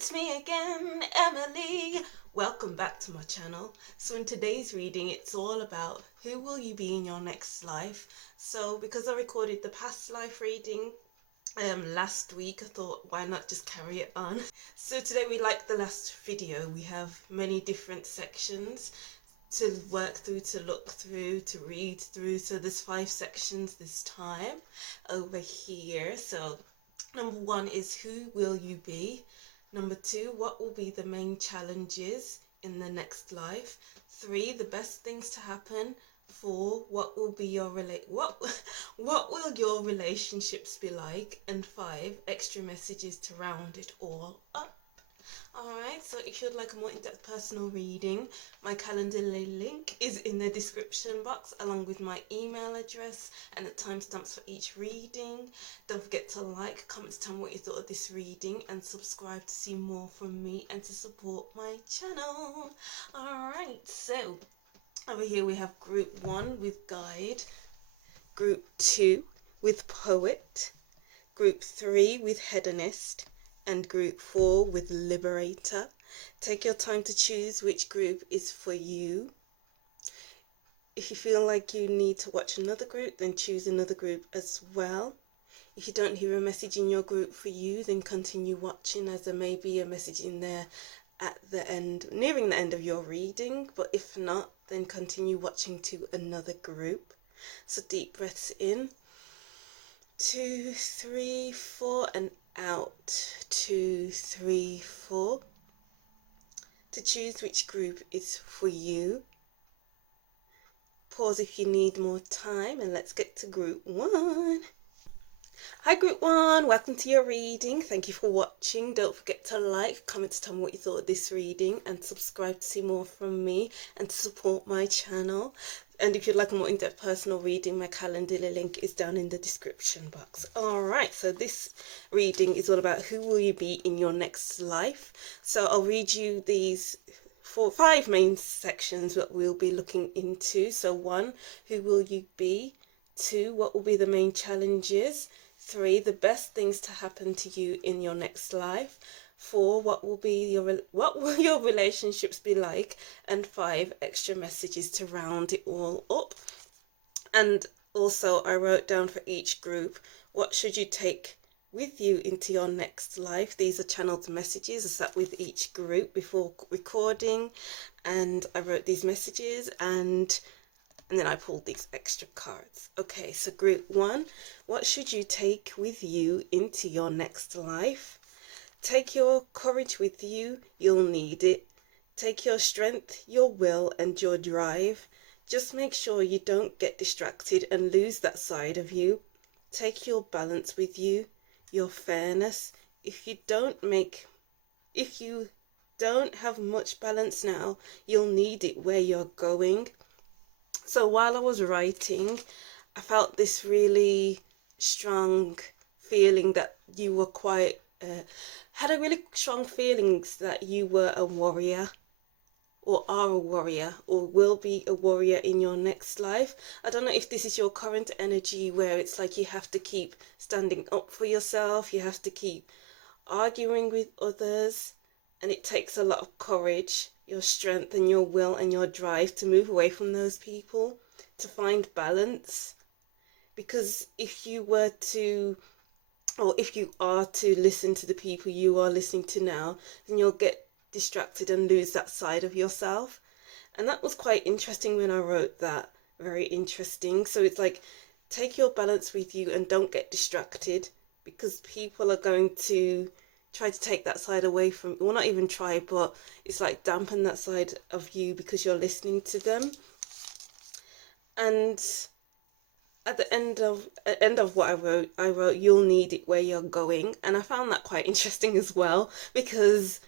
it's me again, Emily. Welcome back to my channel. So in today's reading, it's all about who will you be in your next life. So because I recorded the past life reading last week, I thought why not just carry it on. So today, we like the last video, we have many different sections to work through, to look through, to read through. So there's 5 sections this time over here. So number 1 is who will you be? Number 2, what will be the main challenges in the next life? 3, the best things to happen. 4, what will be your what will your relationships be like? And 5, extra messages to round it all up. Alright, so if you'd like a more in-depth personal reading, my Calendly link is in the description box, along with my email address and the timestamps for each reading. Don't forget to like, comment, tell me what you thought of this reading, and subscribe to see more from me and to support my channel. Alright, so over here we have group 1 with guide, group 2 with poet, group 3 with hedonist, and group 4 with liberator. Take your time to choose which group is for you. If you feel like you need to watch another group, then choose another group as well. If you don't hear a message in your group for you, then continue watching, as there may be a message in there at the end, nearing the end of your reading. But if not, then continue watching to another group. So deep breaths in, 2, 3, 4, and out, 2, 3, 4. To choose which group is for you. Pause if you need more time, and let's get to group 1. Hi group 1, welcome to your reading. Thank you for watching. Don't forget to like, comment, tell me what you thought of this reading, and subscribe to see more from me and to support my channel. And if you'd like a more in-depth personal reading, my Calendly link is down in the description box. Alright, so this reading is all about who will you be in your next life. So I'll read you these 5 main sections that we'll be looking into. So 1, who will you be? 2, what will be the main challenges? 3, the best things to happen to you in your next life. 4, what will your relationships be like? And 5, extra messages to round it all up. And also I wrote down for each group, what should you take with you into your next life? These are channeled messages. I sat with each group before recording, and I wrote these messages, and then I pulled these extra cards. Okay, so group 1, what should you take with you into your next life? Take your courage with you, you'll need it. Take your strength, your will, and your drive. Just make sure you don't get distracted and lose that side of you. Take your balance with you, your fairness. If you don't have much balance now, you'll need it where you're going. So while I was writing, I felt this really strong feeling that you were had a really strong feelings that you were a warrior, or are a warrior, or will be a warrior in your next life. I don't know if this is your current energy, where it's like you have to keep standing up for yourself, you have to keep arguing with others, and it takes a lot of courage, your strength and your will and your drive to move away from those people, to find balance. Because if you are to listen to the people you are listening to now, then you'll get distracted and lose that side of yourself. And that was quite interesting when I wrote that. Very interesting. So it's like, take your balance with you and don't get distracted, because people are going to try to take that side away from you. Well, not even try, but it's like dampen that side of you because you're listening to them. And at the end of what I wrote, you'll need it where you're going. And I found that quite interesting as well, because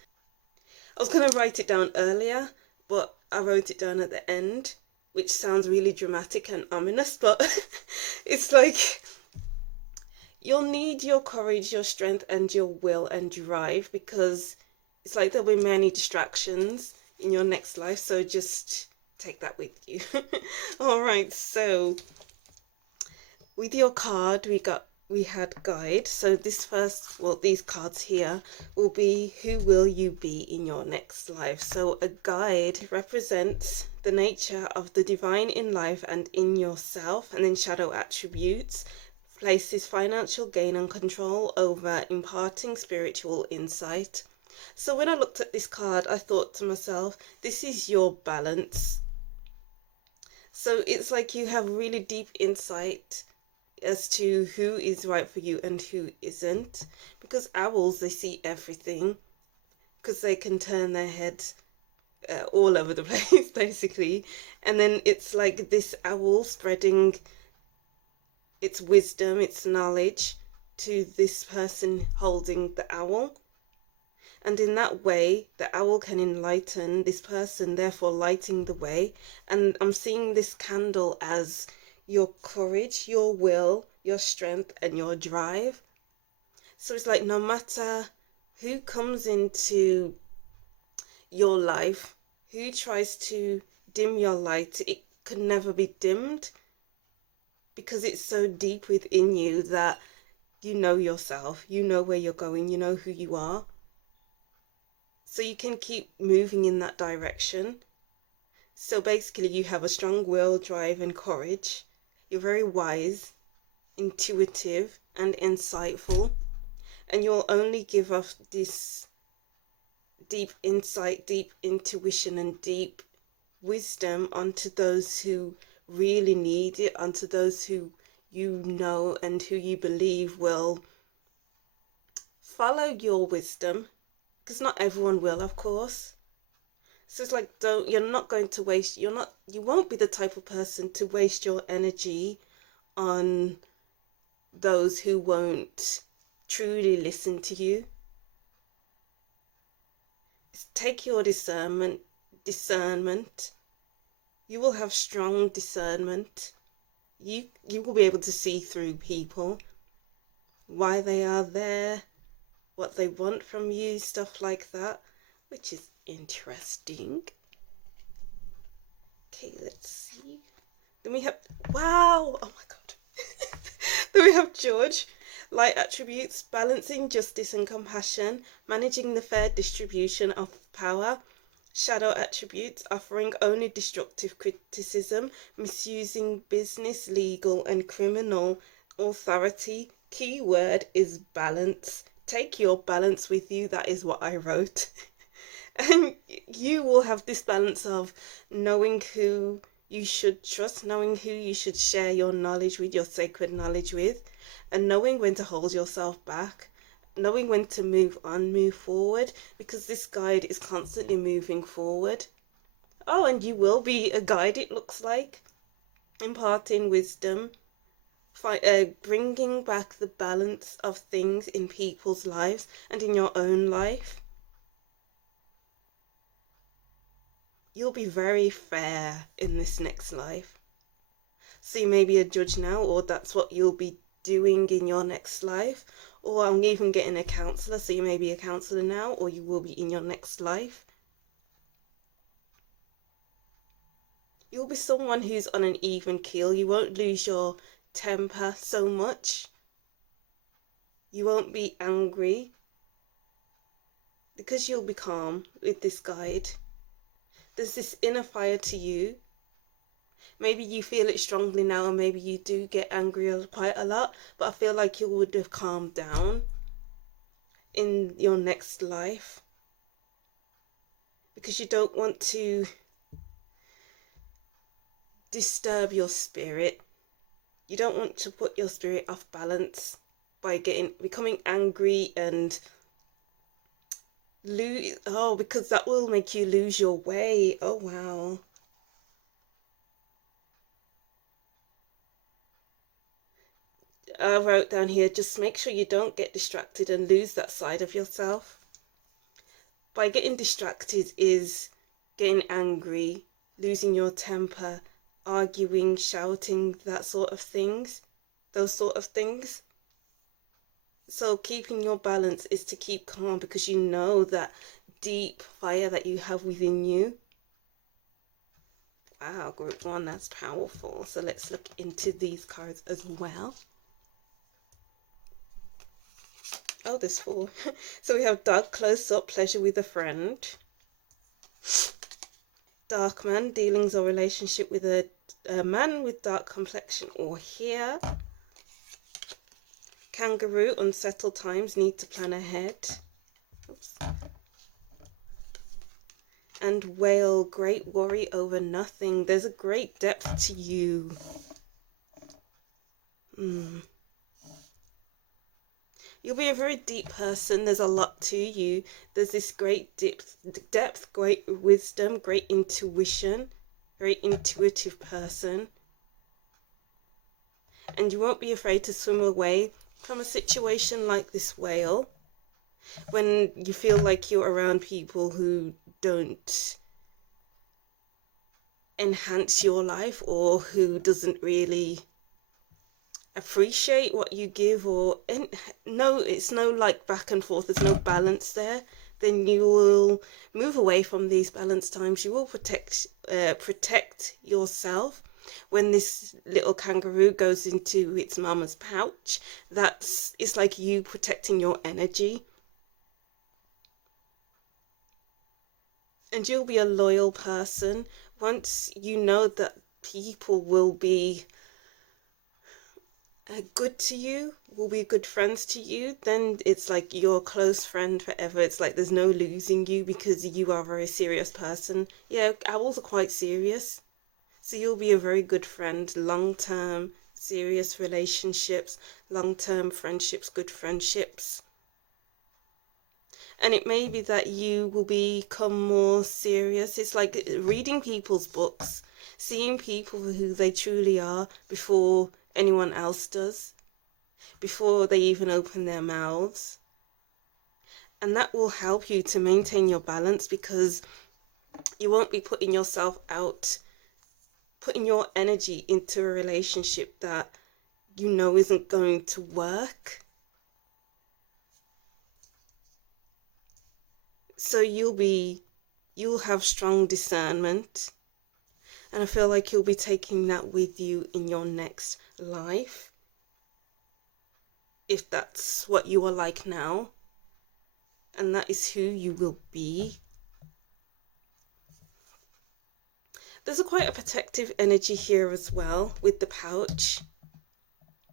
I was going to write it down earlier, but I wrote it down at the end, which sounds really dramatic and ominous, but it's like, you'll need your courage, your strength, and your will and drive, because it's like there'll be many distractions in your next life, so just take that with you. Alright, so with your card, we had guide. So this first, well, these cards here will be who will you be in your next life. So a guide represents the nature of the divine in life and in yourself, and then shadow attributes places financial gain and control over imparting spiritual insight. So when I looked at this card, I thought to myself, this is your balance. So it's like you have really deep insight as to who is right for you and who isn't. Because owls, they see everything. Because they can turn their heads all over the place, basically. And then it's like this owl spreading its wisdom, its knowledge to this person holding the owl. And in that way, the owl can enlighten this person, therefore lighting the way. And I'm seeing this candle as your courage, your will, your strength, and your drive. So it's like no matter who comes into your life, who tries to dim your light, it can never be dimmed because it's so deep within you that you know yourself, you know where you're going, you know who you are. So you can keep moving in that direction. So basically you have a strong will, drive, and courage. You're very wise, intuitive, and insightful. And you'll only give off this deep insight, deep intuition, and deep wisdom onto those who really need it, onto those who you know and who you believe will follow your wisdom. Because not everyone will, of course. So it's like, you're not going to waste, you won't be the type of person to waste your energy on those who won't truly listen to you. Take your discernment. You will have strong discernment. You will be able to see through people, why they are there, what they want from you, stuff like that, which is interesting. Okay, let's see. Then we have, wow, oh my god. Then we have George. Light attributes, balancing justice and compassion, managing the fair distribution of power. Shadow attributes, offering only destructive criticism, misusing business, legal, and criminal authority. Key word is balance. Take your balance with you. That is what I wrote. And you will have this balance of knowing who you should trust, knowing who you should share your knowledge with, your sacred knowledge with, and knowing when to hold yourself back, knowing when to move on, move forward, because this guide is constantly moving forward. Oh, and you will be a guide, it looks like, imparting wisdom, bringing back the balance of things in people's lives and in your own life. You'll be very fair in this next life. So you may be a judge now, or that's what you'll be doing in your next life. Or I'm even getting a counselor, so you may be a counselor now, or you will be in your next life. You'll be someone who's on an even keel. You won't lose your temper so much. You won't be angry, because you'll be calm with this guide. There's this inner fire to you. Maybe you feel it strongly now, and maybe you do get angry quite a lot, but I feel like you would have calmed down in your next life, because you don't want to disturb your spirit. You don't want to put your spirit off balance by becoming angry and because that will make you lose your way. Oh wow. I wrote down here, just make sure you don't get distracted and lose that side of yourself. By getting distracted is getting angry, losing your temper, arguing, shouting, those sort of things. So keeping your balance is to keep calm, because you know that deep fire that you have within you. Wow, group 1, that's powerful. So let's look into these cards as well. Oh, there's four. So we have dark close-up, pleasure with a friend. Dark man, dealings or relationship with a man with dark complexion or hair. Kangaroo, unsettled times, need to plan ahead. Oops. And whale, great worry over nothing. There's a great depth to you. You'll be a very deep person. There's a lot to you. There's this great depth, great wisdom, great intuition, very intuitive person. And you won't be afraid to swim away from a situation like this whale when you feel like you're around people who don't enhance your life or who doesn't really appreciate what you give, or no, it's no like back and forth, there's no balance there. Then you will move away from these balanced times. You will protect yourself. When this little kangaroo goes into its mama's pouch, it's like you protecting your energy. And you'll be a loyal person. Once you know that people will be good to you, will be good friends to you, then it's like your close friend forever. It's like there's no losing you because you are a very serious person. Yeah, owls are quite serious. So you'll be a very good friend. Long-term, serious relationships, long-term friendships, good friendships. And it may be that you will become more serious. It's like reading people's books, seeing people for who they truly are before anyone else does, before they even open their mouths. And that will help you to maintain your balance, because you won't be putting yourself out, putting your energy into a relationship that you know isn't going to work. So you'll have strong discernment, and I feel like you'll be taking that with you in your next life, if that's what you are like now, and that is who you will be. There's quite a protective energy here as well with the pouch.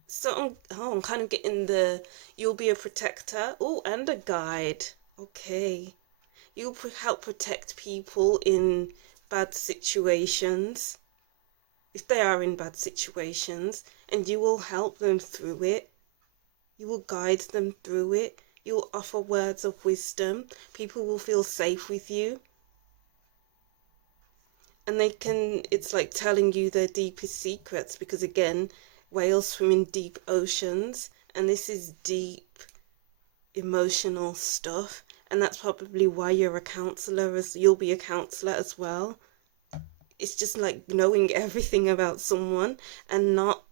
So I'm kind of getting you'll be a protector. Oh, and a guide. Okay. You'll help protect people in bad situations, if they are in bad situations, and you will help them through it. You will guide them through it. You will offer words of wisdom. People will feel safe with you. And it's like telling you their deepest secrets, because again, whales swim in deep oceans, and this is deep emotional stuff. And that's probably why you're a counselor, as you'll be a counselor as well. It's just like knowing everything about someone and not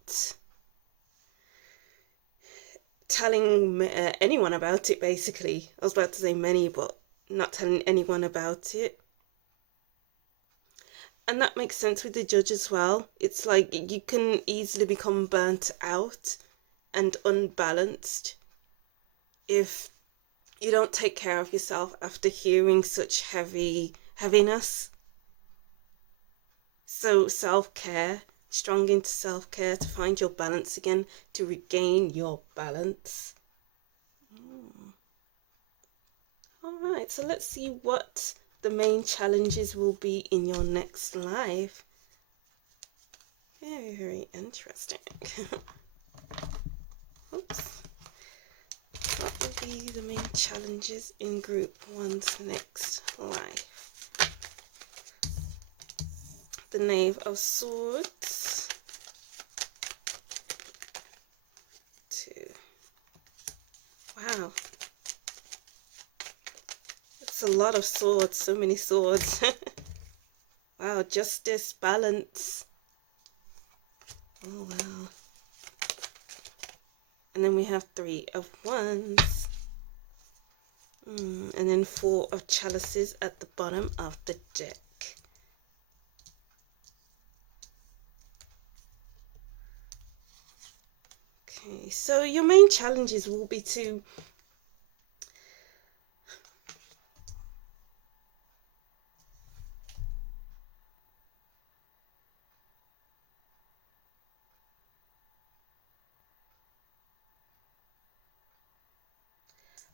telling anyone about it, basically. I was about to say many, but not telling anyone about it. And that makes sense with the judge as well. It's like you can easily become burnt out and unbalanced if you don't take care of yourself after hearing such heaviness. So self-care, strong into self-care to find your balance again, to regain your balance. Alright, so let's see what the main challenges will be in your next life. Very, very interesting. Oops. What will be the main challenges in Group 1's next life? The Knave of Swords. 2. Wow. It's a lot of swords, so many swords. Wow, justice, balance. Oh, wow. And then we have 3 of Wands. And then 4 of Chalices at the bottom of the deck. Okay, so your main challenges will be to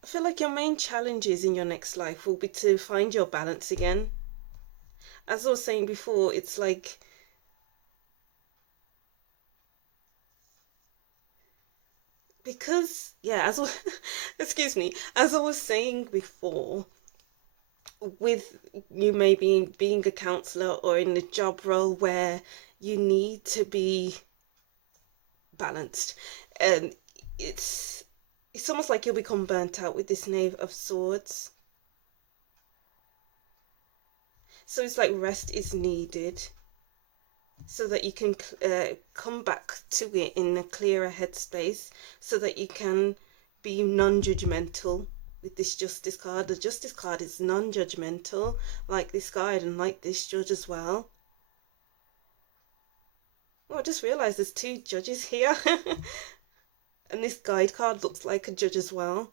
I feel like your main challenges in your next life will be to find your balance again. As I was saying before, it's like because yeah, excuse me, as I was saying before, with you maybe being a counselor or in a job role where you need to be balanced, and it's it's almost like you'll become burnt out with this Knave of Swords. So it's like rest is needed so that you can come back to it in a clearer headspace, so that you can be non-judgmental with this Justice card. The Justice card is non-judgmental, like this guide and like this judge as well. Oh, I just realised there's two judges here. And this guide card looks like a judge as well.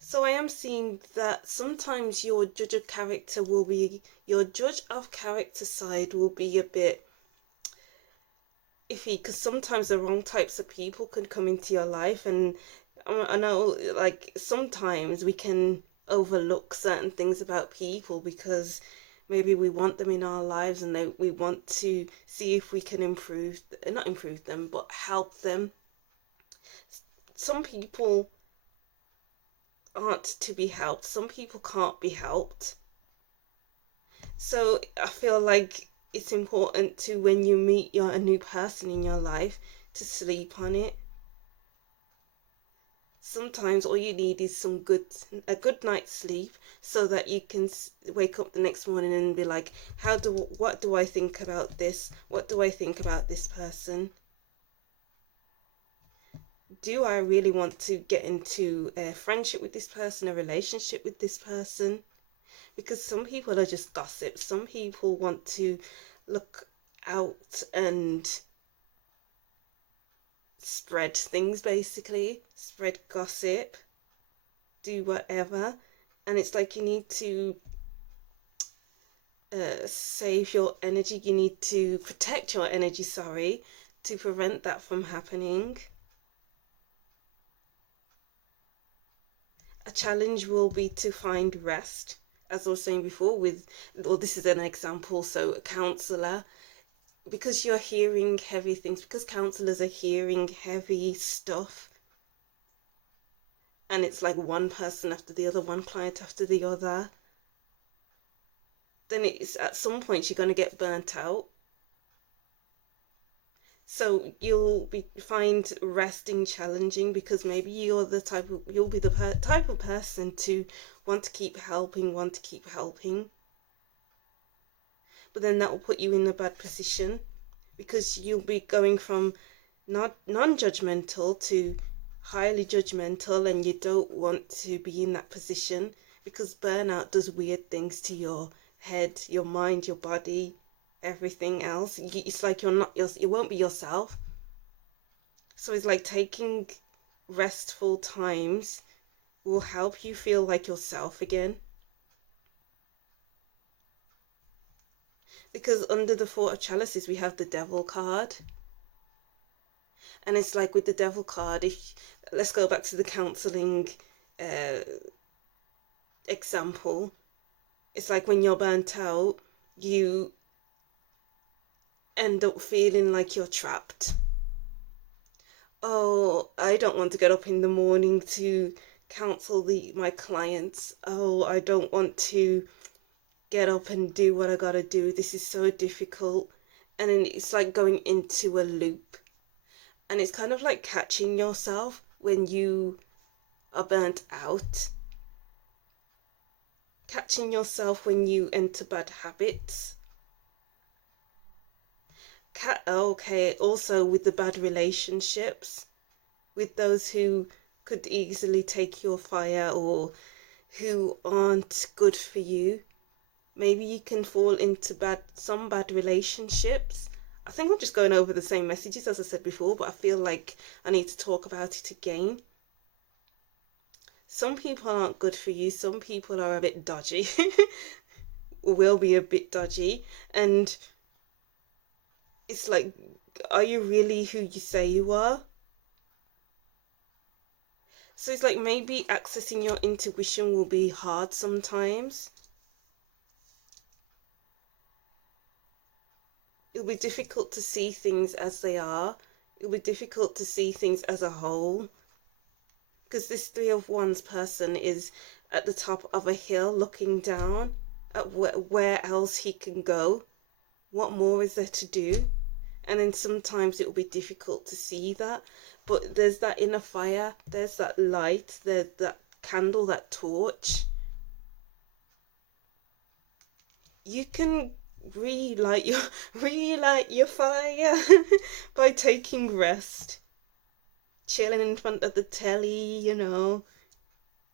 So I am seeing that sometimes your judge of character will be, your judge of character side will be a bit iffy, because sometimes the wrong types of people can come into your life. And I know, like, sometimes we can overlook certain things about people because maybe we want them in our lives and we want to see if we can not improve them, but help them. Some people aren't to be helped, some people can't be helped. So I feel like it's important to, when you meet a new person in your life, to sleep on it. Sometimes all you need is a good night's sleep, so that you can wake up the next morning and be like, what do I think about this? What do I think about this person? Do I really want to get into a friendship with this person, a relationship with this person? Because some people are just gossip. Some people want to look out and spread things, basically spread gossip, do whatever. And it's like you need to save your energy, you need to protect your energy, sorry, to prevent that from happening. A challenge will be to find rest, as I was saying before, this is an example, so a counselor, because you're hearing heavy things, because counselors are hearing heavy stuff, and it's like one person after the other, one client after the other, then it's at some point you're going to get burnt out. So find resting challenging, because maybe you'll be the type of person to want to keep helping, but then that will put you in a bad position, because you'll be going from not non-judgmental to highly judgmental, and you don't want to be in that position, because burnout does weird things to your head, your mind, your body, everything else. It's like you won't be yourself. So it's like taking restful times will help you feel like yourself again. Because under the Four of Chalices we have the Devil card, and it's like with the Devil card, let's go back to the counseling example. It's like when you're burnt out, you end up feeling like you're trapped. Oh, I don't want to get up in the morning to counsel my clients. Oh, I don't want to get up and do what I gotta do. This is so difficult. And then it's like going into a loop. And it's kind of like catching yourself when you are burnt out. Catching yourself when you enter bad habits. Okay, also with the bad relationships, with those who could easily take your fire or who aren't good for you. Maybe you can fall into some bad relationships. I think I'm just going over the same messages as I said before, but I feel like I need to talk about it again. Some people aren't good for you. Some people are a bit dodgy. Will be a bit dodgy. And it's like, are you really who you say you are? So it's like maybe accessing your intuition will be hard sometimes. It'll be difficult to see things as they are. It'll be difficult to see things as a whole. Because this Three of Wands person is at the top of a hill looking down at where else he can go. What more is there to do? And then sometimes it will be difficult to see that. But there's that inner fire. There's that light. There's that candle, that torch. You can relight your fire by taking rest. Chilling in front of the telly, you know,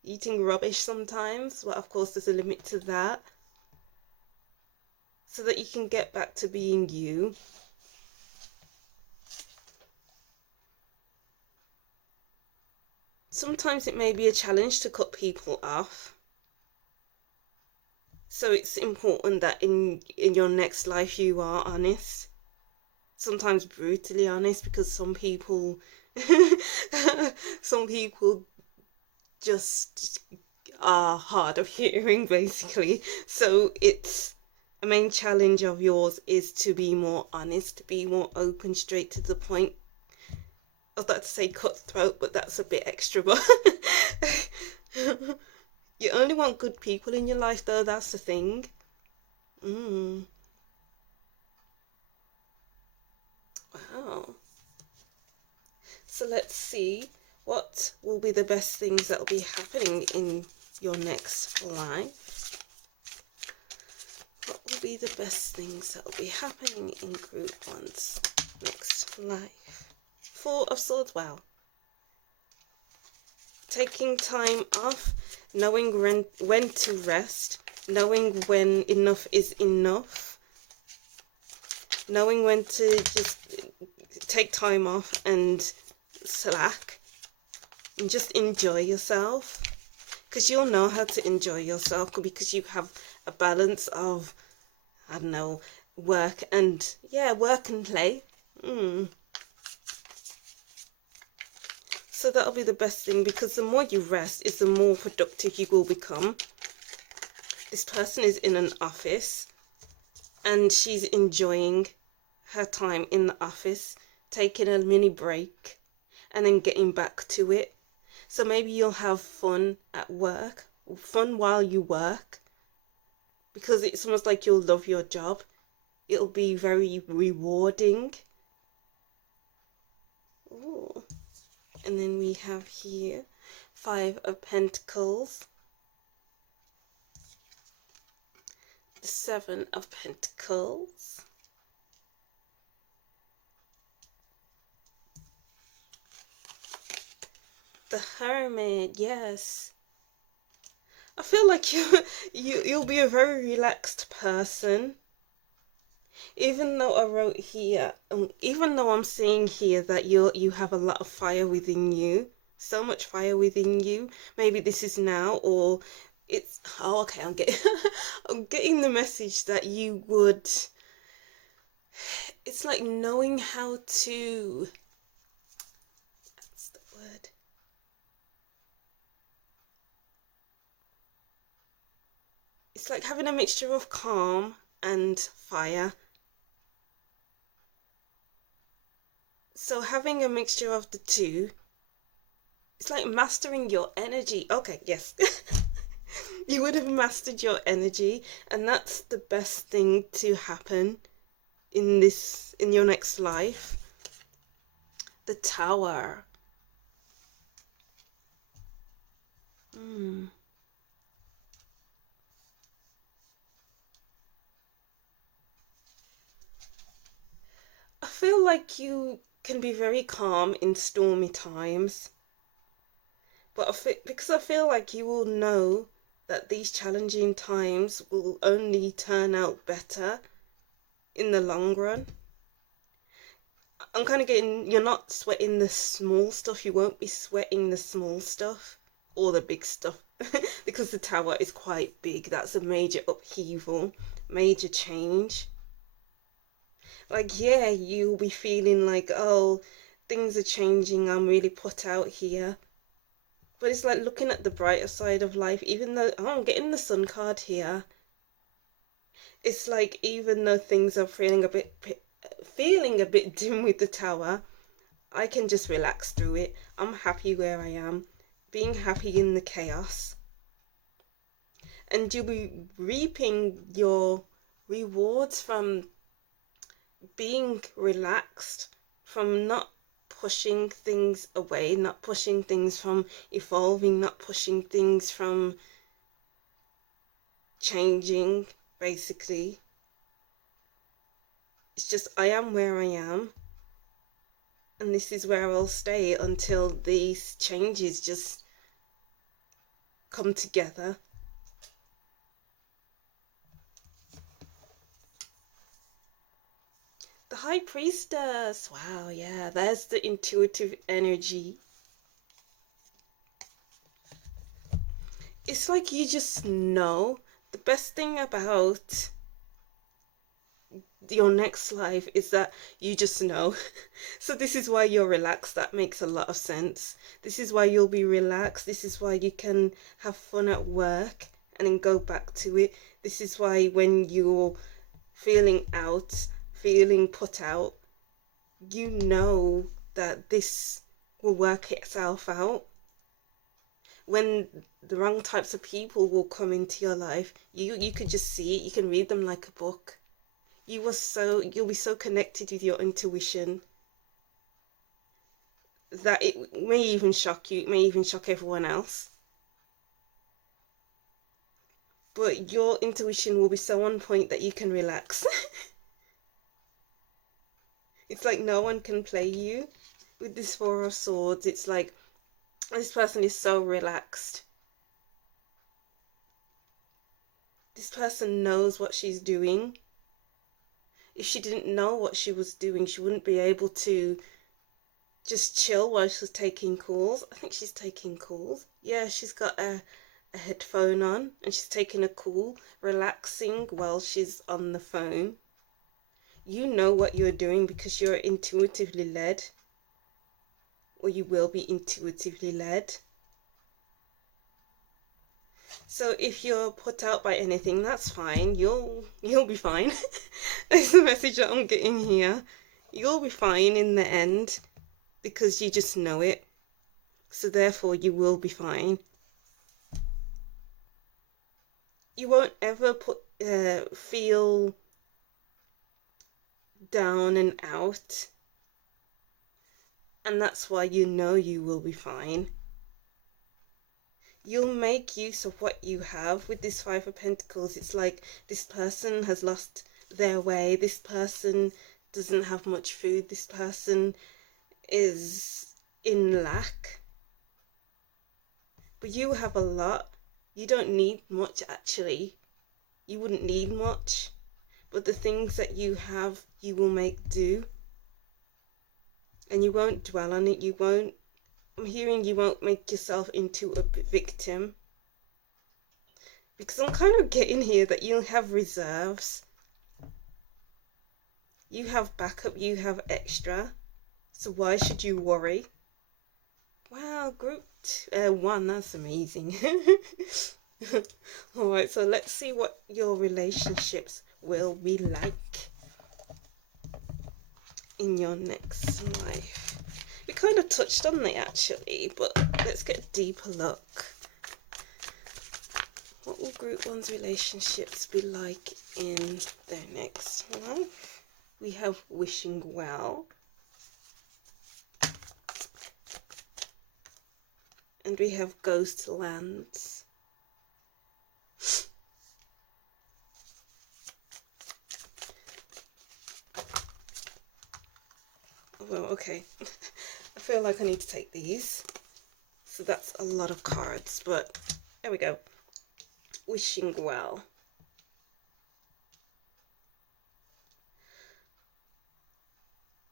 eating rubbish sometimes. Well, of course, there's a limit to that. So that you can get back to being you. Sometimes it may be a challenge to cut people off. So it's important that in your next life you are honest. Sometimes brutally honest, because some people just are hard of hearing, basically. So it's a main challenge of yours is to be more honest, to be more open, straight to the point. I was about to say cutthroat, but that's a bit extra. But you only want good people in your life, though. That's the thing. Wow. So let's see what will be the best things that will be happening in your next life. What will be the best things that will be happening in Group 1's next life? Four of Swords. Wow. Taking time off, knowing when to rest, knowing when enough is enough, knowing when to just take time off and slack and just enjoy yourself, because you'll know how to enjoy yourself because you have a balance of, I don't know, work and play. So that'll be the best thing, because the more you rest is the more productive you will become. This person is in an office and she's enjoying her time in the office, taking a mini break and then getting back to it. So maybe you'll have fun at work, fun while you work, because it's almost like you'll love your job. It'll be very rewarding. Ooh. And then we have here Five of Pentacles, the Seven of Pentacles, the Hermit. Yes, I feel like you'll be a very relaxed person. Even though I wrote here, even though I'm seeing here that you have a lot of fire within you, so much fire within you. Maybe this is now, or it's, oh, okay, I'm getting the message that you would, it's like knowing how to, that's the word. It's like having a mixture of calm and fire. So having a mixture of the two, it's like mastering your energy. Okay, yes. You would have mastered your energy, and that's the best thing to happen in your next life. The Tower. I feel like you can be very calm in stormy times, but because I feel like you will know that these challenging times will only turn out better in the long run. I'm kind of getting, you're not sweating the small stuff. You won't be sweating the small stuff or the big stuff because the Tower is quite big. That's a major upheaval, major change. Like, yeah, you'll be feeling like, oh, things are changing, I'm really put out here. But it's like looking at the brighter side of life, even though, oh, I'm getting the sun card here. It's like, even though things are feeling a bit dim with the tower, I can just relax through it. I'm happy where I am, being happy in the chaos. And you'll be reaping your rewards from being relaxed, from not pushing things away, not pushing things from evolving, not pushing things from changing, basically. It's just, I am where I am, and this is where I'll stay until these changes just come together. The High Priestess. Wow, yeah, there's the intuitive energy. It's like you just know. The best thing about your next life is that you just know. So this is why you're relaxed. That makes a lot of sense. This is why you'll be relaxed. This is why you can have fun at work and then go back to it. This is why when you're feeling out, feeling put out, you know that this will work itself out. When the wrong types of people will come into your life, you could just see it. You can read them like a book. You'll be so connected with your intuition that it may even shock you. It may even shock everyone else. But your intuition will be so on point that you can relax. It's like no one can play you. With this Four of Swords, it's like this person is so relaxed. This person knows what she's doing. If she didn't know what she was doing, she wouldn't be able to just chill while she's taking calls. I think she's taking calls. Yeah, she's got a headphone on and she's taking a call, relaxing while she's on the phone. You know what you're doing because you're intuitively led, or you will be intuitively led. So if you're put out by anything, that's fine. You'll be fine. That's the message that I'm getting here. You'll be fine in the end because you just know it. So therefore you will be fine. You won't ever feel down and out. And that's why you know you will be fine. You'll make use of what you have. With this Five of Pentacles, it's like this person has lost their way. This person doesn't have much food. This person is in lack. But you have a lot. You don't need much, actually. You wouldn't need much. But the things that you have, you will make do. And you won't dwell on it. I'm hearing you won't make yourself into a victim. Because I'm kind of getting here that you'll have reserves. You have backup, you have extra. So why should you worry? Wow, group 1, that's amazing. Alright, so let's see what your relationships will be like in your next life. We kind of touched on it actually, but let's get a deeper look. What will group 1's relationships be like in their next life? We have wishing well. And we have ghost lands. Well, okay. I feel like I need to take these. So that's a lot of cards, but there we go. Wishing well.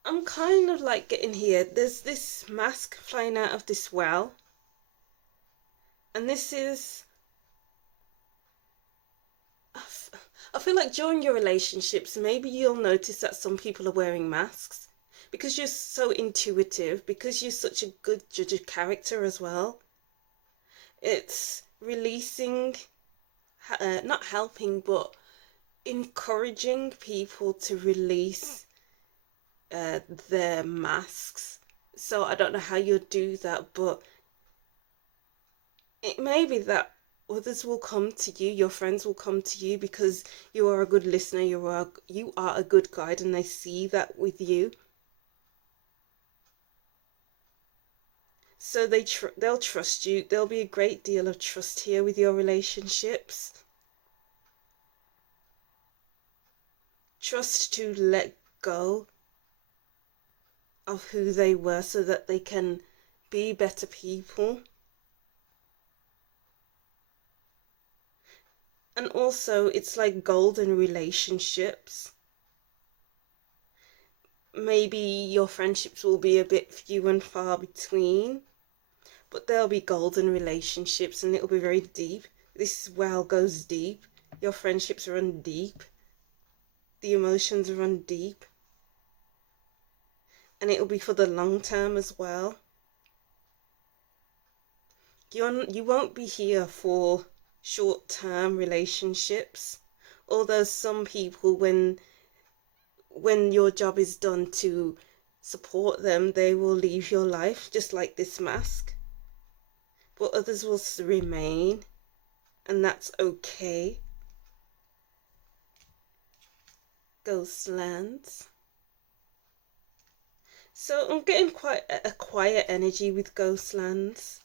I'm kind of like getting here. There's this mask flying out of this well. And this is... I feel like during your relationships, maybe you'll notice that some people are wearing masks. Because you're so intuitive, because you're such a good judge of character as well. It's releasing, not helping, but encouraging people to release their masks. So I don't know how you'll do that, but it may be that others will come to you, your friends will come to you because you are a good listener, you are a good guide, and they see that with you. So they'll trust you. There'll be a great deal of trust here with your relationships. Trust to let go of who they were so that they can be better people. And also, it's like golden relationships. Maybe your friendships will be a bit few and far between, but there'll be golden relationships and it'll be very deep. This well goes deep. Your friendships run deep. The emotions run deep. And it'll be for the long term as well. You won't be here for short-term relationships. Although some people, when your job is done to support them, they will leave your life, just like this mask. But others will remain, and that's okay. Ghostlands. So I'm getting quite a quiet energy with Ghostlands.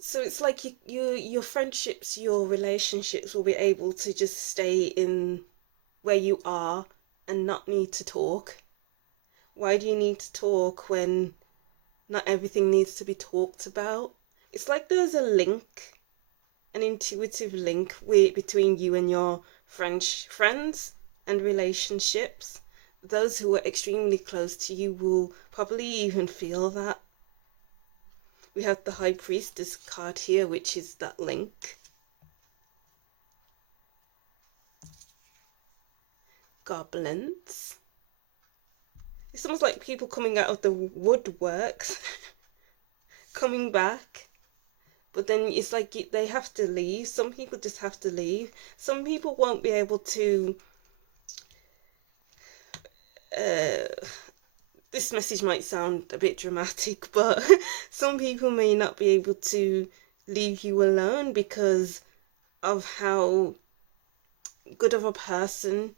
So it's like your friendships, your relationships will be able to just stay in where you are and not need to talk. Why do you need to talk when not everything needs to be talked about? It's like there's a link, an intuitive link between you and your friends and relationships. Those who are extremely close to you will probably even feel that. We have the High Priestess card here, which is that link. Goblins. It's almost like people coming out of the woodworks, coming back. But then it's like they have to leave. Some people just have to leave. Some people won't be able to... this message might sound a bit dramatic, but some people may not be able to leave you alone because of how good of a person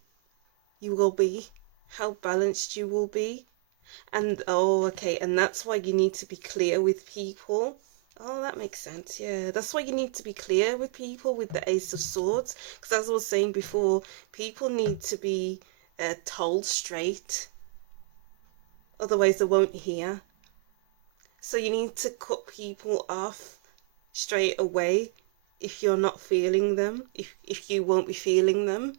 you will be, how balanced you will be. And okay, and that's why you need to be clear with people. Oh, that makes sense. Yeah, that's why you need to be clear with people with the Ace of Swords, because as I was saying before, people need to be told straight, otherwise they won't hear. So you need to cut people off straight away if you're not feeling them, if you won't be feeling them.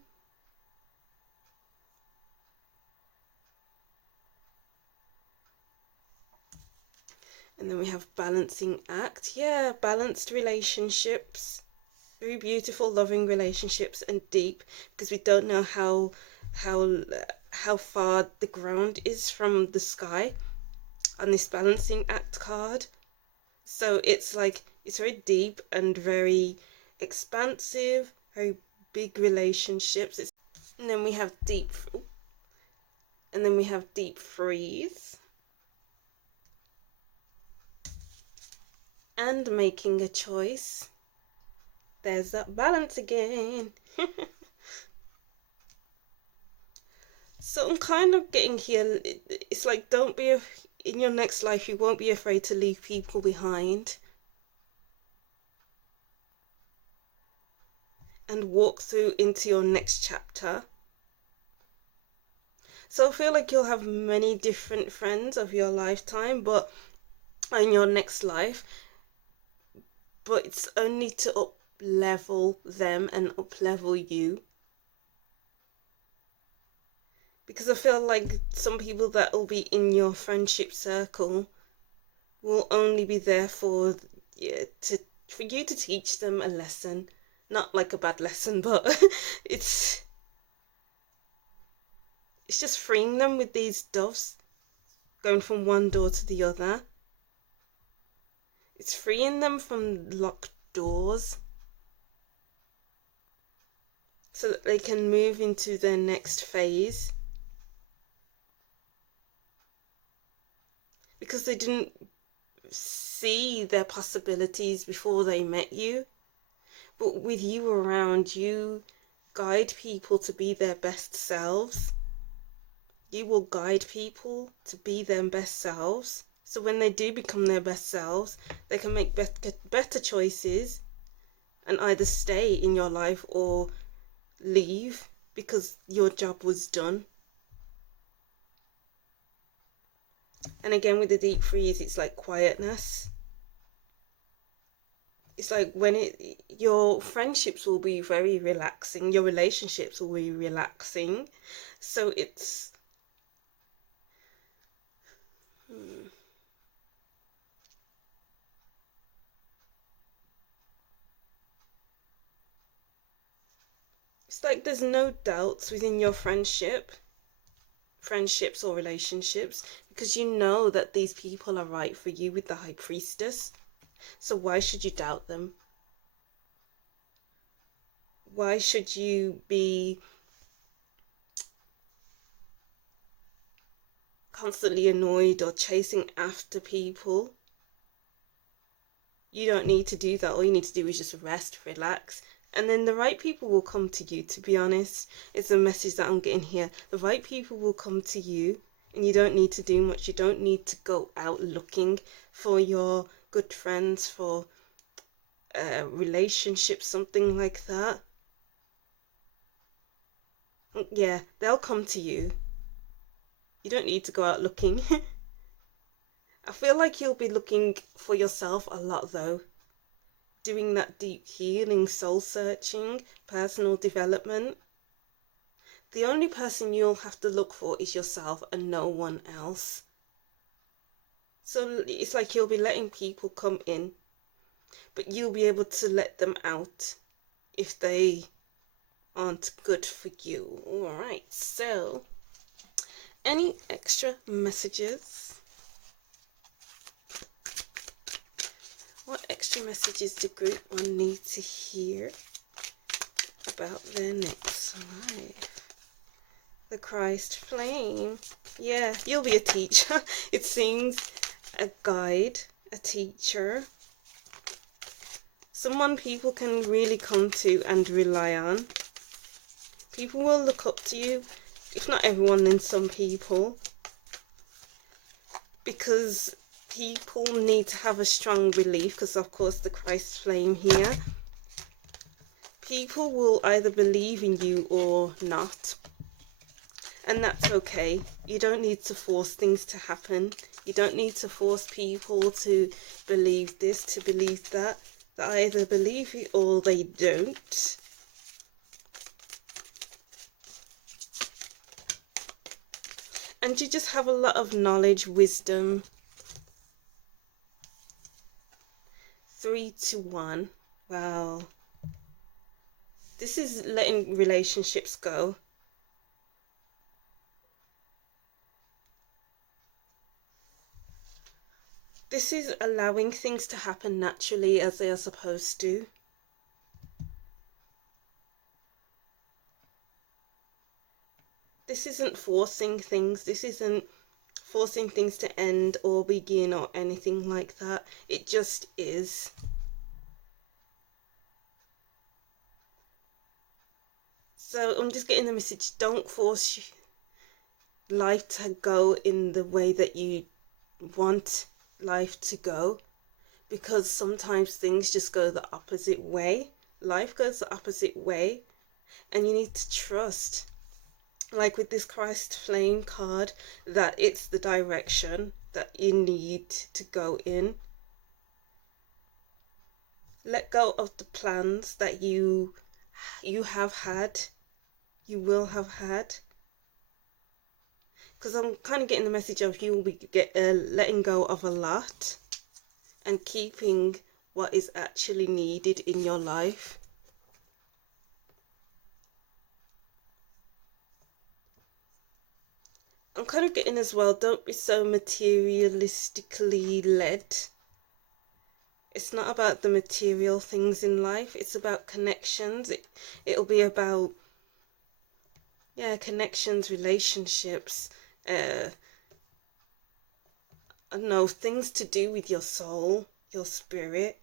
And then we have balancing act. Yeah, balanced relationships. Very beautiful, loving relationships, and deep, because we don't know how far the ground is from the sky on this balancing act card. So it's like it's very deep and very expansive, very big relationships. And then we have deep freeze. And making a choice. There's that balance again. So I'm kind of getting here, it's like in your next life you won't be afraid to leave people behind and walk through into your next chapter. So I feel like you'll have many different friends of your lifetime, but in your next life, but it's only to up level them and up level you. Because I feel like some people that will be in your friendship circle will only be there for you to teach them a lesson. Not like a bad lesson, but it's just freeing them with these doves, going from one door to the other. It's freeing them from locked doors so that they can move into their next phase. Because they didn't see their possibilities before they met you. But with you around, you guide people to be their best selves. You will guide people to be their best selves. So when they do become their best selves, they can make better choices and either stay in your life or leave because your job was done. And again, with the deep freeze, it's like quietness. It's like your friendships will be very relaxing, your relationships will be relaxing. So it's like there's no doubts within your friendships or relationships, because you know that these people are right for you with the High Priestess. So why should you doubt them? Why should you be constantly annoyed or chasing after people? You don't need to do that. All you need to do is just rest, relax, and then the right people will come to you. To be honest, it's a message that I'm getting here. The right people will come to you, and you don't need to do much. You don't need to go out looking for your good friends, for a relationship, something like that. Yeah, they'll come to you. You don't need to go out looking. I feel like you'll be looking for yourself a lot though. Doing that deep healing, soul searching, personal development. The only person you'll have to look for is yourself and no one else. So it's like you'll be letting people come in, but you'll be able to let them out if they aren't good for you. Alright, so any extra messages? What extra messages do group 1 need to hear about their next life? The Christ flame. Yeah, you'll be a teacher. It seems a guide, a teacher. Someone people can really come to and rely on. People will look up to you. If not everyone, then some people. Because people need to have a strong belief, because of course the Christ flame here. People will either believe in you or not. And that's okay. You don't need to force things to happen. You don't need to force people to believe this, to believe that. They either believe it or they don't. And you just have a lot of knowledge, wisdom. 3 to 1. Wow. This is letting relationships go. This is allowing things to happen naturally as they are supposed to. This isn't forcing things. This isn't forcing things to end or begin or anything like that. It just is. So I'm just getting the message, don't force life to go in the way that you want life to go, because sometimes things just go the opposite way. Life goes the opposite way, and you need to trust, like with this Christ flame card, that it's the direction that you need to go in. Let go of the plans that you have had, you will have had. Because I'm kind of getting the message of you will be letting go of a lot and keeping what is actually needed in your life. I'm kind of getting as well, don't be so materialistically led. It's not about the material things in life. It's about connections. It'll be about, yeah, connections, relationships, I don't know, things to do with your soul, your spirit.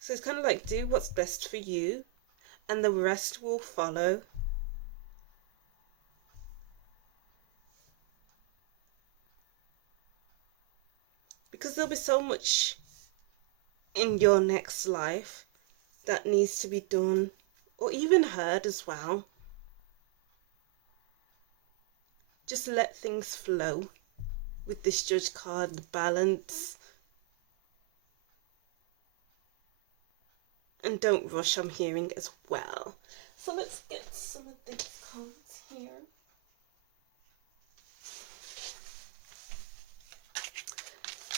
So it's kind of like, do what's best for you, and the rest will follow. Because there'll be so much in your next life that needs to be done, or even heard as well. Just let things flow with this Judge card, the balance. And don't rush, I'm hearing as well. So let's get some of these cards here.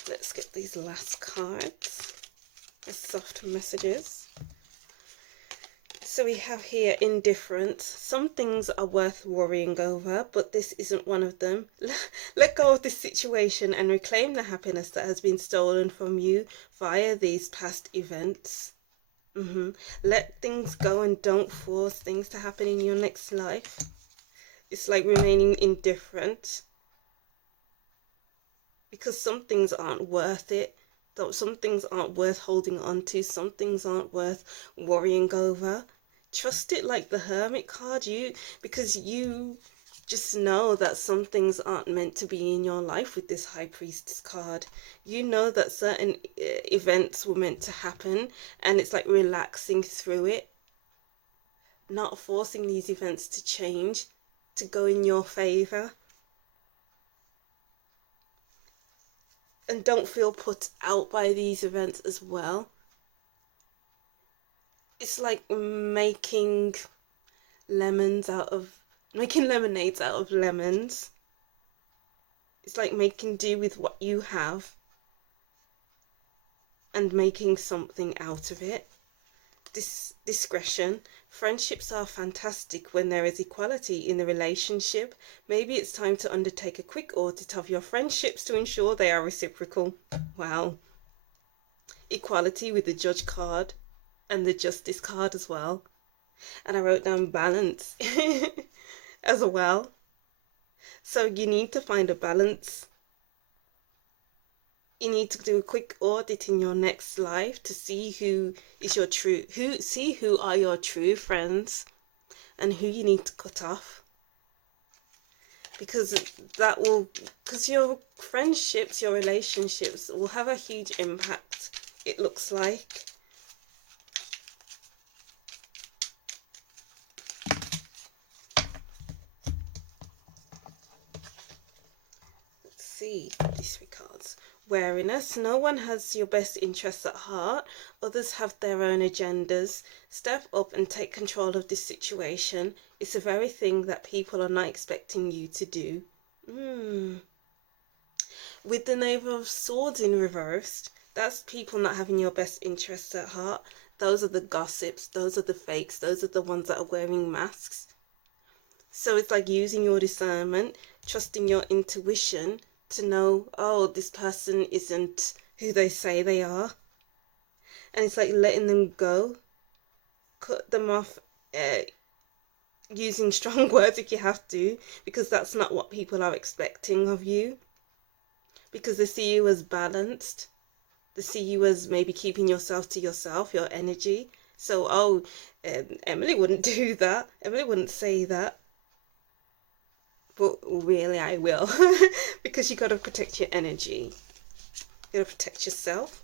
Let's get these last cards, the soft messages. So we have here indifference. Some things are worth worrying over, but this isn't one of them. Let go of this situation and reclaim the happiness that has been stolen from you via these past events. Let things go and don't force things to happen in your next life. It's like remaining indifferent. Because some things aren't worth it. Some things aren't worth holding on to. Some things aren't worth worrying over. Trust it like the Hermit card. Because you just know that some things aren't meant to be in your life with this High Priestess card. You know that certain events were meant to happen, and it's like relaxing through it. Not forcing these events to change, to go in your favour. And don't feel put out by these events as well. It's like making lemonades out of lemons. It's like making do with what you have and making something out of it. Discretion. Friendships are fantastic when there is equality in the relationship. Maybe it's time to undertake a quick audit of your friendships to ensure they are reciprocal. Wow. Equality with the Judge card and the Justice card as well. And I wrote down balance as well. So you need to find a balance. You need to do a quick audit in your next life to see who are your true friends and who you need to cut off. Because your friendships, your relationships will have a huge impact, it looks like. Let's see these three cards. Wariness. No one has your best interests at heart. Others have their own agendas. Step up and take control of this situation. It's the very thing that people are not expecting you to do. With the Knave of Swords in reversed, that's people not having your best interests at heart. Those are the gossips. Those are the fakes. Those are the ones that are wearing masks. So it's like using your discernment, trusting your intuition to know, oh, this person isn't who they say they are. And it's like letting them go, cut them off, using strong words if you have to, because that's not what people are expecting of you. Because they see you as balanced. They see you as maybe keeping yourself to yourself, your energy. So, Emily wouldn't do that. Emily wouldn't say that. But really I will. Because you got to protect your energy. You got to protect yourself.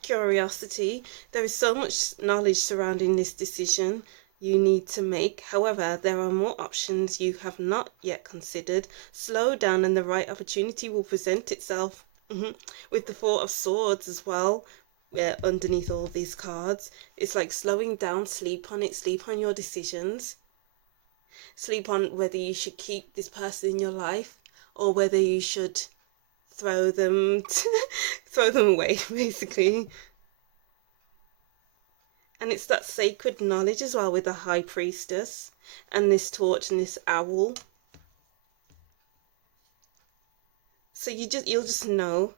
Curiosity. There is so much knowledge surrounding this decision you need to make. However, there are more options you have not yet considered. Slow down and the right opportunity will present itself. With the Four of Swords as well, underneath all these cards. It's like slowing down, sleep on it, sleep on your decisions. Sleep on whether you should keep this person in your life or whether you should throw them away, basically. And it's that sacred knowledge as well with the High Priestess and this torch and this owl. So you'll just know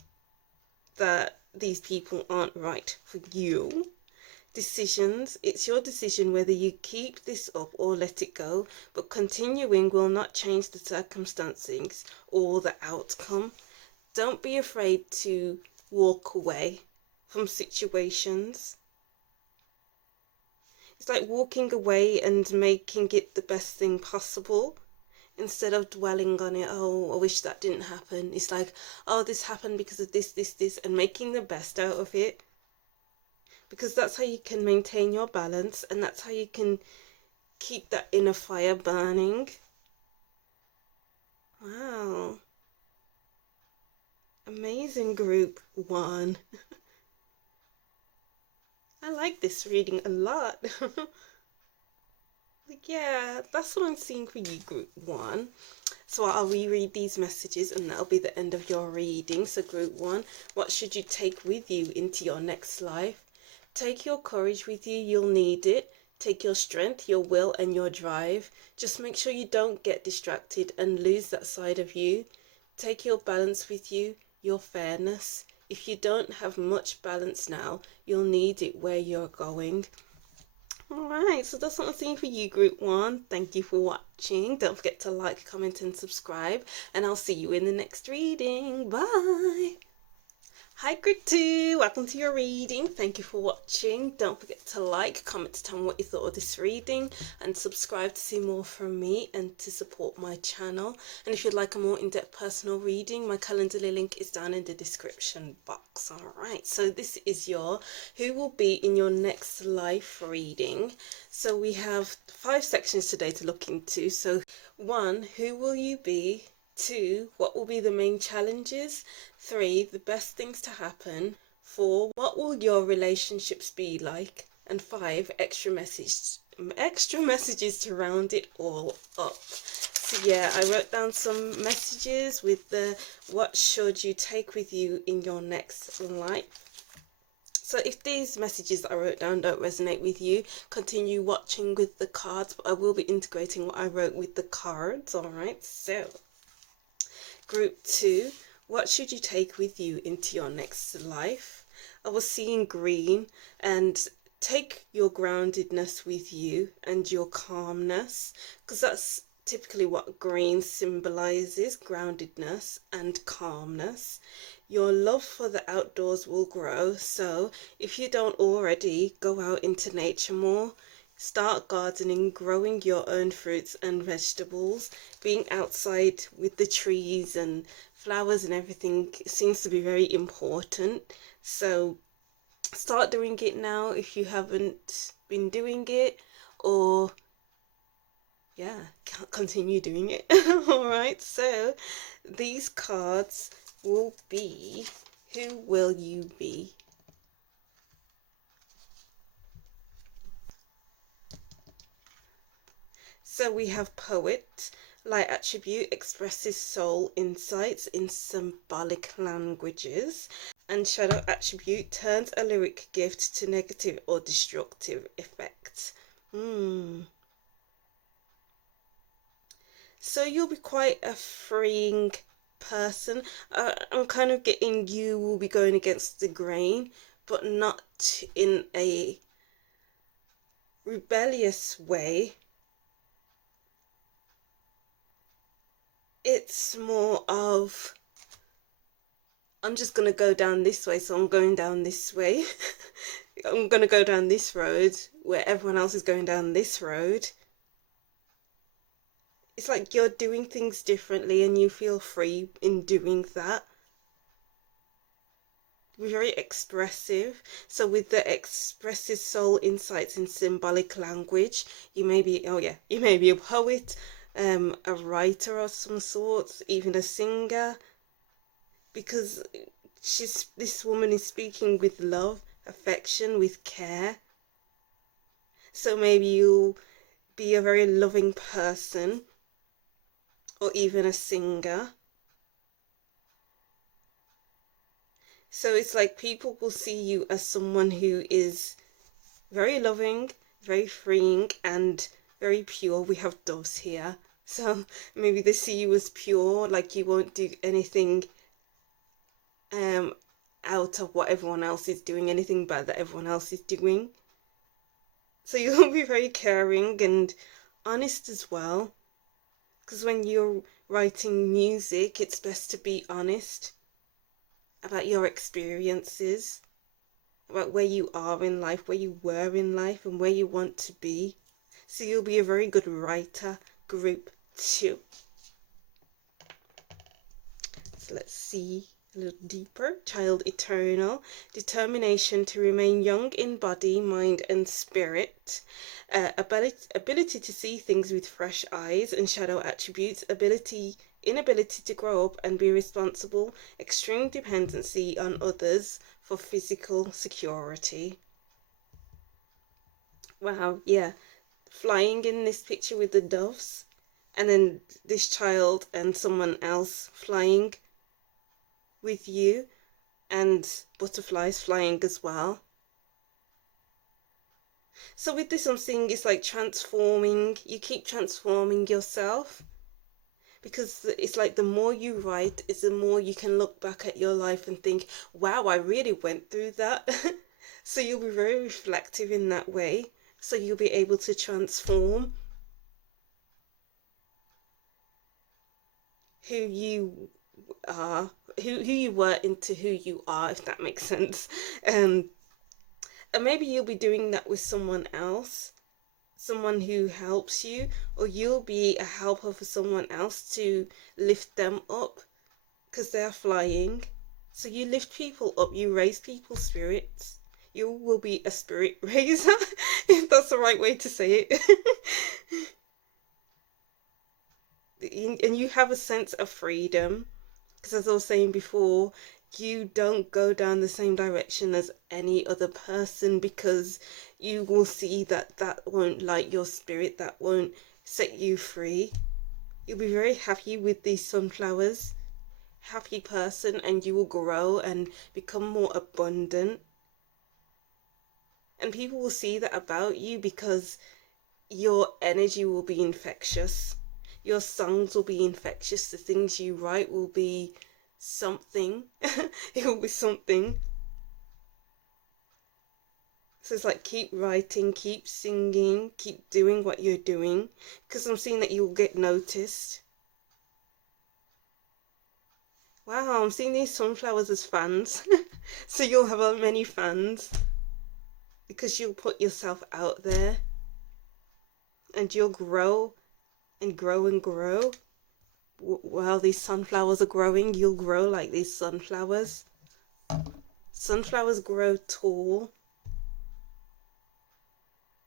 that these people aren't right for you. Decisions, it's your decision whether you keep this up or let it go, but continuing will not change the circumstances or the outcome. Don't be afraid to walk away from situations. It's like walking away and making it the best thing possible instead of dwelling on it. Oh, I wish that didn't happen. It's like, oh, this happened because of this, and making the best out of it. Because that's how you can maintain your balance, and that's how you can keep that inner fire burning. Wow. Amazing, group 1. I like this reading a lot. Yeah, that's what I'm seeing for you, group 1. So I'll reread these messages and that'll be the end of your reading. So group 1, what should you take with you into your next life? Take your courage with you, you'll need it. Take your strength, your will and your drive. Just make sure you don't get distracted and lose that side of you. Take your balance with you, your fairness. If you don't have much balance now, you'll need it where you're going. Alright, so that's what I'm seeing for you, group 1. Thank you for watching. Don't forget to like, comment and subscribe, and I'll see you in the next reading. Bye! Hi, group 2. Welcome to your reading. Thank you for watching. Don't forget to like, comment to tell me what you thought of this reading, and subscribe to see more from me and to support my channel. And if you'd like a more in-depth personal reading, my Calendly link is down in the description box. Alright, so this is your who will be in your next life reading. So we have 5 sections today to look into. So 1, who will you be? 2, what will be the main challenges? 3, the best things to happen. 4, what will your relationships be like? And 5, extra messages to round it all up. So yeah, I wrote down some messages with the what should you take with you in your next life. So if these messages that I wrote down don't resonate with you, continue watching with the cards, but I will be integrating what I wrote with the cards. Alright, so group 2, what should you take with you into your next life? I was seeing green, and take your groundedness with you and your calmness, because that's typically what green symbolizes, groundedness and calmness. Your love for the outdoors will grow, so if you don't already, go out into nature more. Start gardening, growing your own fruits and vegetables. Being outside with the trees and flowers and everything seems to be very important. So start doing it now if you haven't been doing it, or yeah, continue doing it. Alright, so these cards will be, who will you be? So we have poet, light attribute, expresses soul insights in symbolic languages, and shadow attribute, turns a lyric gift to negative or destructive effect. So you'll be quite a freeing person. I'm kind of getting you will be going against the grain, but not in a rebellious way. It's more of, I'm just going to go down this way, so I'm going down this way. I'm going to go down this road where everyone else is going down this road. It's like you're doing things differently and you feel free in doing that. You're very expressive. So with the expressive soul insights in symbolic language, you may be, you may be a poet, a writer of some sorts, even a singer, because this woman is speaking with love, affection, with care. So maybe you'll be a very loving person, or even a singer. So it's like people will see you as someone who is very loving, very freeing and very pure. We have doves here, so maybe they see you as pure, like you won't do anything out out of what everyone else is doing, anything bad that everyone else is doing. So you'll be very caring and honest as well. Because when you're writing music, it's best to be honest about your experiences, about where you are in life, where you were in life, and where you want to be. So you'll be a very good writer, group 2. So let's see a little deeper. Child eternal, determination to remain young in body, mind and spirit, ability to see things with fresh eyes and shadow attributes, inability to grow up and be responsible, extreme dependency on others for physical security. Wow, yeah, flying in this picture with the doves, and then this child and someone else flying with you, and butterflies flying as well. So with this, I'm seeing it's like transforming. You keep transforming yourself, because it's like the more you write is the more you can look back at your life and think, wow, I really went through that. So you'll be very reflective in that way. So you'll be able to transform who you are, who you were into who you are, if that makes sense. And maybe you'll be doing that with someone else, someone who helps you, or you'll be a helper for someone else to lift them up because they're flying. So you lift people up, you raise people's spirits. You will be a spirit raiser, if that's the right way to say it. And you have a sense of freedom, because as I was saying before, you don't go down the same direction as any other person, because you will see that that won't light your spirit, that won't set you free. You'll be very happy with these sunflowers, happy person, and you will grow and become more abundant. And people will see that about you, because your energy will be infectious. Your songs will be infectious. The things you write will be something. It will be something. So it's like, keep writing, keep singing, keep doing what you're doing, because I'm seeing that you'll get noticed. Wow, I'm seeing these sunflowers as fans. So you'll have many fans, because you'll put yourself out there, and you'll grow and grow and grow. While these sunflowers are growing, you'll grow like these sunflowers. Sunflowers grow tall,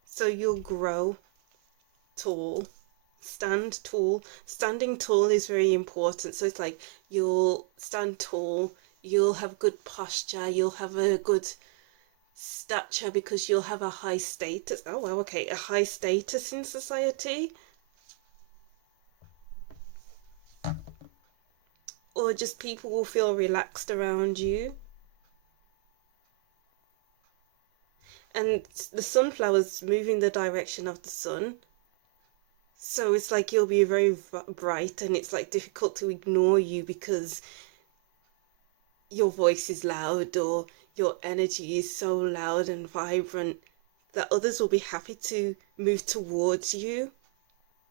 so you'll grow tall. Stand tall. Standing tall is very important. So it's like, you'll stand tall, you'll have good posture, you'll have a good stature, because you'll have a high status. Oh wow, okay, a high status in society. Or just people will feel relaxed around you. And the sunflowers move in the direction of the sun. So it's like you'll be very bright, and it's like difficult to ignore you because your voice is loud, or your energy is so loud and vibrant that others will be happy to move towards you.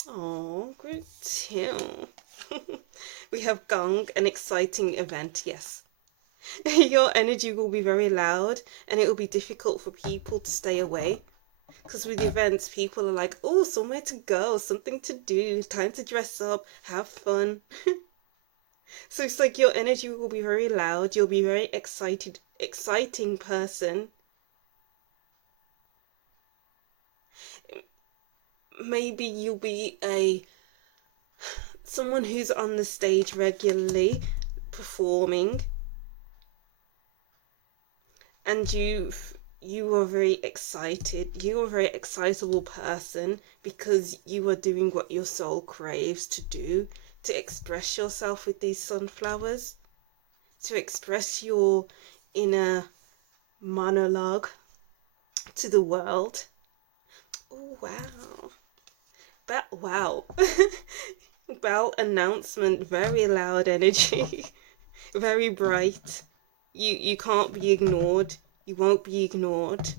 Oh, group 2. We have gong, an exciting event, yes. Your energy will be very loud, and it will be difficult for people to stay away. Because with events, people are like, oh, somewhere to go, something to do, time to dress up, have fun. So it's like your energy will be very loud, you'll be very exciting person. Maybe you'll be someone who's on the stage regularly performing, and you are very excited. You are a very excitable person, because you are doing what your soul craves to do, to express yourself with these sunflowers, to express your inner monologue to the world. Oh wow. But wow. Bell announcement, very loud energy. Very bright. You can't be ignored. You won't be ignored.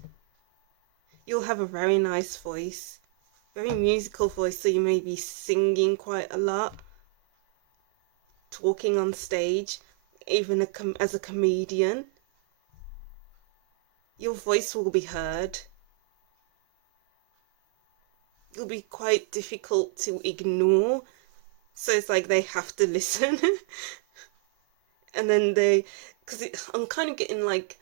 You'll have a very nice voice, very musical voice, so you may be singing quite a lot, talking on stage, even as a comedian. Your voice will be heard. It'll be quite difficult to ignore, so it's like they have to listen. And then because I'm kind of getting like,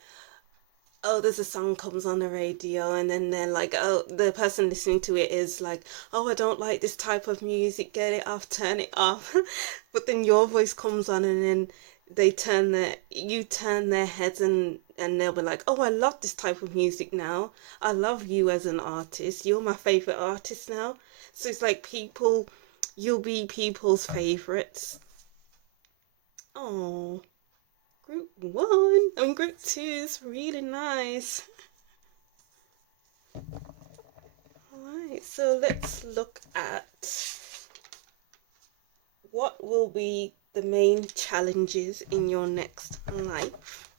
oh, there's a song comes on the radio, and then they're like, oh, the person listening to it is like, oh, I don't like this type of music, get it off, turn it off. But then your voice comes on, and then you turn their heads, and they'll be like, oh, I love this type of music now. I love you as an artist. You're my favorite artist now. So it's like you'll be people's favorites. Oh. Group 1. I mean, Group 2 is really nice. Alright, so let's look at what will be the main challenges in your next life.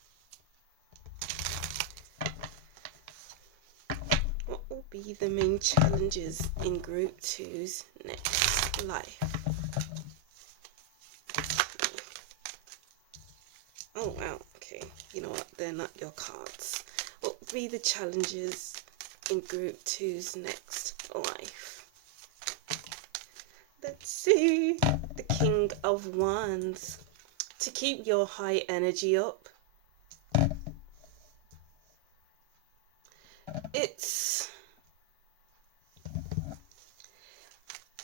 What will be the main challenges in Group 2's next life? Oh wow, okay. You know what? They're not your cards. What will be the challenges in Group 2's next life? Let's see. The King of Wands. To keep your high energy up.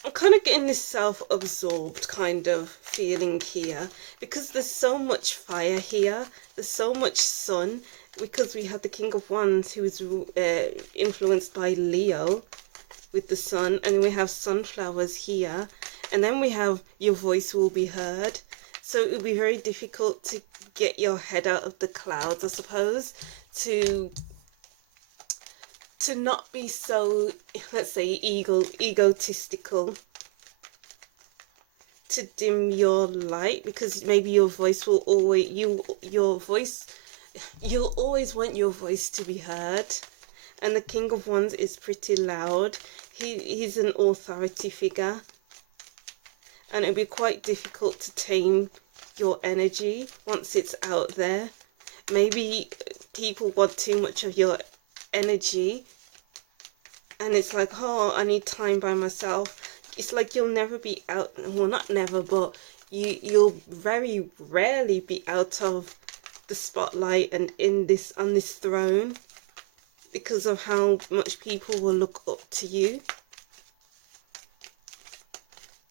I'm kind of getting this self-absorbed kind of feeling here, because there's so much fire here, there's so much sun, because we have the King of Wands who is influenced by Leo with the sun, and we have sunflowers here, and then we have your voice will be heard. So it will be very difficult to get your head out of the clouds, I suppose, to not be so, let's say, egotistical, to dim your light, because maybe your voice will always, you'll always want your voice to be heard. And the King of Wands is pretty loud. He's an authority figure, and it'll be quite difficult to tame your energy once it's out there. Maybe people want too much of your energy, and it's like, oh, I need time by myself. It's like you'll never be out, well, not never, but you'll very rarely be out of the spotlight and on this throne, because of how much people will look up to you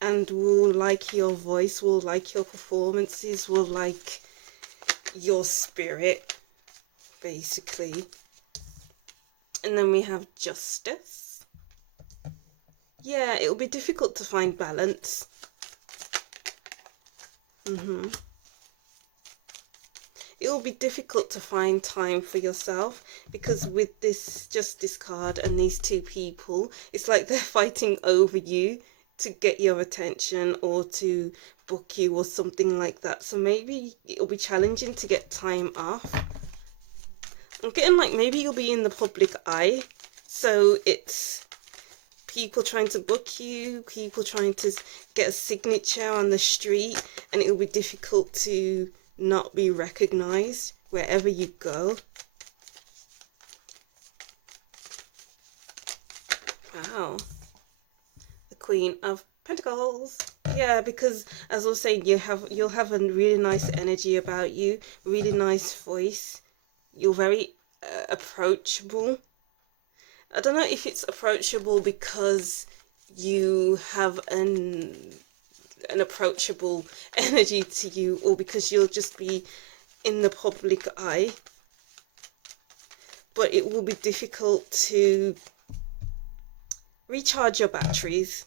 and will like your voice, will like your performances, will like your spirit, basically. And then we have Justice. Yeah, it'll be difficult to find balance. It'll be difficult to find time for yourself, because with this Justice card and these two people, it's like they're fighting over you to get your attention or to book you or something like that. So maybe it'll be challenging to get time off. I'm getting like maybe you'll be in the public eye, so it's people trying to book you, people trying to get a signature on the street, and it'll be difficult to not be recognized wherever you go. Wow. The Queen of Pentacles. Yeah, because as I was saying, you'll have a really nice energy about you, really nice voice. You're very approachable. I don't know if it's approachable because you have an approachable energy to you, or because you'll just be in the public eye. But it will be difficult to recharge your batteries,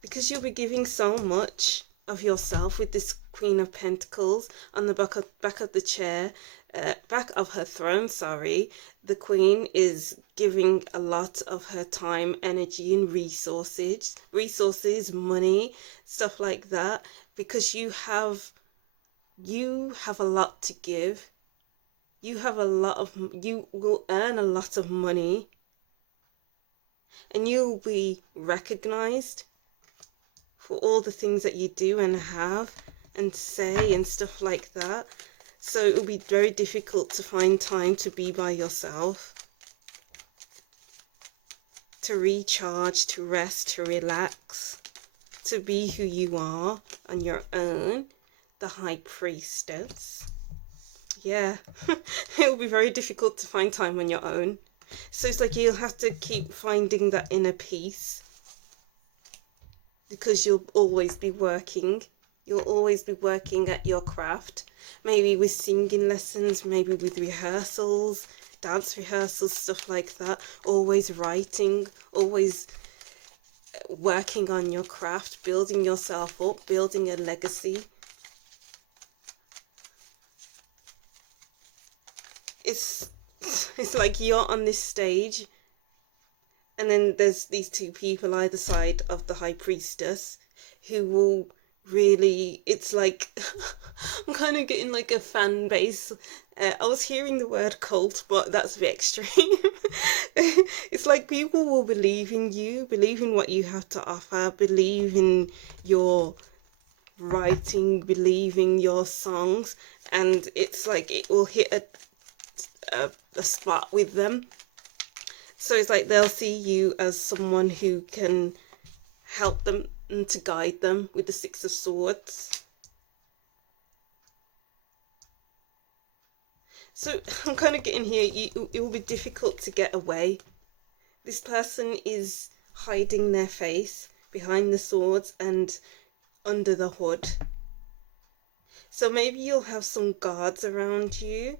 because you'll be giving so much of yourself with this Queen of Pentacles on the back of the chair, back of her throne, sorry. The Queen is giving a lot of her time, energy and resources, money, stuff like that, because you have a lot to give. you have a lot of, you will earn a lot of money, and you'll be recognized for all the things that you do and have and say and stuff like that. So it will be very difficult to find time to be by yourself, to recharge, to rest, to relax, to be who you are on your own, the High Priestess. Yeah, it will be very difficult to find time on your own. So it's like you'll have to keep finding that inner peace, because you'll always be working. You'll always be working at your craft, maybe with singing lessons, maybe with rehearsals, dance rehearsals, stuff like that. Always writing, always working on your craft, building yourself up, building a legacy. It's like you're on this stage, and then there's these two people either side of the High Priestess who will really, it's like, I'm kind of getting like a fan base. I was hearing the word cult, but that's a bit extreme. It's like people will believe in you, believe in what you have to offer, believe in your writing, believe in your songs, and it's like it will hit a spot with them. So it's like they'll see you as someone who can help them and to guide them with the Six of Swords. So I'm kind of getting here, it will be difficult to get away. This person is hiding their face behind the swords and under the hood. So maybe you'll have some guards around you,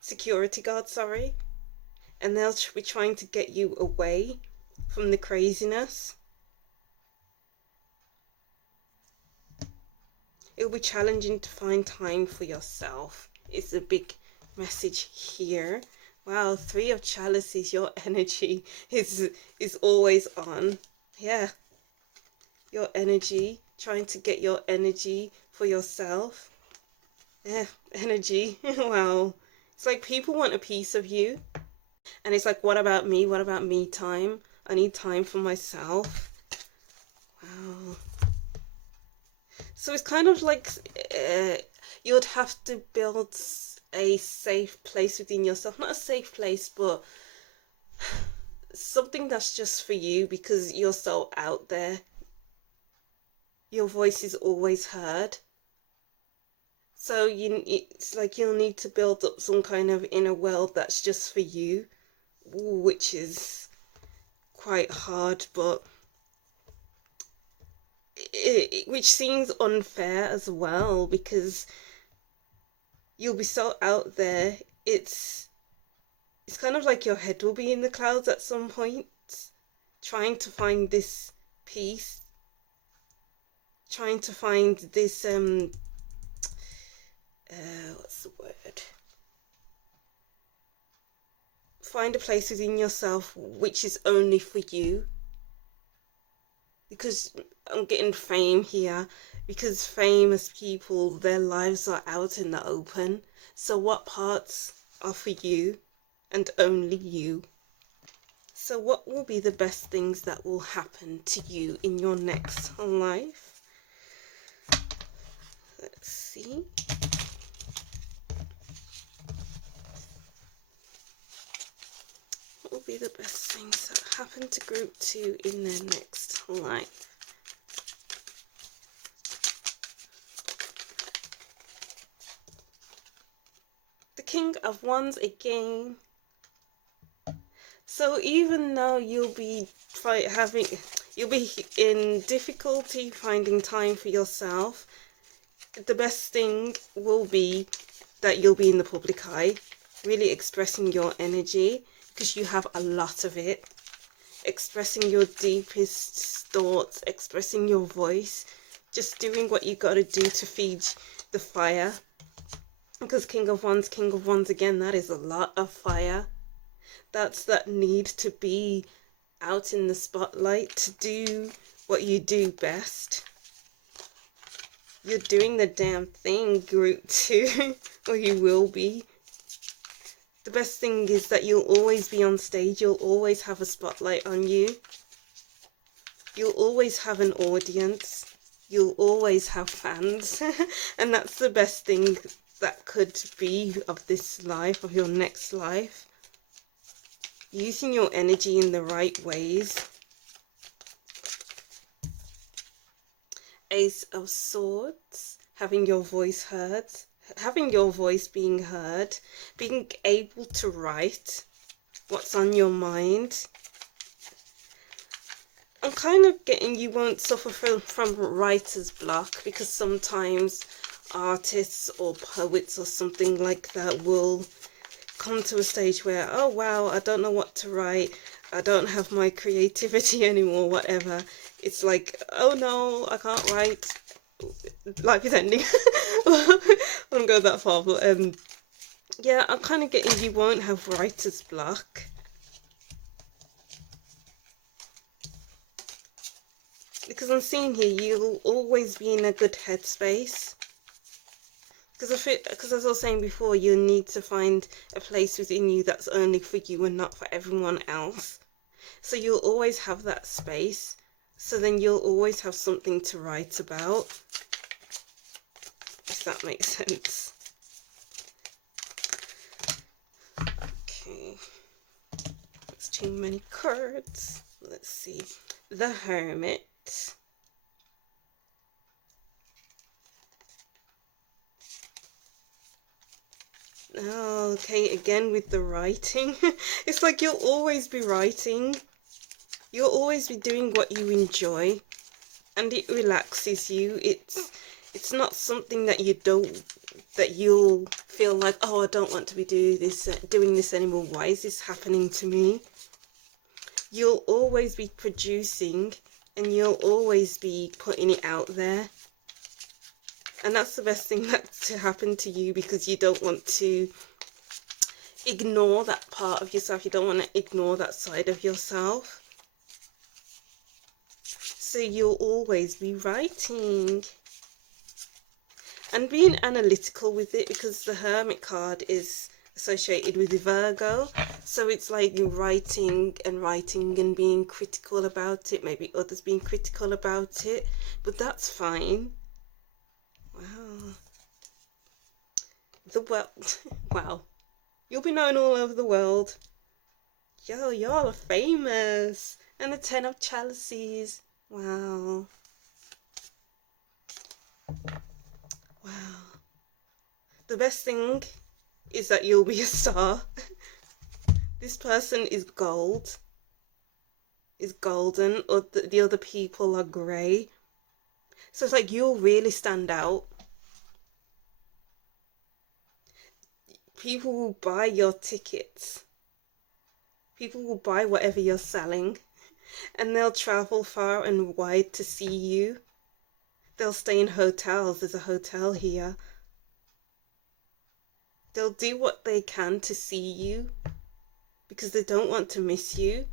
security guards, sorry, and they'll be trying to get you away from the craziness. It'll be challenging to find time for yourself. It's a big message here. Wow, Three of Chalices, your energy is always on. Yeah, your energy, trying to get your energy for yourself. Yeah, energy. Wow. It's like people want a piece of you. And it's like, what about me? What about me time? I need time for myself. Wow. So it's kind of like you'd have to build a safe place within yourself. Not a safe place, but something that's just for you, because you're so out there. Your voice is always heard. So it's like you'll need to build up some kind of inner world that's just for you, which is quite hard, but which seems unfair as well, because you'll be so out there. It's kind of like your head will be in the clouds at some point, trying to find this peace, trying to find this what's the word? Find a place within yourself which is only for you. Because I'm getting fame here, because famous people, their lives are out in the open. So what parts are for you and only you? So what will be the best things that will happen to you in your next life? Let's see. What will be the best things that happen to group 2 in their next life? The King of Wands again. So even though you'll be in difficulty finding time for yourself, the best thing will be that you'll be in the public eye, really expressing your energy, because you have a lot of it. Expressing your deepest thoughts, expressing your voice, just doing what you gotta do to feed the fire. Because King of Wands again, that is a lot of fire. That's that need to be out in the spotlight, to do what you do best. You're doing the damn thing, group 2, or you will be. The best thing is that you'll always be on stage. You'll always have a spotlight on you. You'll always have an audience. You'll always have fans. And that's the best thing that could be of this life, of your next life. Using your energy in the right ways. Ace of Swords, having your voice heard, having your voice being heard, being able to write what's on your mind. I'm kind of getting you won't suffer from writer's block, because sometimes artists or poets or something like that will come to a stage where, oh wow, I don't know what to write, I don't have my creativity anymore, whatever. It's like, oh no, I can't write, life is ending. I don't go that far, but yeah, I'm kind of getting you won't have writer's block. Because I'm seeing here, you'll always be in a good headspace. Because as I was saying before, you need to find a place within you that's only for you and not for everyone else. So you'll always have that space. So then you'll always have something to write about. If that makes sense. Okay. That's too many cards. Let's see. The Hermit. Oh, okay, again with the writing. It's like you'll always be writing. You'll always be doing what you enjoy. And it relaxes you. It's not something that you'll feel like, oh, I don't want to be doing this anymore. Why is this happening to me? You'll always be producing, and you'll always be putting it out there. And that's the best thing that's to happen to you, because you don't want to ignore that part of yourself. You don't want to ignore that side of yourself. So you'll always be writing. And being analytical with it, because the Hermit card is associated with the Virgo. So it's like you're writing and being critical about it. Maybe others being critical about it. But that's fine. Wow. The world. Wow. You'll be known all over the world. Yo, y'all are famous. And the 10 of Chalices. Wow. Wow. The best thing is that you'll be a star. This person is gold. Is golden. Or the other people are grey. So it's like you'll really stand out. People will buy your tickets. People will buy whatever you're selling. And they'll travel far and wide to see you. They'll stay in hotels. There's a hotel here. They'll do what they can to see you, because they don't want to miss you.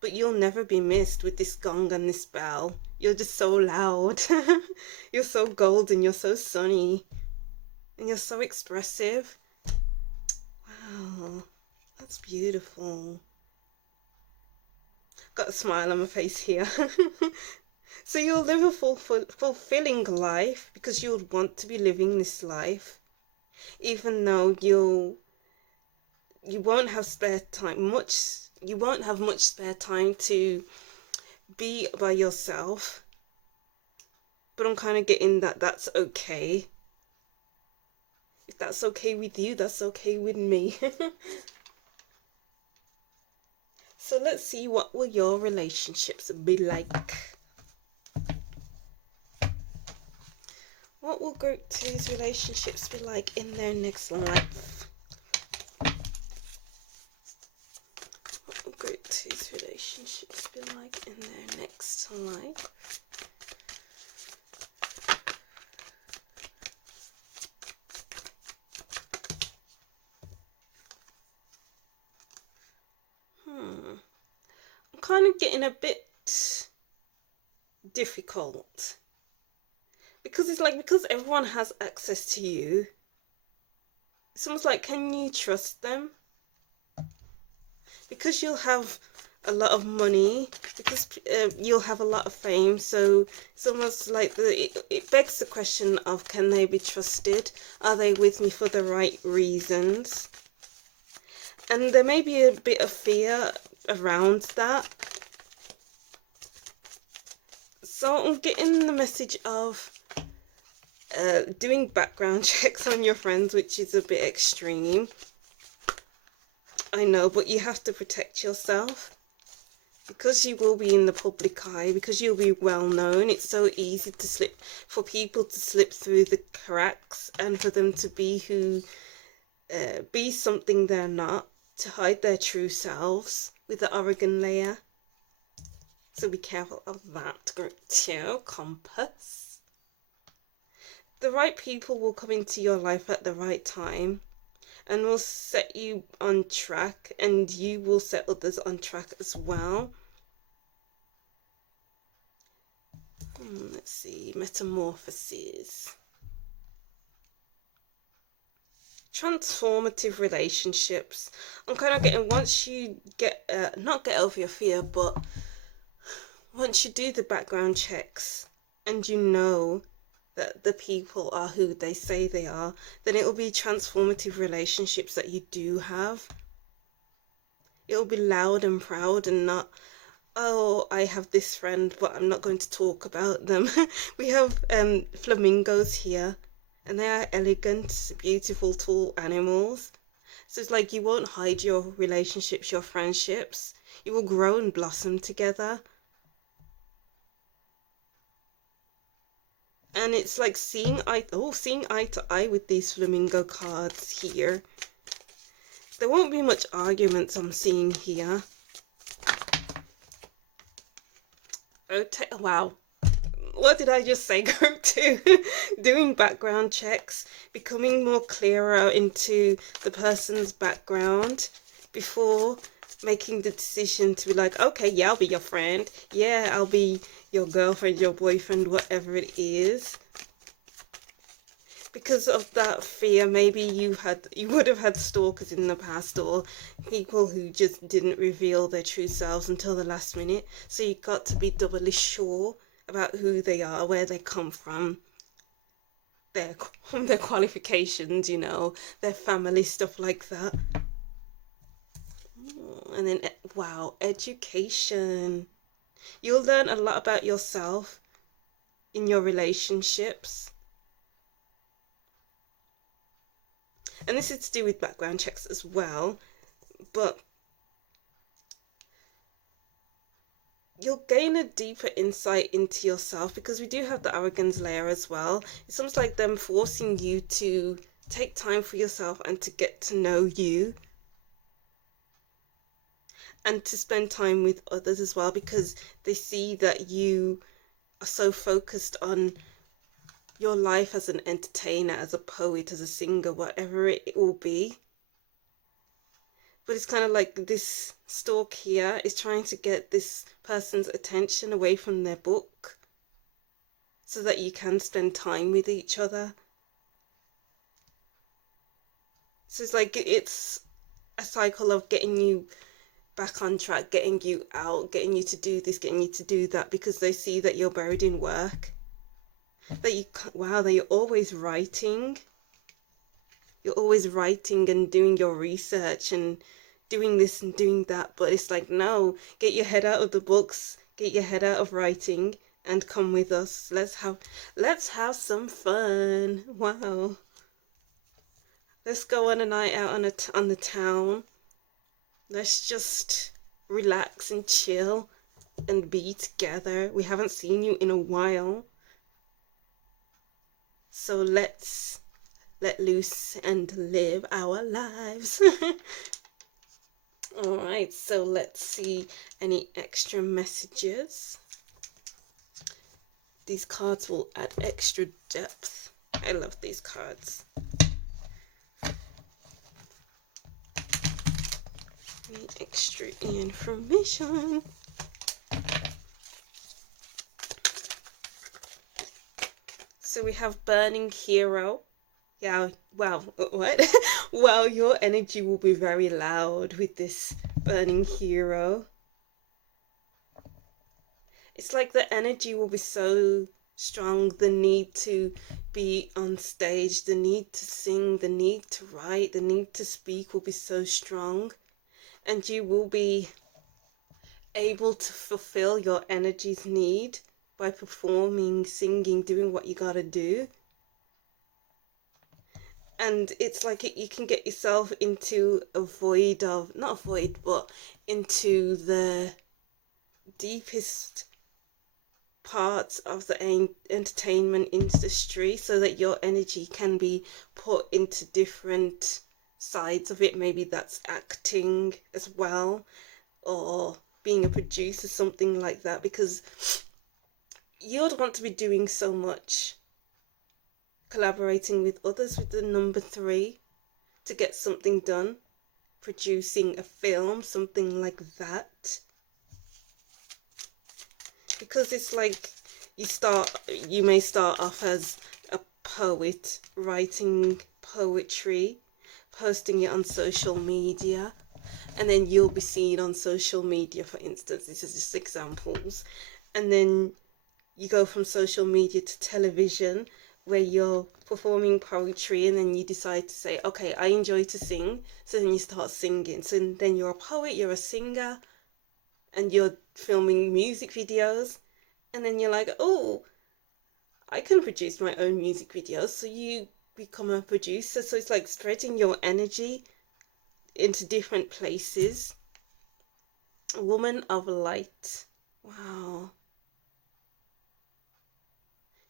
But you'll never be missed with this gong and this bell. You're just so loud. You're so golden. You're so sunny. And you're so expressive. Wow. That's beautiful. Got a smile on my face here. So you'll live a fulfilling life, because you'll want to be living this life. Even though you won't have spare time, you won't have much spare time to be by yourself. But I'm kind of getting that that's okay. If that's okay with you, that's okay with me. So let's see, what will your relationships be like? What will Group 2's relationships be like in their next life? What will Group 2's relationships be like in their next life? I'm kind of getting a bit difficult. Because it's like, because everyone has access to you, It's almost like, can you trust them? Because you'll have a lot of money, because you'll have a lot of fame, so it's almost like it begs the question of, can they be trusted? Are they with me for the right reasons? And there may be a bit of fear around that. So I'm getting the message of doing background checks on your friends, which is a bit extreme. I know, but you have to protect yourself. Because you will be in the public eye, because you'll be well known, it's so easy to for people to slip through the cracks, and for them to be something they're not, to hide their true selves with the Oregon layer. So be careful of that. Tarot compass. The right people will come into your life at the right time and will set you on track, and you will set others on track as well. Let's see, metamorphoses. Transformative relationships. I'm kind of getting, once you get, not get over your fear, but once you do the background checks and you know that the people are who they say they are, then it will be transformative relationships that you do have. It'll be loud and proud, and not, oh, I have this friend, but I'm not going to talk about them. We have flamingos here, and they are elegant, beautiful, tall animals. So it's like, you won't hide your relationships, your friendships. You will grow and blossom together. And it's like seeing eye to eye with these flamingo cards here. There won't be much arguments I'm seeing here. Oh, wow. What did I just say? Go to doing background checks, becoming more clearer into the person's background before making the decision to be like, okay, yeah, I'll be your friend. Yeah, I'll be your girlfriend, your boyfriend, whatever it is. Because of that fear, maybe you would have had stalkers in the past, or people who just didn't reveal their true selves until the last minute. So you got to be doubly sure about who they are, where they come from, their qualifications, you know, their family, stuff like that. And then, wow, education. You'll learn a lot about yourself in your relationships. And this is to do with background checks as well, but you'll gain a deeper insight into yourself, because we do have the arrogance layer as well. It's almost like them forcing you to take time for yourself and to get to know you, and to spend time with others as well, because they see that you are so focused on your life as an entertainer, as a poet, as a singer, whatever it will be. But it's kind of like this stalk here is trying to get this person's attention away from their book so that you can spend time with each other. So it's like, it's a cycle of getting you back on track, getting you out, getting you to do this, getting you to do that, because they see that you're buried in work. That you're always writing. You're always writing and doing your research and doing this and doing that. But it's like, no, get your head out of the books, get your head out of writing, and come with us. Let's have some fun. Wow. Let's go on a night out on the town. Let's just relax and chill and be together. We haven't seen you in a while. So let's let loose and live our lives. Alright, so let's see any extra messages. These cards will add extra depth. I love these cards. Any extra information. So we have Burning Hero Yeah, wow, what? Well, your energy will be very loud with this burning hero. It's like the energy will be so strong, the need to be on stage, the need to sing, the need to write, the need to speak will be so strong, and you will be able to fulfill your energy's need by performing, singing, doing what you gotta do. And it's like you can get yourself into a void of, not a void, but into the deepest parts of the entertainment industry so that your energy can be put into different sides of it. Maybe that's acting as well, or being a producer, something like that, because you'd want to be doing so much collaborating with others with the number 3 to get something done, producing a film, something like that. Because it's like you may start off as a poet, writing poetry, posting it on social media, and then you'll be seen on social media, for instance. This is just examples. And then you go from social media to television, where you're performing poetry, and then you decide to say, okay, I enjoy to sing, so then you start singing. So then you're a poet, you're a singer, and you're filming music videos, and then you're like, oh, I can produce my own music videos, so you become a producer. So it's like spreading your energy into different places. Woman of light. Wow.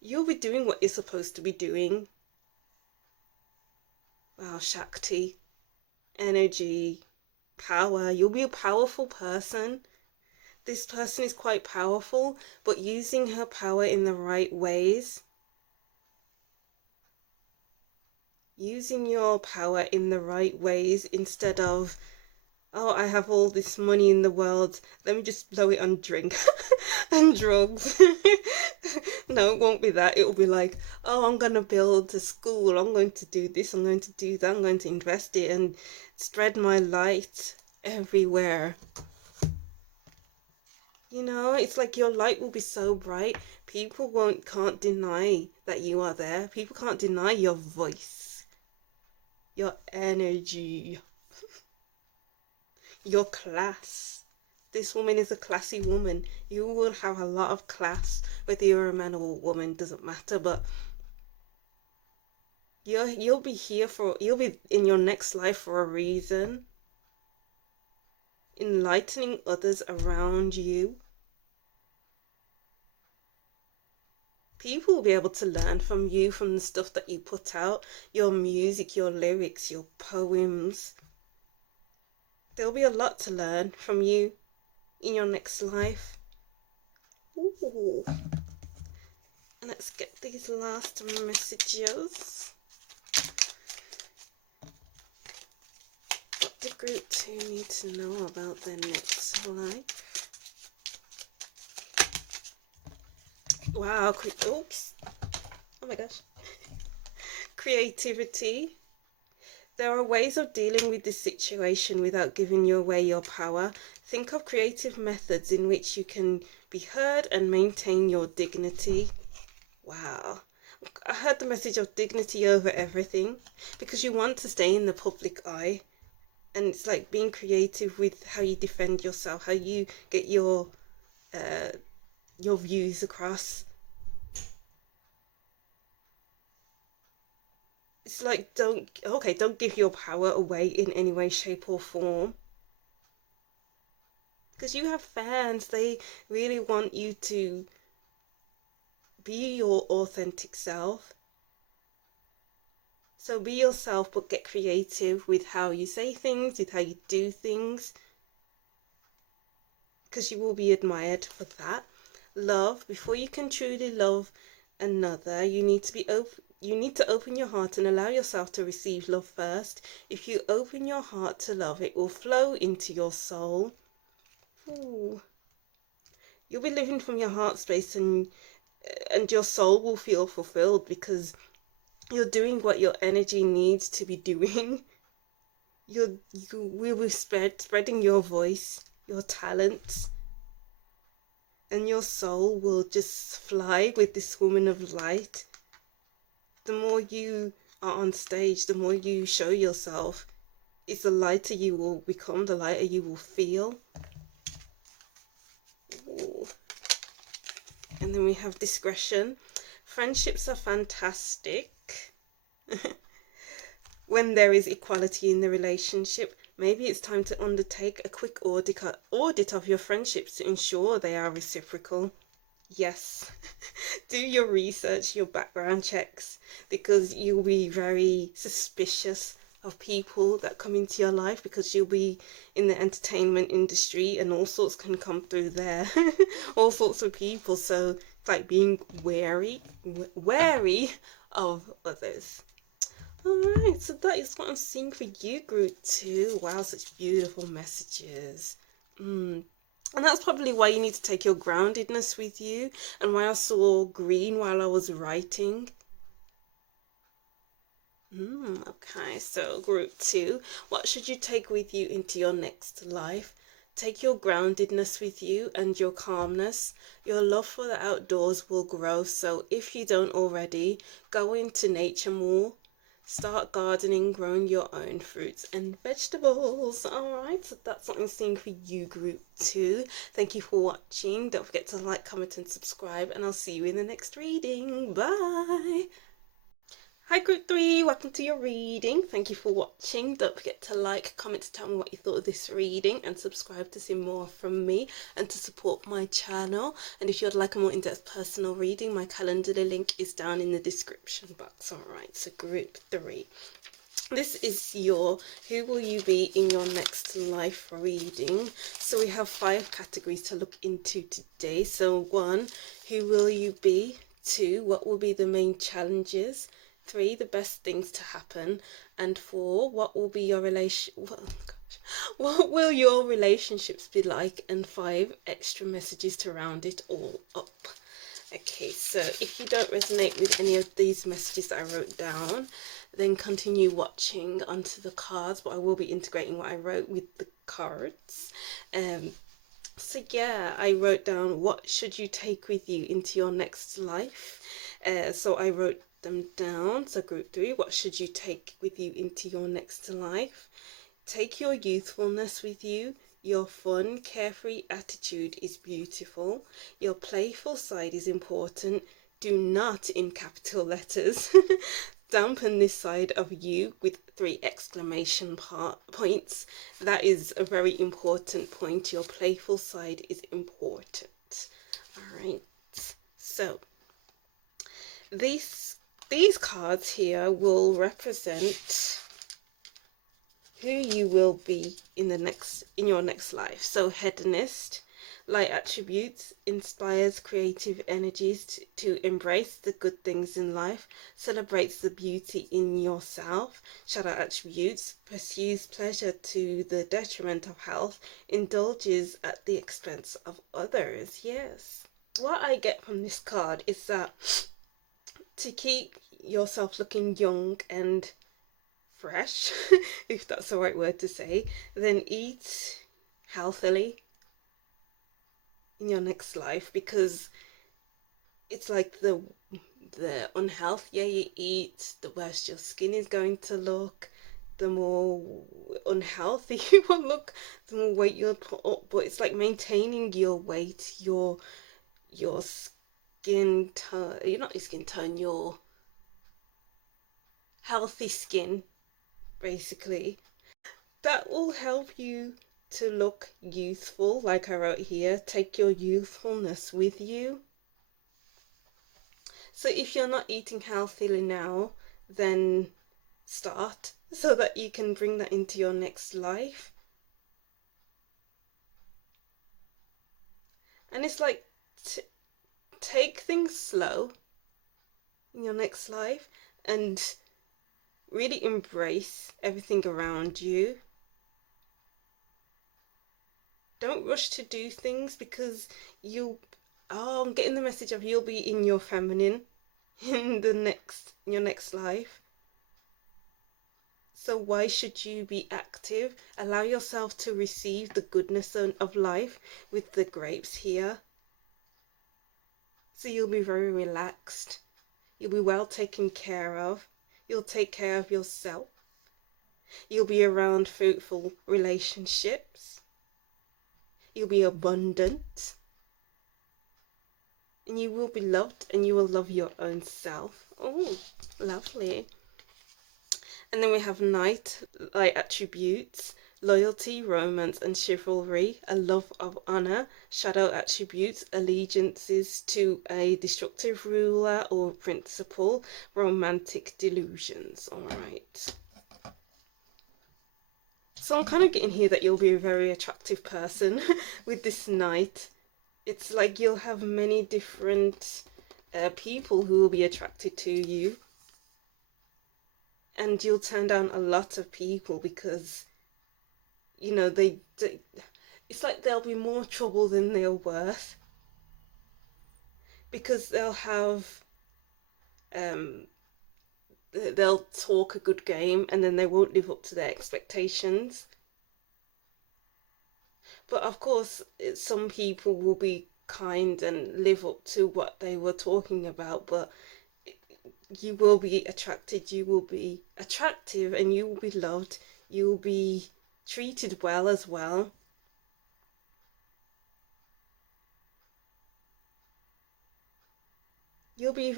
You'll be doing what you're supposed to be doing. Wow, Shakti. Energy. Power. You'll be a powerful person. This person is quite powerful, but using her power in the right ways. Using your power in the right ways instead of, oh, I have all this money in the world, let me just blow it on drink and drugs. No, it won't be that. It will be like, oh, I'm going to build a school, I'm going to do this, I'm going to do that, I'm going to invest it and spread my light everywhere. You know, it's like your light will be so bright, people can't deny that you are there. People can't deny your voice, your energy, your class. This woman is a classy woman. You will have a lot of class, whether you're a man or a woman, doesn't matter, but you'll be in your next life for a reason. Enlightening others around you. People will be able to learn from you, from the stuff that you put out, your music, your lyrics, your poems. There'll be a lot to learn from you in your next life. Ooh. Let's get these last messages. What do group 2 need to know about their next life? Wow, oops. Oh my gosh. Creativity. There are ways of dealing with this situation without giving you away your power. Think of creative methods in which you can be heard and maintain your dignity. Wow. I heard the message of dignity over everything, because you want to stay in the public eye. And it's like being creative with how you defend yourself, how you get your views across. It's like, don't give your power away in any way, shape or form. Because you have fans, they really want you to be your authentic self. So be yourself, but get creative with how you say things, with how you do things. Because you will be admired for that. Love, before you can truly love another, you need to be open. You need to open your heart and allow yourself to receive love first. If you open your heart to love, it will flow into your soul. Ooh. You'll be living from your heart space, and your soul will feel fulfilled, because You're doing what your energy needs to be doing. You will be spreading your voice, your talents, and your soul will just fly with this woman of light. The more you are on stage, the more you show yourself, it's the lighter you will become, the lighter you will feel. Ooh. And then we have discretion. Friendships are fantastic when there is equality in the relationship. Maybe it's time to undertake a quick audit of your friendships to ensure they are reciprocal. Yes, do your research, your background checks, because you'll be very suspicious of people that come into your life, because you'll be in the entertainment industry and all sorts can come through there. All sorts of people, so it's like being wary of others. Alright, so that is what I'm seeing for you, group 2. Wow, such beautiful messages. And that's probably why you need to take your groundedness with you, and why I saw green while I was writing. Okay, so group 2, what should you take with you into your next life? Take your groundedness with you and your calmness. Your love for the outdoors will grow, so if you don't already, go into nature more. Start gardening, growing your own fruits and vegetables. Alright, so that's what I'm seeing for you, group 2. Thank you for watching. Don't forget to like, comment and subscribe, and I'll see you in the next reading. Bye! Hi group 3, welcome to your reading. Thank you for watching. Don't forget to like, comment to tell me what you thought of this reading, and subscribe to see more from me and to support my channel. And if you'd like a more in-depth personal reading, my calendar link is down in the description box. Alright, so group 3. This is your who will you be in your next life reading. So we have 5 categories to look into today. So 1, who will you be? 2, what will be the main challenges? 3, the best things to happen. And 4, what will be your what will your relationships be like? And 5, extra messages to round it all up. Okay, so if you don't resonate with any of these messages that I wrote down, then continue watching onto the cards, but I will be integrating what I wrote with the cards. So yeah, I wrote down what should you take with you into your next life. So I wrote them down. So group 3, what should you take with you into your next life? Take your youthfulness with you. Your fun, carefree attitude is beautiful. Your playful side is important. Do not, in capital letters, dampen this side of you with 3 exclamation points. That is a very important point. Your playful side is important. Alright, so these cards here will represent who you will be in your next life. So hedonist, light attributes, inspires creative energies to embrace the good things in life, celebrates the beauty in yourself. Shadow attributes, pursues pleasure to the detriment of health, indulges at the expense of others. Yes. What I get from this card is that to keep yourself looking young and fresh, if that's the right word to say, then eat healthily in your next life, because it's like the unhealthier you eat, the worse your skin is going to look, the more unhealthy you will look, the more weight you'll put up. But it's like maintaining your weight, your skin tone, not your skin tone, your healthy skin, basically. That will help you to look youthful. Like I wrote here, take your youthfulness with you. So if you're not eating healthily now, then start, so that you can bring that into your next life. And it's like, take things slow in your next life and really embrace everything around you. Don't rush to do things, because I'm getting the message of you'll be in your feminine in your next life. So why should you be active? Allow yourself to receive the goodness of life with the grapes here. So you'll be very relaxed. You'll be well taken care of. You'll take care of yourself. You'll be around fruitful relationships. You'll be abundant. And you will be loved, and you will love your own self. Oh, lovely. And then we have Knight, like attributes, loyalty, romance, and chivalry, a love of honor, shadow attributes, allegiances to a destructive ruler or principle, romantic delusions. All right. So I'm kind of getting here that you'll be a very attractive person with this Knight. It's like you'll have many different people who will be attracted to you. And you'll turn down a lot of people because, you know, it's like there'll be more trouble than they're worth. Because they'll talk a good game and then they won't live up to their expectations. But of course, some people will be kind and live up to what they were talking about, but you will be attracted, you will be attractive, and you will be loved, you will be treated well as well. You'll be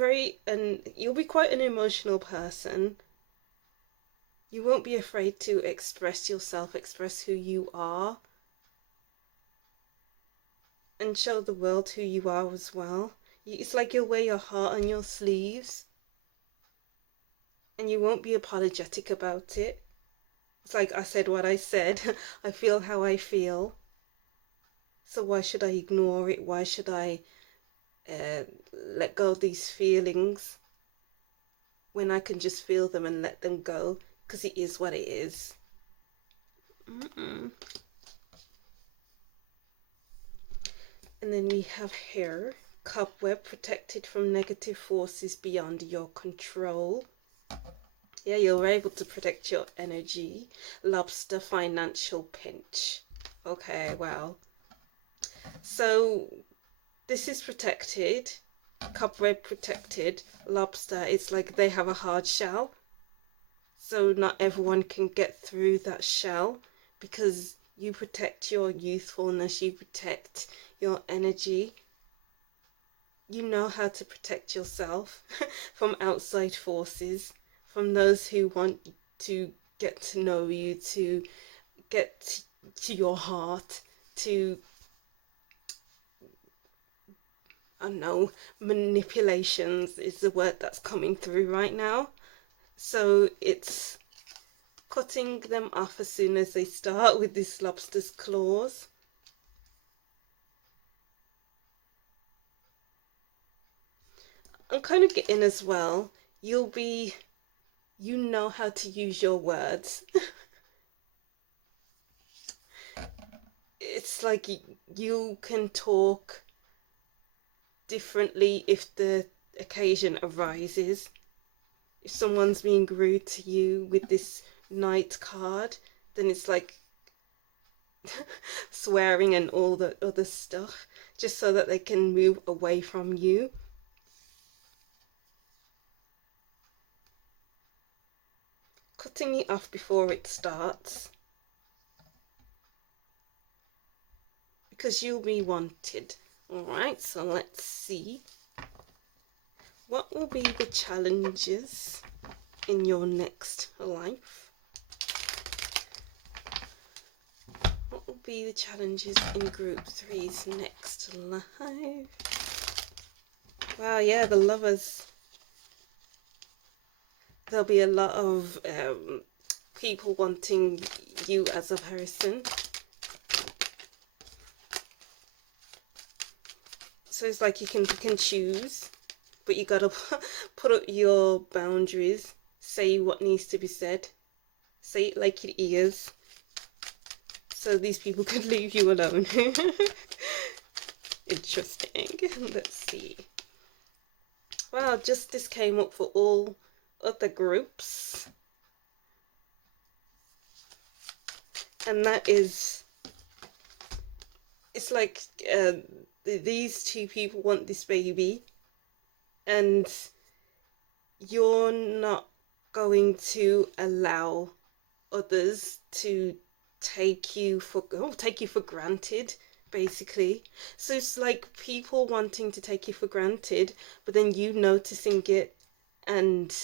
quite an emotional person. You won't be afraid to express yourself, express who you are, and show the world who you are as well. It's like you'll wear your heart on your sleeves. And you won't be apologetic about it. It's like I said what I said. I feel how I feel. So why should I ignore it? Why should I let go of these feelings when I can just feel them and let them go? Because it is what it is. And then we have here, cobweb, protected from negative forces beyond your control. Yeah, you're able to protect your energy. Lobster, financial pinch. Okay, well. So, this is protected. Cobweb protected. Lobster, it's like they have a hard shell. So not everyone can get through that shell because you protect your youthfulness, you protect your energy. You know how to protect yourself from outside forces, from those who want to get to know you, to get to your heart, to, I don't know, manipulations is the word that's coming through right now. So it's cutting them off as soon as they start with this lobster's claws. I'm kind of getting as well, you know how to use your words. It's like you can talk differently if the occasion arises. If someone's being rude to you with this Knight card, then it's like swearing and all the other stuff, just so that they can move away from you. Cutting it off before it starts, because you'll be wanted. Alright, so let's see. What will be the challenges in your next life? What will be the challenges in group 3's next life? Wow, yeah, the lovers. There'll be a lot of people wanting you as a person. So it's like you can pick and choose, but you gotta put up your boundaries, say what needs to be said, say it like it is, so these people could leave you alone. Interesting. Let's see. Wow, justice came up for all other groups. And that is, it's like these two people want this baby, and you're not going to allow others to take you for granted, basically. So it's like people wanting to take you for granted, but then you noticing it and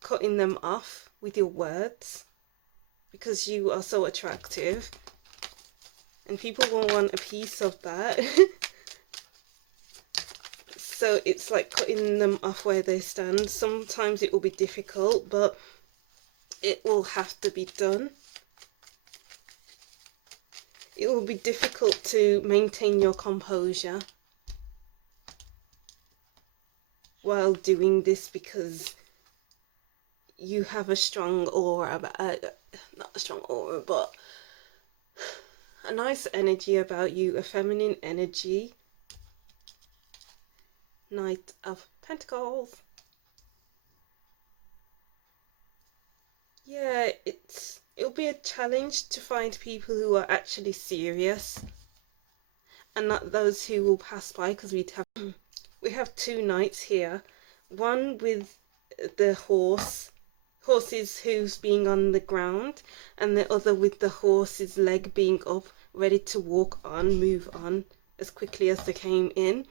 cutting them off with your words because you are so attractive, and people will want a piece of that. So it's like cutting them off where they stand. Sometimes it will be difficult, but it will have to be done. It will be difficult to maintain your composure while doing this because you have a strong aura, not a strong aura, but a nice energy about you, a feminine energy. Knight of Pentacles. Yeah, it'll be a challenge to find people who are actually serious and not those who will pass by, because we have two knights here. One with the horse's hooves being on the ground, and the other with the horse's leg being up, ready to move on as quickly as they came in.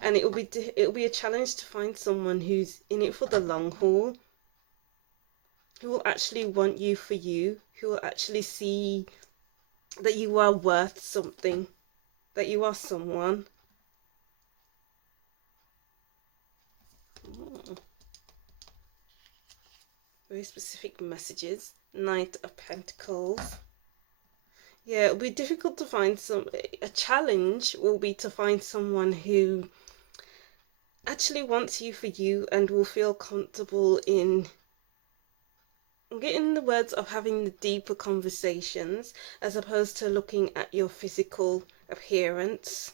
And it'll be a challenge to find someone who's in it for the long haul, who will actually want you for you, who will actually see that you are worth something, that you are someone. Very specific messages. Knight of Pentacles. Yeah, it'll be difficult to find a challenge will be to find someone who actually wants you for you and will feel comfortable in getting the words of having the deeper conversations as opposed to looking at your physical appearance.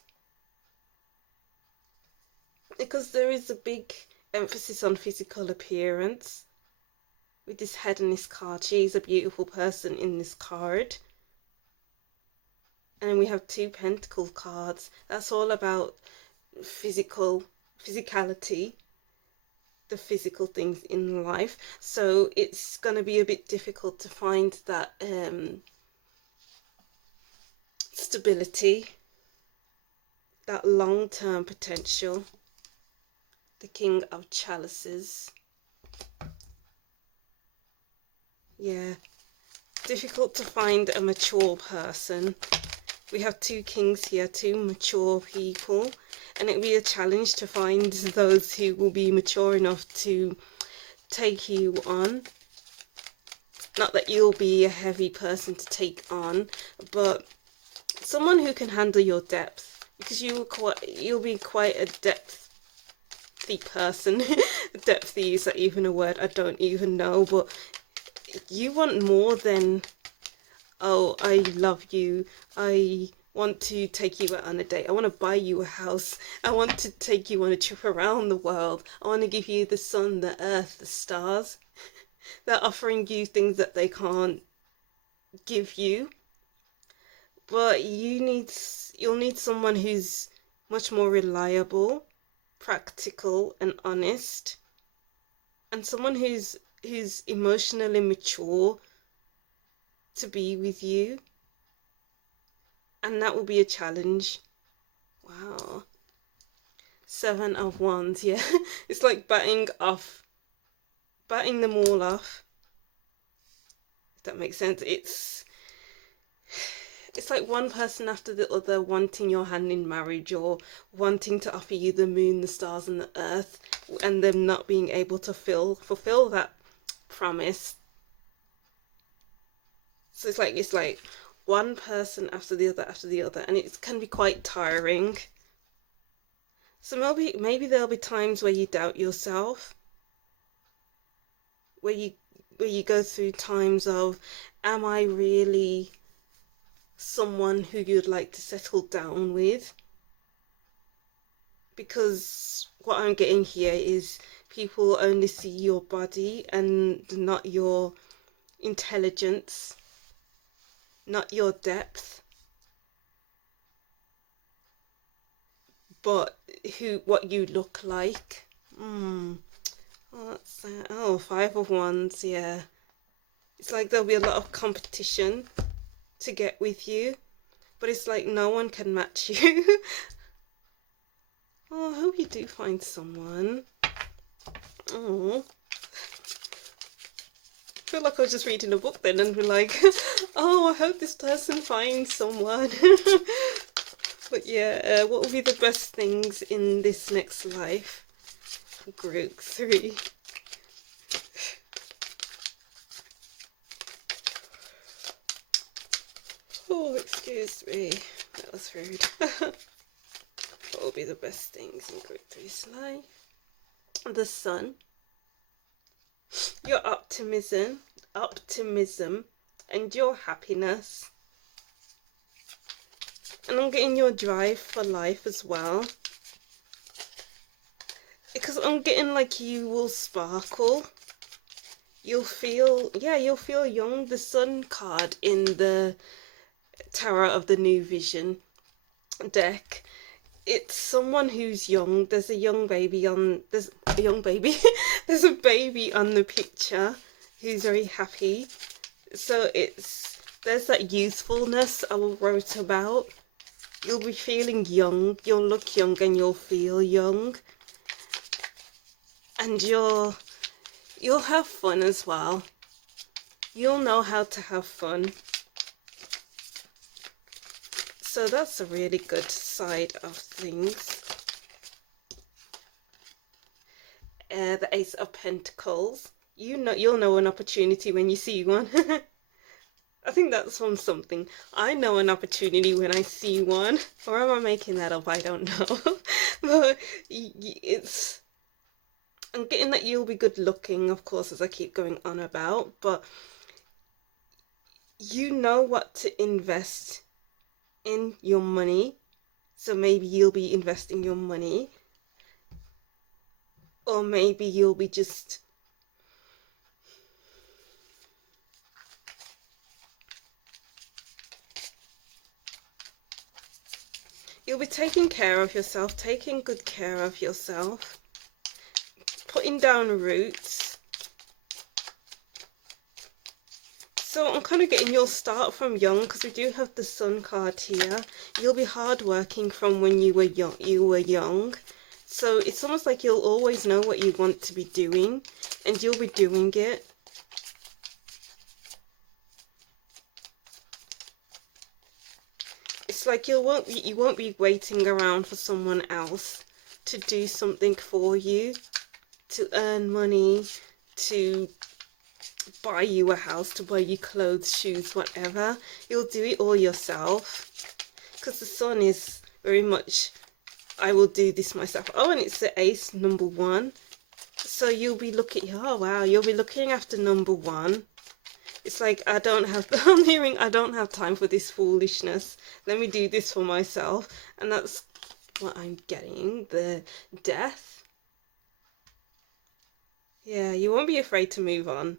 Because there is a big emphasis on physical appearance with this head in this card. She is a beautiful person in this card. And we have two pentacle cards. That's all about physicality, the physical things in life. So it's going to be a bit difficult to find that stability, that long-term potential. The King of Chalices. Yeah, difficult to find a mature person. We have two kings here, two mature people, and it'll be a challenge to find those who will be mature enough to take you on. Not that you'll be a heavy person to take on, but someone who can handle your depth, because you'll be quite a depthy person. Depthy, is that even a word? I don't even know, but you want more than, oh, I love you, I want to take you out on a date, I want to buy you a house, I want to take you on a trip around the world, I want to give you the sun, the earth, the stars. They're offering you things that they can't give you, but you'll need someone who's much more reliable, practical and honest, and someone who's emotionally mature to be with you. And that will be a challenge. Wow. 7 of Wands, yeah. It's like batting them all off. If that makes sense. It's like one person after the other wanting your hand in marriage, or wanting to offer you the moon, the stars and the earth, and them not being able to fulfill that promise. So it's like one person after the other, and it can be quite tiring. So maybe there'll be times where you doubt yourself, where you go through times of, am I really someone who you'd like to settle down with? Because what I'm getting here is people only see your body and not your intelligence, not your depth, but what you look like. Oh, that's oh, Five of Wands, yeah. It's like there'll be a lot of competition to get with you, but it's like no one can match you. Oh, I hope you do find someone. Oh, I feel like I was just reading a book then and be like, oh, I hope this person finds someone. But yeah, what will be the best things in this next life? Group 3. Oh, excuse me. That was rude. What will be the best things in Group 3's life? The Sun. Your optimism, and your happiness. And I'm getting your drive for life as well. Because I'm getting like you will sparkle. You'll feel, yeah, you'll feel young. The Sun card in the Tower of the New Vision deck, it's someone who's young. There's a young baby on, there's a young baby, there's a baby on the picture who's very happy. So there's that youthfulness I wrote about. You'll be feeling young, you'll look young and you'll feel young. And you'll have fun as well. You'll know how to have fun. So that's a really good side of things. The Ace of Pentacles. You'll know an opportunity when you see one. I think that's from something. I know an opportunity when I see one. Or am I making that up? I don't know. But I'm getting that you'll be good looking, of course, as I keep going on about. But you know what to invest in your money. So maybe you'll be investing your money. Or maybe you'll be just... You'll be taking care of yourself, taking good care of yourself, putting down roots. So I'm kind of getting you'll start from young, because we do have the Sun card here. You'll be hardworking from when you were young. So it's almost like you'll always know what you want to be doing, and you'll be doing it. It's like you won't be waiting around for someone else to do something for you, to earn money, to buy you a house, to buy you clothes, shoes, whatever. You'll do it all yourself, because the Sun is very much, I will do this myself. Oh, and it's the Ace, number 1. So you'll be looking, oh wow, you'll be looking after number 1. It's like, I'm hearing, I don't have time for this foolishness. Let me do this for myself. And that's what I'm getting. The Death. Yeah, you won't be afraid to move on.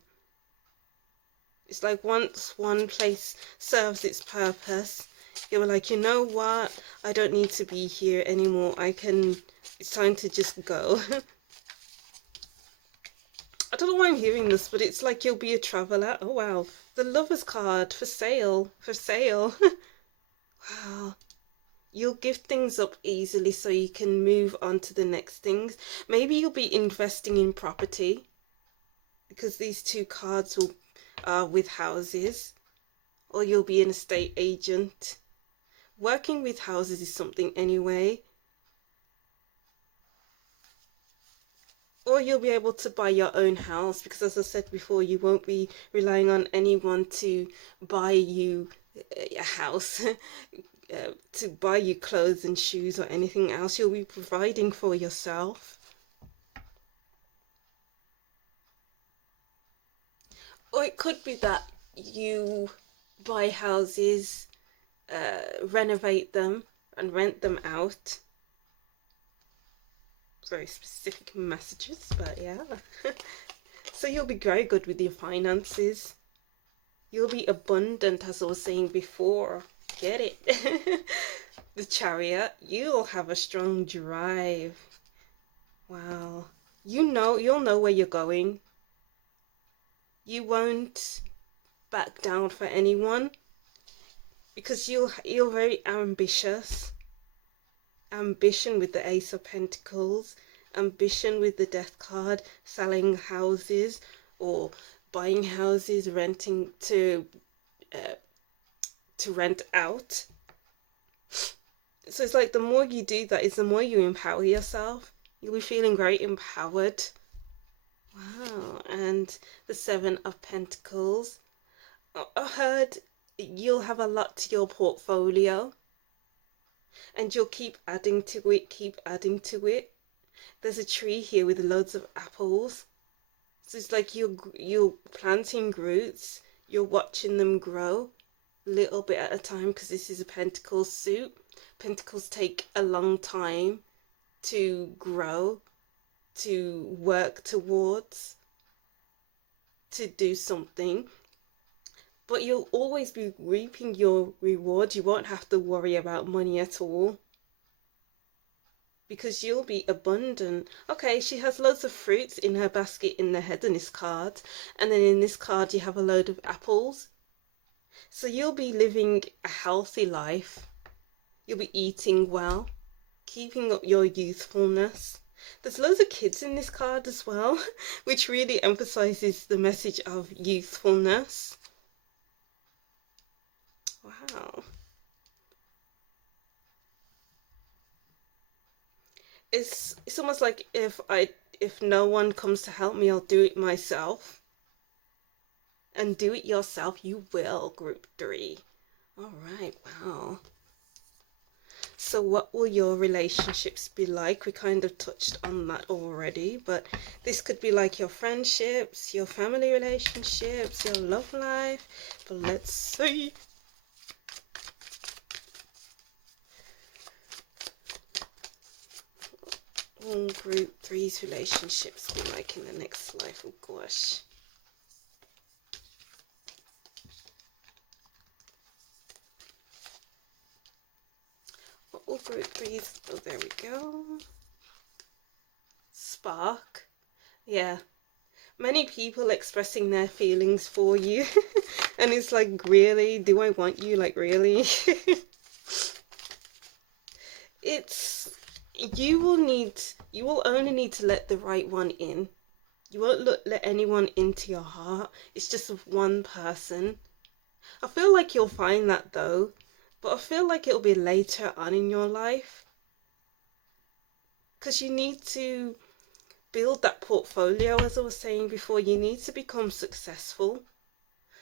It's like once one place serves its purpose, you're like, you know what? I don't need to be here anymore. It's time to just go. I don't know why I'm hearing this, but it's like you'll be a traveller. Oh wow. The Lover's card, for sale. For sale. Wow. You'll give things up easily so you can move on to the next things. Maybe you'll be investing in property, because these 2 cards are with houses. Or you'll be an estate agent. Working with houses is something anyway. Or you'll be able to buy your own house, because as I said before, you won't be relying on anyone to buy you a house, to buy you clothes and shoes or anything else. You'll be providing for yourself. Or it could be that you buy houses, renovate them and rent them out. very specific messages, but yeah. So you'll be very good with your finances. You'll be abundant, as I was saying before. Get it? The Chariot, you'll have a strong drive. Wow. You'll know where you're going. You won't back down for anyone because you're very ambitious. Ambition with the Ace of Pentacles, ambition with the Death card, selling houses or buying houses, renting to rent out. So it's like the more you do that is the more you empower yourself. You'll be feeling very empowered. Wow. And the Seven of Pentacles. I heard you'll have a lot to your portfolio. And you'll keep adding to it, keep adding to it. There's a tree here with loads of apples. So it's like you're planting roots. You're watching them grow a little bit at a time because this is a Pentacles suit. Pentacles take a long time to grow, to work towards, to do something. But you'll always be reaping your reward. You won't have to worry about money at all. Because you'll be abundant. Okay, she has loads of fruits in her basket in the head in this card. And then in this card you have a load of apples. So you'll be living a healthy life. You'll be eating well. Keeping up your youthfulness. There's loads of kids in this card as well. Which really emphasizes the message of youthfulness. Wow. It's almost like if no one comes to help me, I'll do it myself. And do it yourself you will, group 3. Alright, wow. So what will your relationships be like? We kind of touched on that already, but this could be like your friendships, your family relationships, your love life. But let's see. Group 3's relationships be like in the next life. Oh gosh. What will group 3's? Oh, there we go. Spark. Yeah. Many people expressing their feelings for you. And it's like, really? Do I want you? Like, really? You will only need to let the right one in. You won't let anyone into your heart. It's just one person. I feel like you'll find that though, but I feel like it'll be later on in your life. Because you need to build that portfolio, as I was saying before. You need to become successful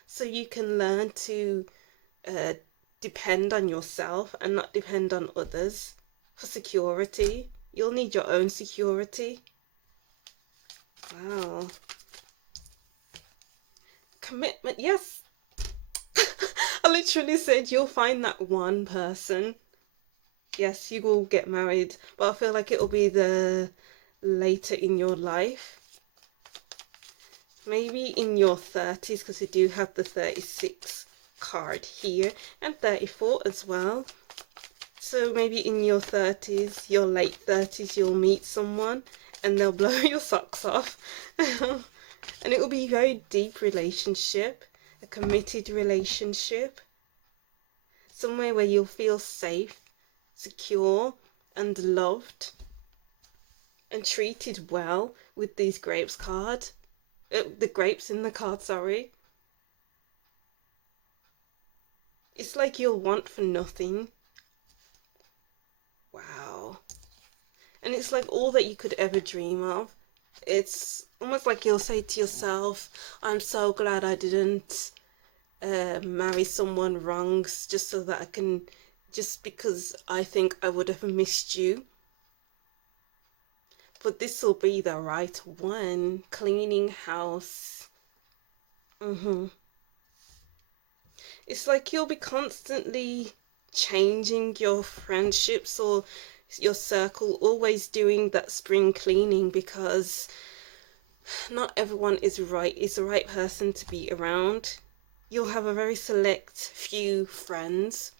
so you can learn to depend on yourself and not depend on others for security. You'll need your own security. Wow. Commitment, yes. I literally said you'll find that one person. Yes, you will get married, but I feel like it'll be the later in your life. Maybe in your 30s, because you do have the 36 card here, and 34 as well. So maybe in your 30s, your late 30s, you'll meet someone and they'll blow your socks off. And it will be a very deep relationship, a committed relationship. Somewhere where you'll feel safe, secure and loved and treated well with these grapes card. The grapes in the card, sorry. It's like you'll want for nothing. Wow. And it's like all that you could ever dream of. It's almost like you'll say to yourself, I'm so glad I didn't marry someone wrong just so that I can, just because I think I would have missed you. But this will be the right one. Cleaning house. It's like you'll be constantly changing your friendships, or your circle, always doing that spring cleaning, because not everyone is the right person to be around. You'll have a very select few friends.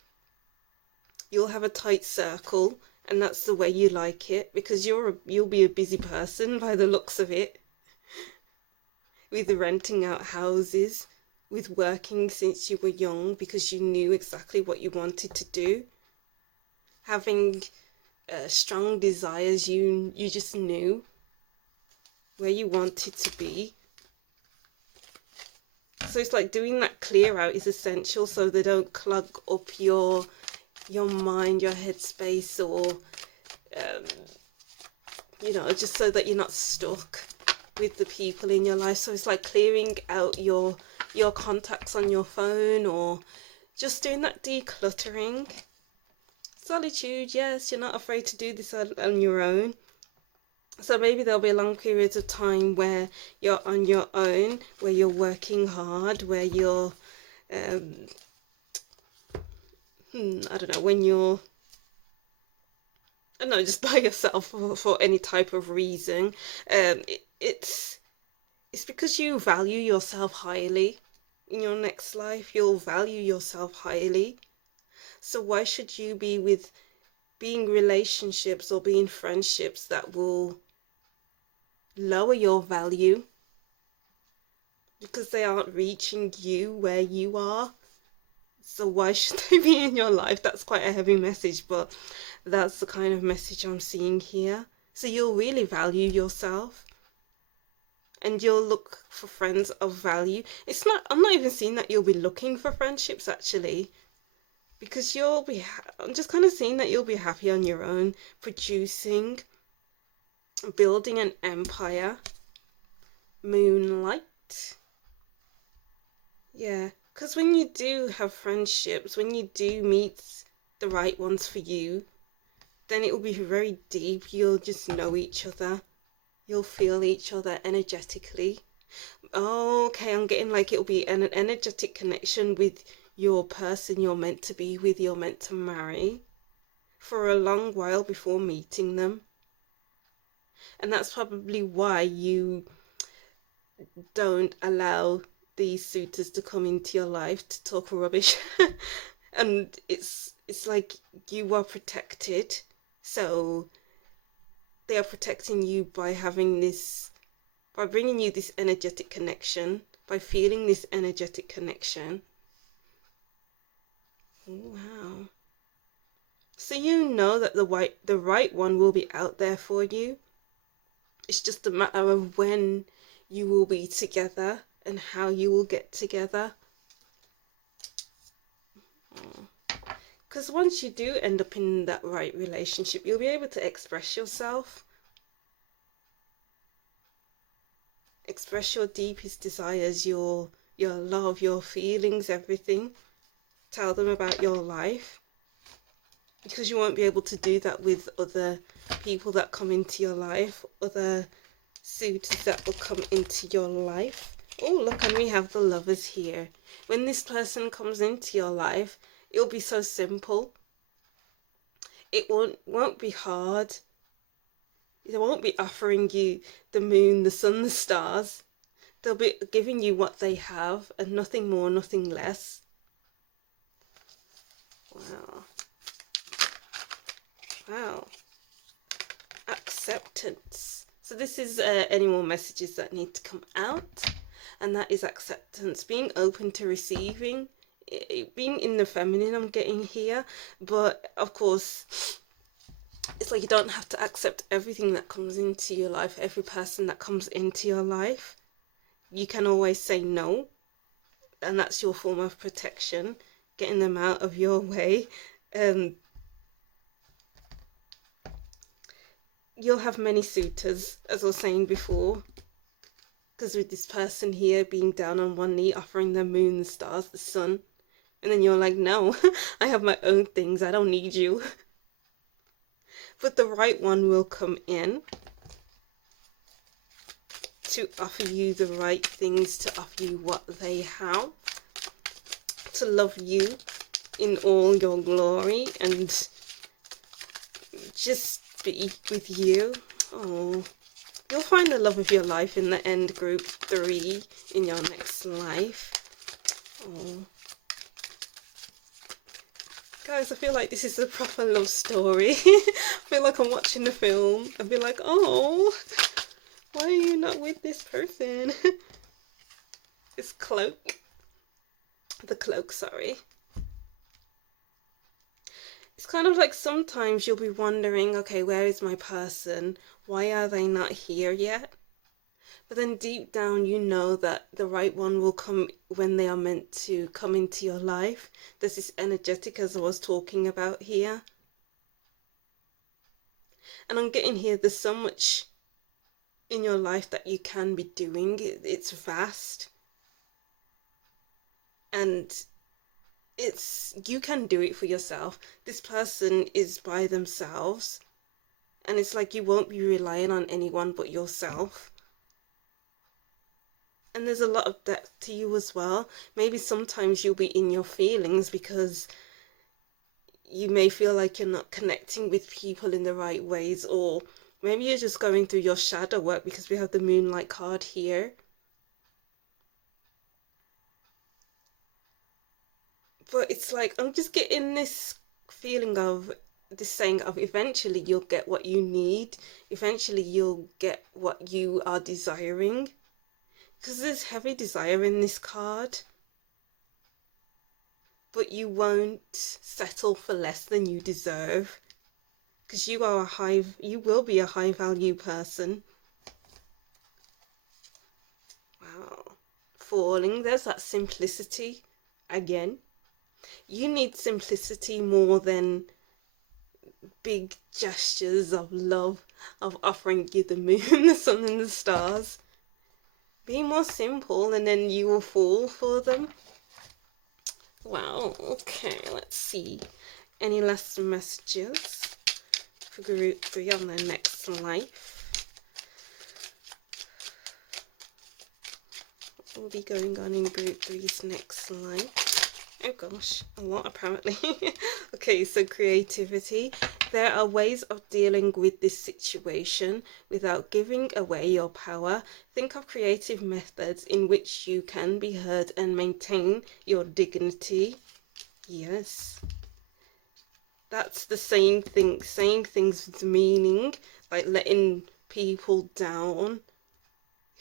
You'll have a tight circle, and that's the way you like it, because you'll be a busy person by the looks of it, with renting out houses, with working since you were young because you knew exactly what you wanted to do, having strong desires. You just knew where you wanted to be. So it's like doing that clear out is essential, so they don't clog up your mind, your headspace, or you know, just so that you're not stuck with the people in your life. So it's like clearing out your contacts on your phone, or just doing that decluttering. Solitude, yes, you're not afraid to do this on your own. So maybe there'll be long periods of time where you're on your own, where you're working hard, where you're I don't know, when you're, I don't know, just by yourself for any type of reason. It's because you value yourself highly. In your next life, you'll value yourself highly. So why should you be in relationships or be in friendships that will lower your value because they aren't reaching you where you are? So why should they be in your life? That's quite a heavy message, but that's the kind of message I'm seeing here. So you'll really value yourself, and you'll look for friends of value. I'm not even seeing that you'll be looking for friendships, actually, because I'm just kind of seeing that you'll be happy on your own, producing, building an empire. Moonlight. Yeah, because when you do have friendships, when you do meet the right ones for you, then it will be very deep. You'll just know each other. You'll feel each other energetically. Oh, okay, I'm getting like it'll be an energetic connection with your person you're meant to be with, you're meant to marry, for a long while before meeting them. And that's probably why you don't allow these suitors to come into your life to talk rubbish. And it's like you are protected, so they are protecting you by bringing you this energetic connection, by feeling this energetic connection. Wow. So you know that the right one will be out there for you. It's just a matter of when you will be together and how you will get together. Because once you do end up in that right relationship, you'll be able to express yourself. Express your deepest desires, your love, your feelings, everything. Tell them about your life. Because you won't be able to do that with other people that come into your life, other suitors that will come into your life. Oh, look, and we have the Lovers here. When this person comes into your life, it'll be so simple. It won't be hard. They won't be offering you the moon, the sun, the stars. They'll be giving you what they have, and nothing more, nothing less. Wow. Wow. Acceptance. So this is any more messages that need to come out, and that is acceptance, being open to receiving, being in the feminine I'm getting here. But of course, it's like you don't have to accept everything that comes into your life, every person that comes into your life. You can always say no, and that's your form of protection, getting them out of your way. You'll have many suitors, as I was saying before, because with this person here being down on one knee, offering the moon, the stars, the sun, and then you're like, no, I have my own things, I don't need you. But the right one will come in to offer you the right things, to offer you what they have, to love you in all your glory, and just be with you. Oh, you'll find the love of your life in the end, group 3, in your next life. Oh. Guys, I feel like this is a proper love story. I feel like I'm watching a film. I'd be like, oh, why are you not with this person? This cloak. The cloak, sorry. It's kind of like sometimes you'll be wondering, okay, where is my person? Why are they not here yet? But then deep down, you know that the right one will come when they are meant to come into your life. There's this energetic, as I was talking about here. And I'm getting here, there's so much in your life that you can be doing. It's vast. And you can do it for yourself. This person is by themselves. And it's like you won't be relying on anyone but yourself. And there's a lot of depth to you as well. Maybe sometimes you'll be in your feelings because you may feel like you're not connecting with people in the right ways, or maybe you're just going through your shadow work because we have the Moonlight card here. But it's like, I'm just getting this feeling of, this saying of, eventually you'll get what you need. Eventually you'll get what you are desiring. Because there's heavy desire in this card. But you won't settle for less than you deserve. Because you will be a high value person. Wow. Falling, there's that simplicity again. You need simplicity more than big gestures of love, of offering you the moon, the sun and the stars. Be more simple and then you will fall for them. Wow, okay, let's see. Any last messages for group 3 on their next life? What will be going on in group 3's next life? Oh gosh, a lot apparently. Okay, so creativity. There are ways of dealing with this situation without giving away your power. Think of creative methods in which you can be heard and maintain your dignity. Yes. That's the saying things with meaning, like letting people down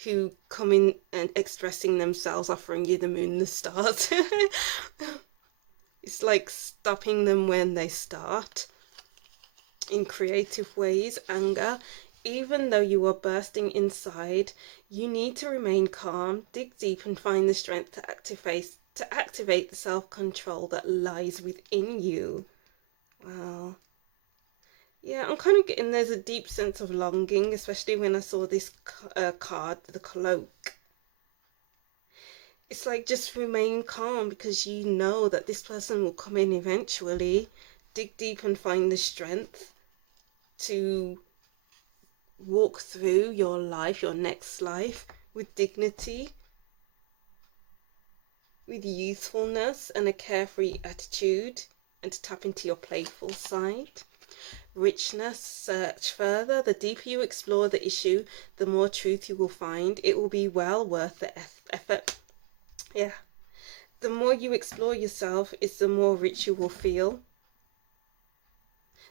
who come in and expressing themselves, offering you the moon, the stars. It's like stopping them when they start. In creative ways, anger. Even though you are bursting inside, you need to remain calm, dig deep and find the strength to activate the self-control that lies within you. Wow. Yeah, I'm kind of getting there's a deep sense of longing, especially when I saw this card, the cloak. It's like, just remain calm because you know that this person will come in eventually. Dig deep and find the strength to walk through your life, your next life, with dignity, with youthfulness and a carefree attitude, and to tap into your playful side. Richness, search further. The deeper you explore the issue, the more truth you will find. It will be well worth the effort. Yeah. The more you explore yourself, is the more rich you will feel.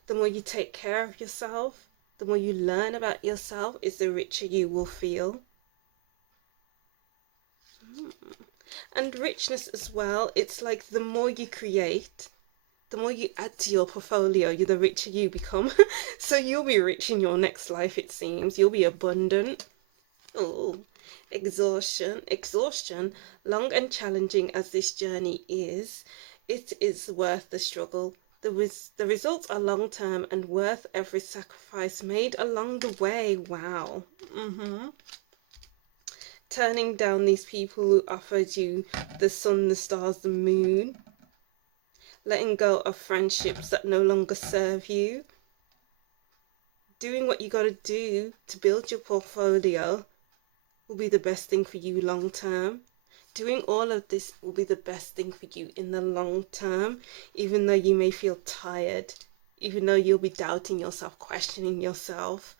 The more you take care of yourself, the more you learn about yourself, is the richer you will feel. And richness as well, it's like the more you create, the more you add to your portfolio, the richer you become. So you'll be rich in your next life, it seems. You'll be abundant. Oh, exhaustion. Long and challenging as this journey is, it is worth the struggle. The results are long-term and worth every sacrifice made along the way. Wow. Turning down these people who offered you the sun, the stars, the moon. Letting go of friendships that no longer serve you. Doing what you got to do to build your portfolio will be the best thing for you long term. Doing all of this will be the best thing for you in the long term, even though you may feel tired even though you'll be doubting yourself, questioning yourself.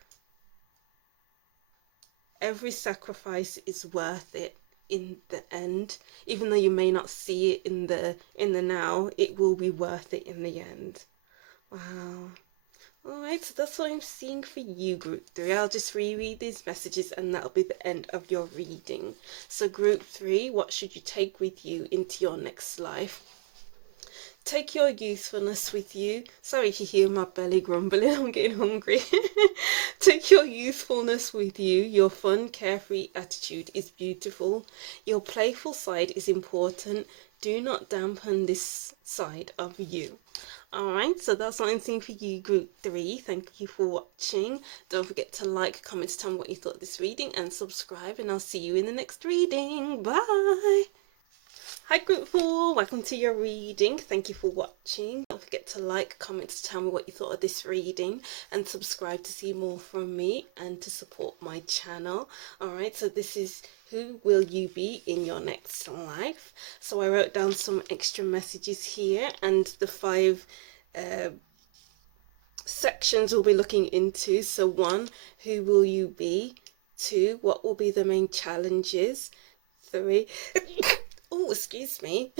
Every sacrifice is worth it in the end. Even though you may not see it in the now, it will be worth it in the end. Wow. Alright, so that's what I'm seeing for you, Group 3. I'll just reread these messages and that'll be the end of your reading. So Group 3, what should you take with you into your next life? Take your youthfulness with you. Sorry if you hear my belly grumbling, I'm getting hungry. Take your youthfulness with you. Your fun, carefree attitude is beautiful. Your playful side is important. Do not dampen this side of you. Alright, so that's what I'm seeing for you, Group 3. Thank you for watching. Don't forget to like, comment, tell me what you thought of this reading, and subscribe, and I'll see you in the next reading. Bye! Hi Group 4, welcome to your reading. Thank you for watching. Don't forget to like, comment, to tell me what you thought of this reading, and subscribe to see more from me and to support my channel. Alright, so this is who will you be in your next life. So I wrote down some extra messages here, and the 5 sections we'll be looking into. So 1, who will you be? 2, what will be the main challenges? 3, oh, excuse me,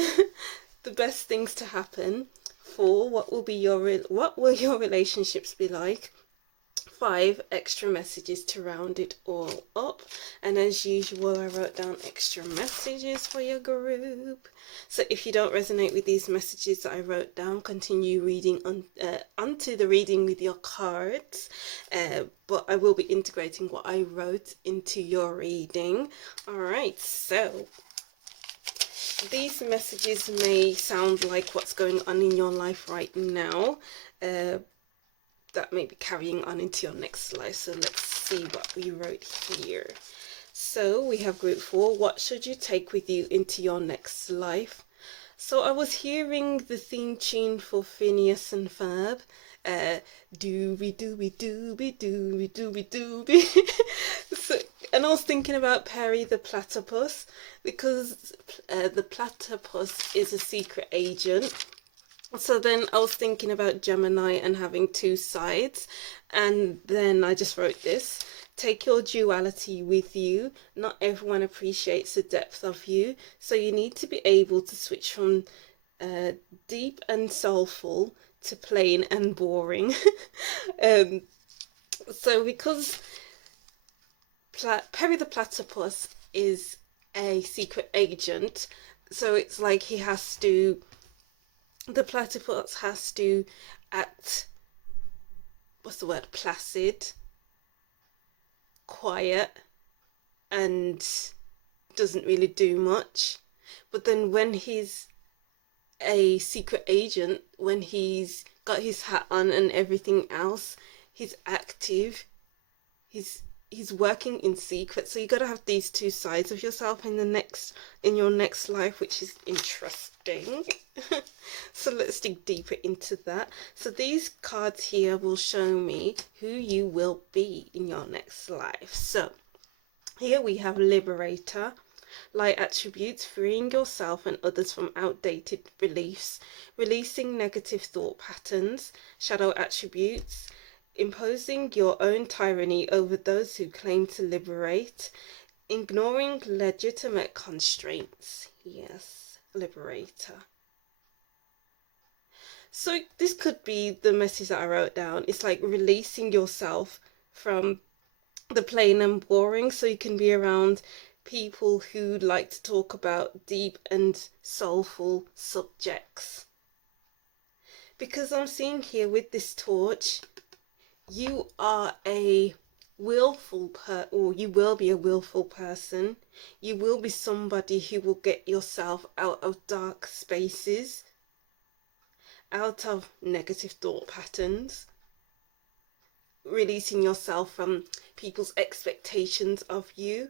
the best things to happen. 4, what will your relationships be like? 5, extra messages to round it all up. And as usual, I wrote down extra messages for your group. So if you don't resonate with these messages that I wrote down, continue reading onto the reading with your cards. But I will be integrating what I wrote into your reading. Alright, so these messages may sound like what's going on in your life right now. That may be carrying on into your next life. So let's see what we wrote here. So we have Group 4, what should you take with you into your next life? So I was hearing the theme tune for Phineas and Ferb. Dooby dooby dooby dooby dooby dooby. So, and I was thinking about Perry the platypus, because the platypus is a secret agent. So then I was thinking about Gemini and having 2 sides, and then I just wrote this. Take your duality with you. Not everyone appreciates the depth of you, so you need to be able to switch from deep and soulful to plain and boring. So because Perry the platypus is a secret agent, so it's like the platypus has to act, what's the word, placid, quiet, and doesn't really do much. But then when he's a secret agent, when he's got his hat on and everything else, he's active, he's working in secret. So you got to have these 2 sides of yourself in your next life, which is interesting. So let's dig deeper into that. So these cards here will show me who you will be in your next life. So here we have Liberator, light attributes, freeing yourself and others from outdated beliefs, releasing negative thought patterns. Shadow attributes, imposing your own tyranny over those who claim to liberate, ignoring legitimate constraints. Yes, Liberator. So this could be the message that I wrote down. It's like releasing yourself from the plain and boring, so you can be around people who like to talk about deep and soulful subjects. Because I'm seeing here with this torch, you are a willful or you will be a willful person. You will be somebody who will get yourself out of dark spaces, out of negative thought patterns, releasing yourself from people's expectations of you.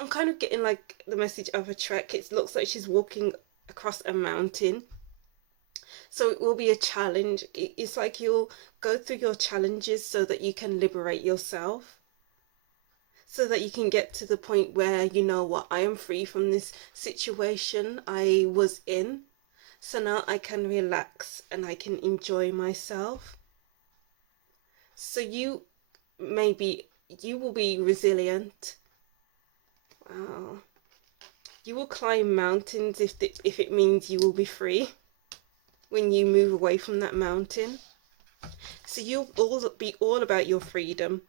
I'm kind of getting like the message of a trek. It looks like she's walking across a mountain. So it will be a challenge. It's like you'll go through your challenges so that you can liberate yourself. So that you can get to the point where, you know what, I am free from this situation I was in. So now I can relax and I can enjoy myself. So you will be resilient. Wow. You will climb mountains if it means you will be free when you move away from that mountain. So you'll be all about your freedom.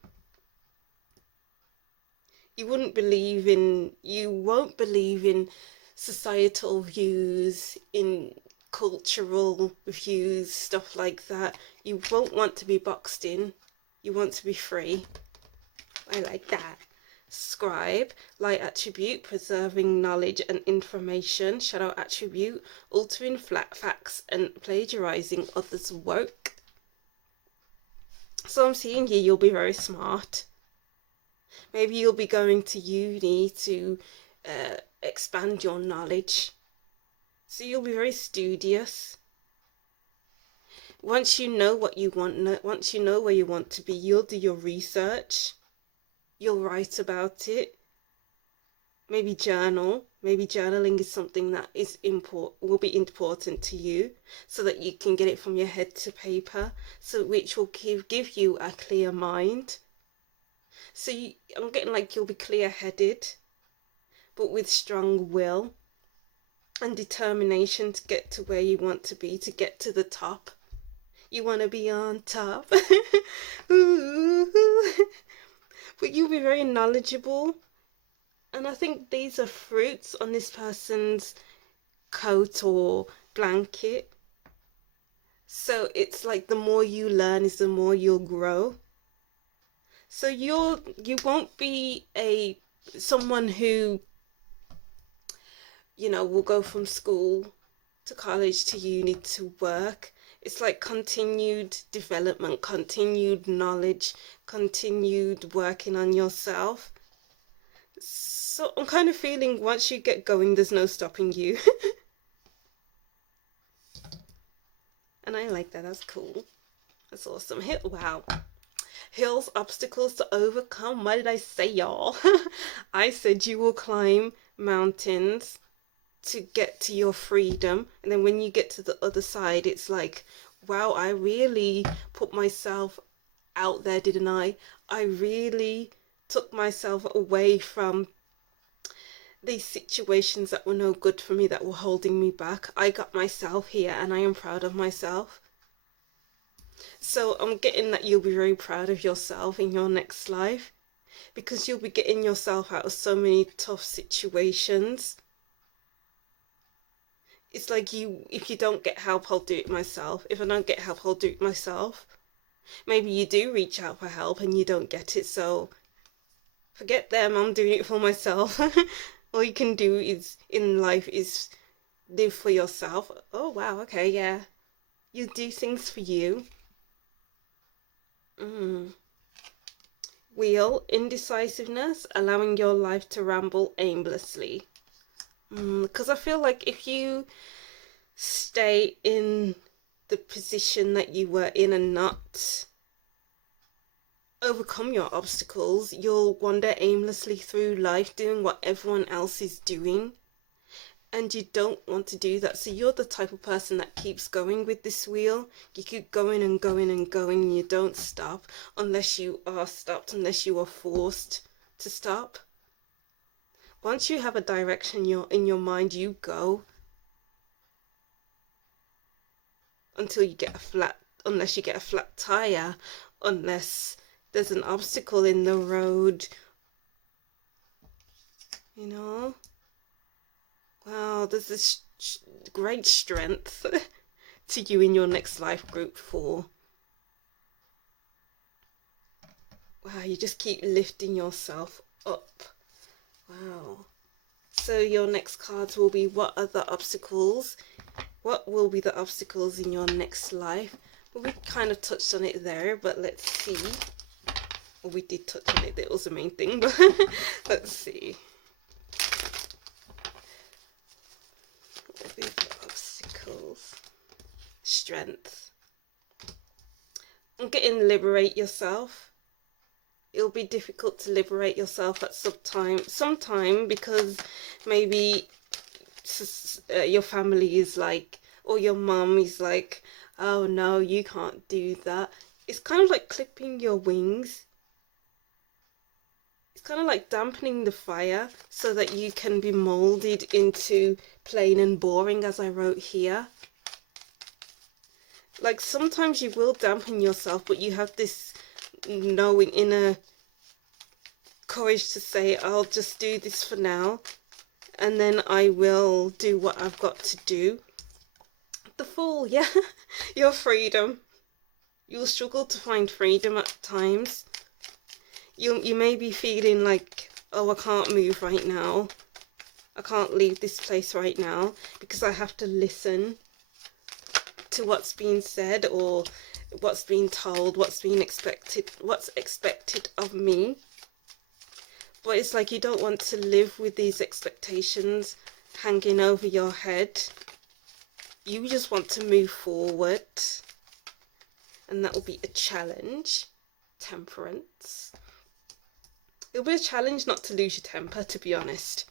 You won't believe in societal views, in cultural views, stuff like that. You won't want to be boxed in. You want to be free. I like that. Scribe, light attribute, preserving knowledge and information. Shadow attribute, altering flat facts and plagiarizing others' work. So I'm seeing here you'll be very smart. Maybe you'll be going to uni to expand your knowledge. So you'll be very studious. Once you know what you want, once you know where you want to be, you'll do your research. You'll write about it. Maybe journal. Maybe journaling is something that will be important to you, so that you can get it from your head to paper, so which will give you a clear mind. So I'm getting like you'll be clear-headed, but with strong will and determination to get to where you want to be, to get to the top. You want to be on top. Ooh. But you'll be very knowledgeable. And I think these are fruits on this person's coat or blanket. So it's like the more you learn is the more you'll grow. So you won't be someone who, will go from school to college to uni to work. It's like continued development, continued knowledge, continued working on yourself. So I'm kind of feeling once you get going, there's no stopping you. And I like that. That's cool. That's awesome. Wow. Hills, obstacles to overcome. What did I say, y'all? I said you will climb mountains to get to your freedom. And then when you get to the other side, it's like, wow, I really put myself out there, didn't I? I really took myself away from these situations that were no good for me, that were holding me back. I got myself here and I am proud of myself. So I'm getting that you'll be very proud of yourself in your next life, because you'll be getting yourself out of so many tough situations. It's like if you don't get help, I'll do it myself. If I don't get help, I'll do it myself. Maybe you do reach out for help and you don't get it, so forget them, I'm doing it for myself. All you can do in life is live for yourself. Oh wow, okay, yeah. You do things for you. Wheel, indecisiveness, allowing your life to ramble aimlessly. Because I feel like if you stay in the position that you were in and not overcome your obstacles, you'll wander aimlessly through life doing what everyone else is doing. And you don't want to do that. So you're the type of person that keeps going with this wheel. You keep going and going and going, and you don't stop unless you are stopped, unless you are forced to stop. Once you have a direction in your mind, you go until you get unless you get a flat tire, unless there's an obstacle in the road, Wow, there's this great strength to you in your next life group 4. Wow, you just keep lifting yourself up. Wow. So your next cards will be, what are the obstacles? What will be the obstacles in your next life? Well, we kind of touched on it there, but let's see. Well, we did touch on it, that was the main thing, but let's see. What will be the obstacles? Strength. I'm getting liberate yourself. It'll be difficult to liberate yourself at sometime because maybe your family is like, or your mum is like, oh no, you can't do that. It's kind of like clipping your wings. It's kind of like dampening the fire so that you can be molded into plain and boring, as I wrote here. Like sometimes you will dampen yourself, but you have this knowing inner courage to say, I'll just do this for now, and then I will do what I've got to do. The Fool, yeah, your freedom. You'll struggle to find freedom at times. You may be feeling like, oh, I can't move right now. I can't leave this place right now because I have to listen to what's being said or what's being told, what's expected of me. But it's like you don't want to live with these expectations hanging over your head. You just want to move forward. And that will be a challenge. Temperance. It'll be a challenge not to lose your temper, to be honest.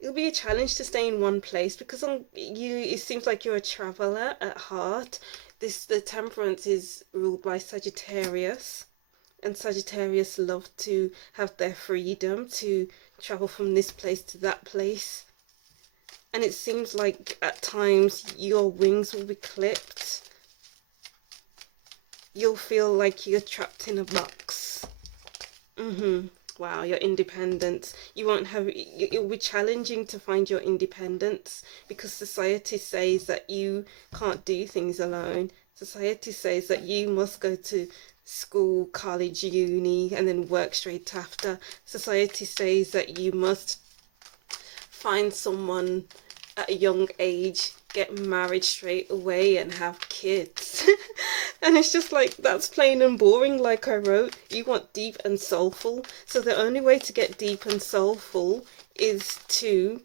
It'll be a challenge to stay in one place because it seems like you're a traveller at heart. The Temperance is ruled by Sagittarius. And Sagittarius love to have their freedom to travel from this place to that place. And it seems like at times your wings will be clipped. You'll feel like you're trapped in a box. Wow, your independence. You won't have, it'll be challenging to find your independence because society says that you can't do things alone. Society says that you must go to school, college, uni, and then work straight after. Society says that you must find someone at a young age, get married straight away and have kids. And it's just like, that's plain and boring. Like I wrote, you want deep and soulful. So the only way to get deep and soulful is to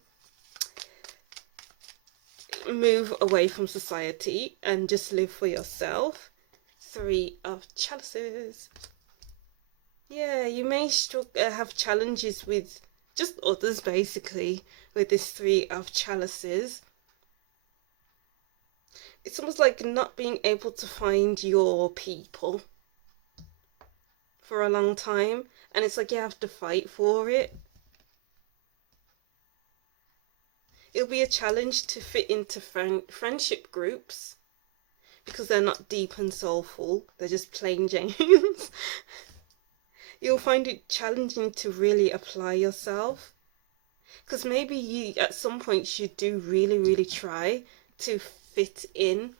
move away from society and just live for yourself. 3 of Chalices. Yeah, you may have challenges with just others, basically, with this 3 of Chalices. It's almost like not being able to find your people for a long time, and it's like you have to fight for it. It'll be a challenge to fit into friendship groups because they're not deep and soulful, they're just plain Janes. You'll find it challenging to really apply yourself because maybe you at some point should do really try to fit in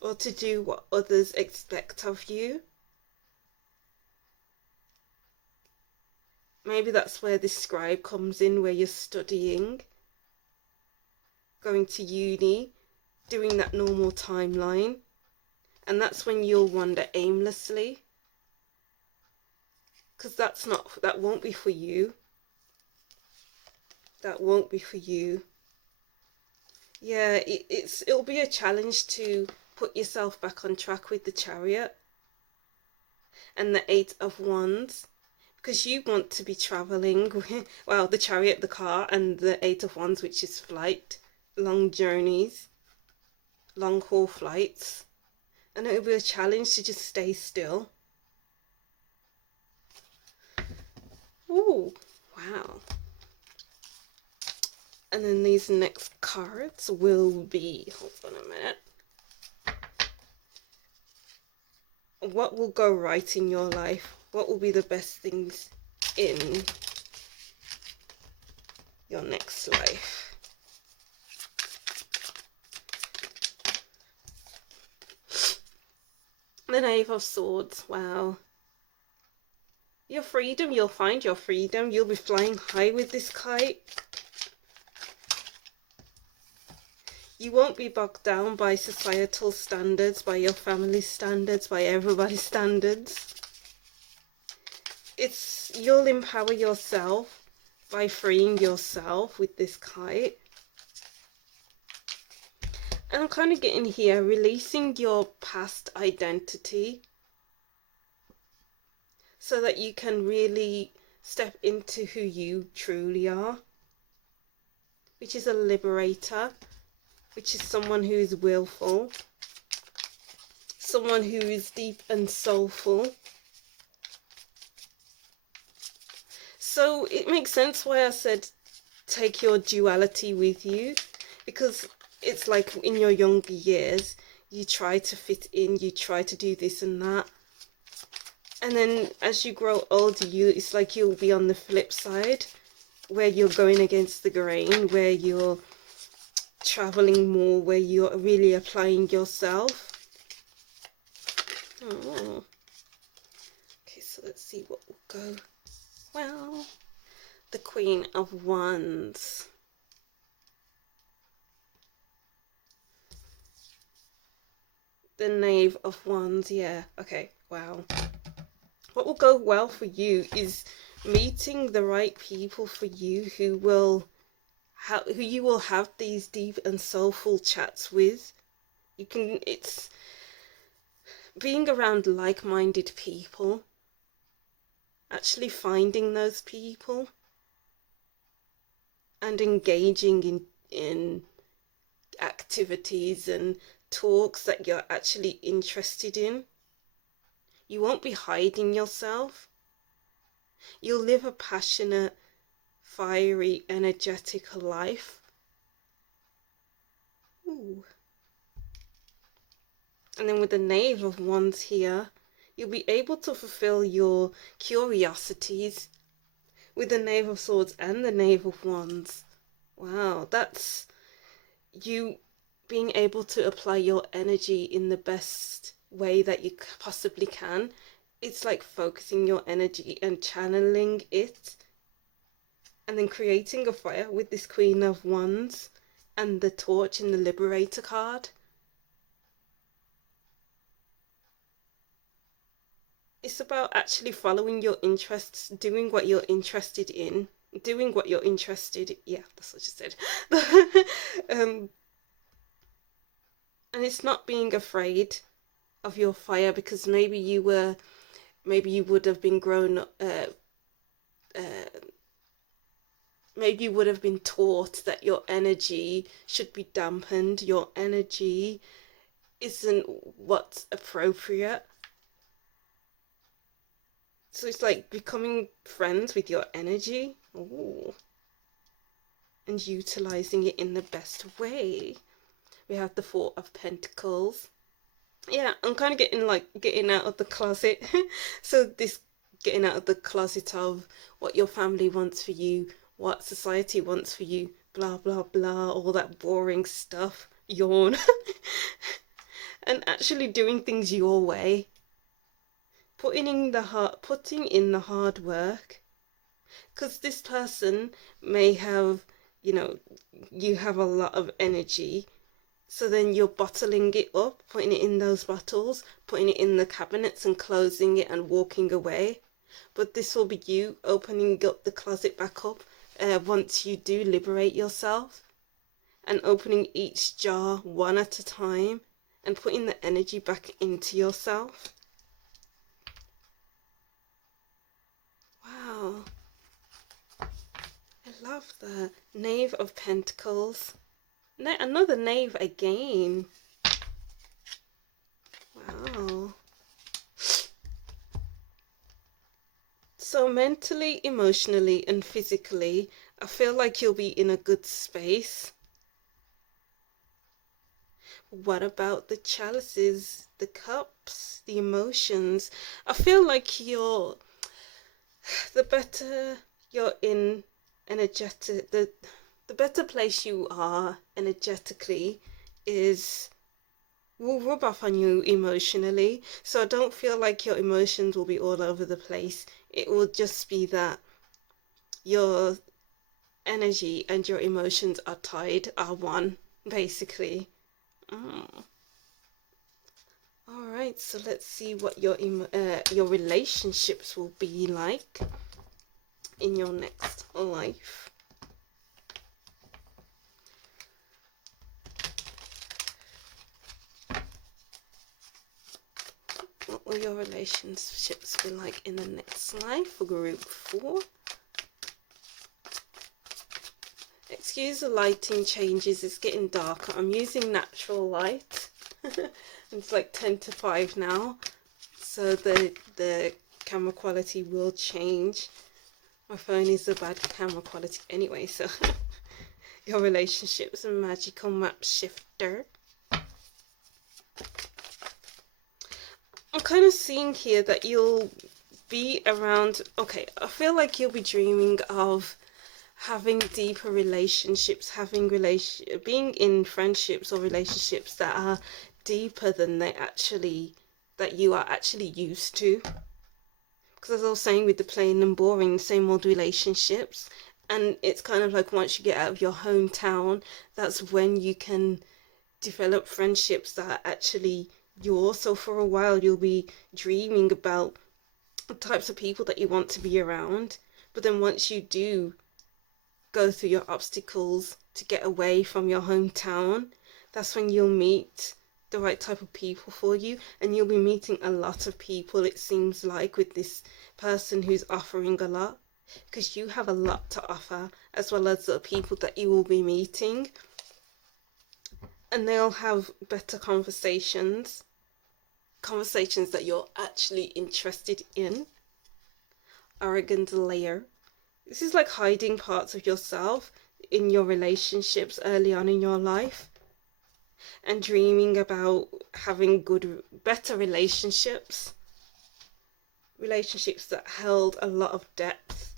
or to do what others expect of you. Maybe that's where this scribe comes in, where you're studying, going to uni, doing that normal timeline, and that's when you'll wander aimlessly because that won't be for you. That won't be for you. Yeah, it'll be a challenge to put yourself back on track with the Chariot and the 8 of Wands, because you want to be traveling. Well, the Chariot, the car, and the 8 of Wands, which is flight, long journeys, long haul flights, and it'll be a challenge to just stay still. Ooh, wow. And then these next cards will be, hold on a minute, what will go right in your life? What will be the best things in your next life? The Knave of Swords, wow. Your freedom, you'll find your freedom. You'll be flying high with this kite. You won't be bogged down by societal standards, by your family's standards, by everybody's standards. You'll empower yourself by freeing yourself with this kite. And I'm kind of getting here, releasing your past identity so that you can really step into who you truly are. which is a liberator, which is someone who is willful, someone who is deep and soulful. So it makes sense why I said take your duality with you, because it's like in your younger years, you try to fit in, you try to do this and that. And then as you grow older, it's like you'll be on the flip side, where you're going against the grain, where you're traveling more, where you're really applying yourself. Oh. Okay, so let's see what will go. Well, the Queen of Wands. The Knave of Wands, yeah. Okay, wow. What will go well for you is meeting the right people for you who you will have these deep and soulful chats with. It's being around like-minded people, actually finding those people and engaging in activities and talks that you're actually interested in. You won't be hiding yourself. You'll live a passionate, fiery, energetic life. Ooh. And then with the Knave of Wands here, you'll be able to fulfill your curiosities with the Knave of Swords and the Knave of Wands. Wow, that's you being able to apply your energy in the best way that you possibly can. It's like focusing your energy and channeling it, and then creating a fire with this Queen of Wands and the torch in the Liberator card. It's about actually following your interests, doing what you're interested in, yeah, that's what you said. And it's not being afraid of your fire, because maybe you would have been maybe you would have been taught that your energy should be dampened, your energy isn't what's appropriate. So it's like becoming friends with your energy. Ooh. And utilizing it in the best way. We have the Four of Pentacles. Yeah, I'm kind of getting out of the closet. So this getting out of the closet of what your family wants for you, what society wants for you, blah blah blah, all that boring stuff, yawn. And actually doing things your way, putting in the hard work, because this person may have, you have a lot of energy, so then you're bottling it up, putting it in those bottles, putting it in the cabinets and closing it and walking away. But this will be you opening up the closet back up once you do liberate yourself, and opening each jar one at a time and putting the energy back into yourself. Wow. I love the Knave of Pentacles. Another knave again. Wow. So mentally, emotionally, and physically, I feel like you'll be in a good space. What about the chalices, the cups, the emotions? I feel like the better you're in energetic, the better place you are energetically will rub off on you emotionally. So I don't feel like your emotions will be all over the place. It will just be that your energy and your emotions are one, basically. Alright, so let's see what your relationships will be like in your next life. What will your relationships be like in the next life for group 4? excuse the lighting changes, it's getting darker. I'm using natural light. It's like 10 to 5 now, so the camera quality will change. My phone is a bad camera quality anyway, so your relationship's a magical map shifter. I'm kind of seeing here that you'll be around, okay, I feel like you'll be dreaming of having deeper relationships, being in friendships or relationships that are deeper than that you are actually used to. Because as I was saying with the plain and boring, same old relationships, and it's kind of like once you get out of your hometown, that's when you can develop friendships that are actually yours. So for a while you'll be dreaming about the types of people that you want to be around, but then once you do go through your obstacles to get away from your hometown, that's when you'll meet the right type of people for you. And you'll be meeting a lot of people, it seems like, with this person who's offering a lot, because you have a lot to offer, as well as the people that you will be meeting. And they'll have better conversations that you're actually interested in. Arrogant layer. This is like hiding parts of yourself in your relationships early on in your life, and dreaming about having better relationships that held a lot of depth.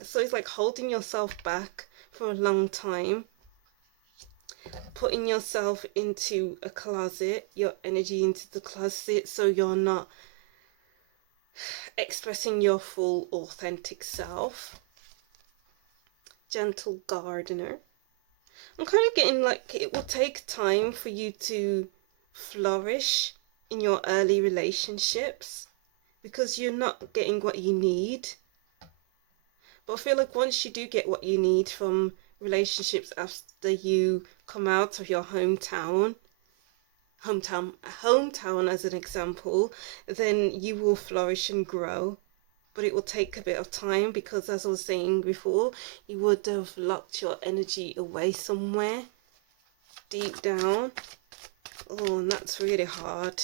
So it's like holding yourself back for a long time, putting yourself into a closet, your energy into the closet, so you're not expressing your full authentic self. Gentle gardener. I'm kind of getting like it will take time for you to flourish in your early relationships because you're not getting what you need. But I feel like once you do get what you need from relationships after you come out of your hometown as an example, then you will flourish and grow. But it will take a bit of time because, as I was saying before, you would have locked your energy away somewhere deep down. Oh, and that's really hard.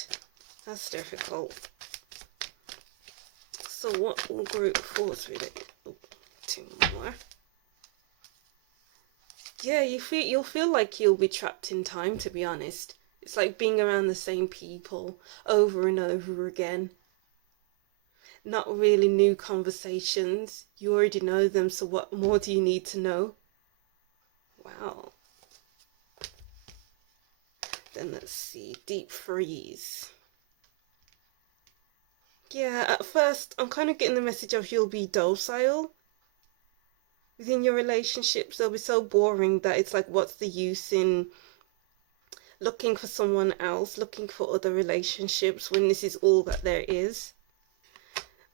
That's difficult. So what will group 4 through the... Oh, 2 more. Yeah, you'll feel like you'll be trapped in time, to be honest. It's like being around the same people over and over again. Not really new conversations. You already know them, so what more do you need to know? Wow. Then let's see, deep freeze. Yeah, at first I'm kind of getting the message of you'll be docile. Within your relationships, they'll be so boring that it's like, what's the use in looking for someone else, looking for other relationships when this is all that there is?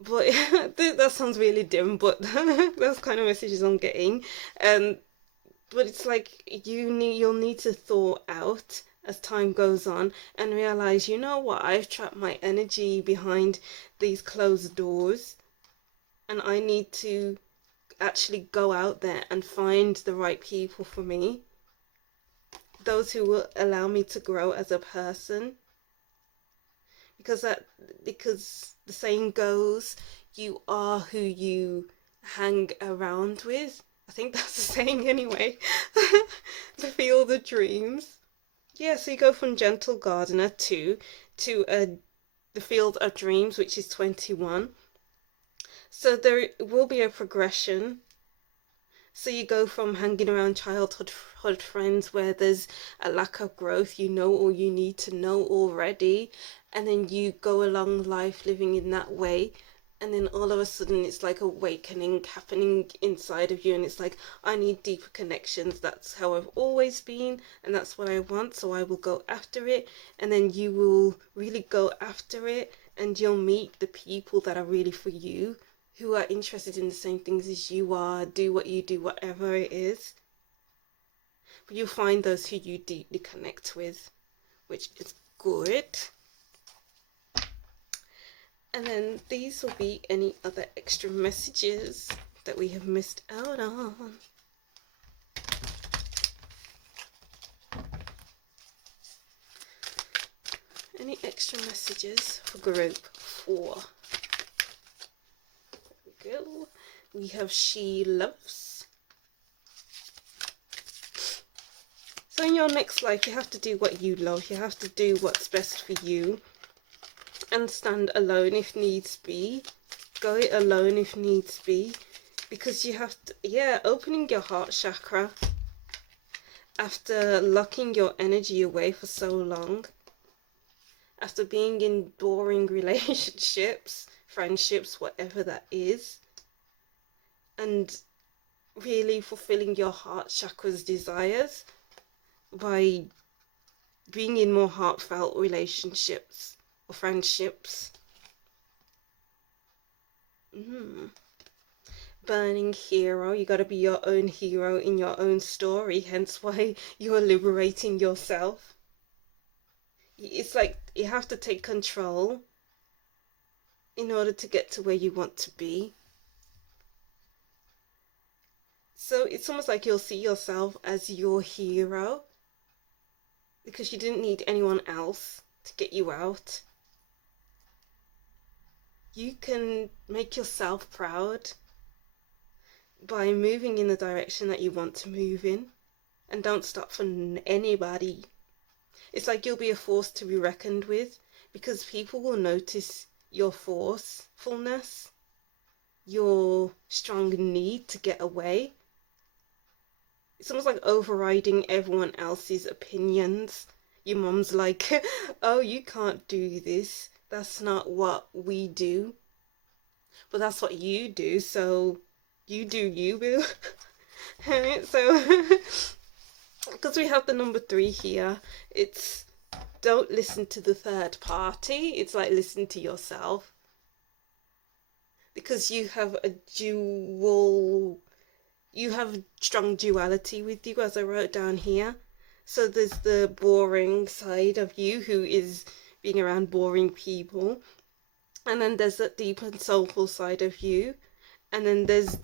But that sounds really dim, but those kind of messages I'm getting. But it's like you'll need to thaw out as time goes on and realize, you know what, I've trapped my energy behind these closed doors, and I need to actually go out there and find the right people for me, those who will allow me to grow as a person. Because the saying goes, you are who you hang around with. I think that's the saying anyway. The field of dreams. Yeah, so you go from gentle gardener to the field of dreams, which is 21. So there will be a progression. So you go from hanging around childhood friends where there's a lack of growth, you know all you need to know already, and then you go along life living in that way, and then all of a sudden it's like awakening happening inside of you, and it's like, I need deeper connections. That's how I've always been, and that's what I want, so I will go after it. And then you will really go after it, and you'll meet the people that are really for you, who are interested in the same things as you are, do what you do, whatever it is. But you'll find those who you deeply connect with, which is good. And then these will be any other extra messages that we have missed out on. Any extra messages for group 4? There we go. We have she loves. So in your next life, you have to do what you love. You have to do what's best for you. And stand alone if needs be. Go it alone if needs be. Because you have to, yeah, opening your heart chakra after locking your energy away for so long. After being in boring relationships, friendships, whatever that is. And really fulfilling your heart chakra's desires by being in more heartfelt relationships or friendships. Burning hero. You got to be your own hero in your own story, hence why you are liberating yourself. It's like you have to take control in order to get to where you want to be. So it's almost like you'll see yourself as your hero because you didn't need anyone else to get you out. You can make yourself proud by moving in the direction that you want to move in, and don't stop for anybody. It's like you'll be a force to be reckoned with because people will notice your forcefulness, your strong need to get away. It's almost like overriding everyone else's opinions. Your mum's like, oh, you can't do this. That's not what we do. But that's what you do, so you do you, boo. So, because we have the number 3 here, it's don't listen to the third party. It's like listen to yourself. Because you have strong duality with you, as I wrote down here. So there's the boring side of you who is being around boring people. And then there's that deep and soulful side of you. And then there's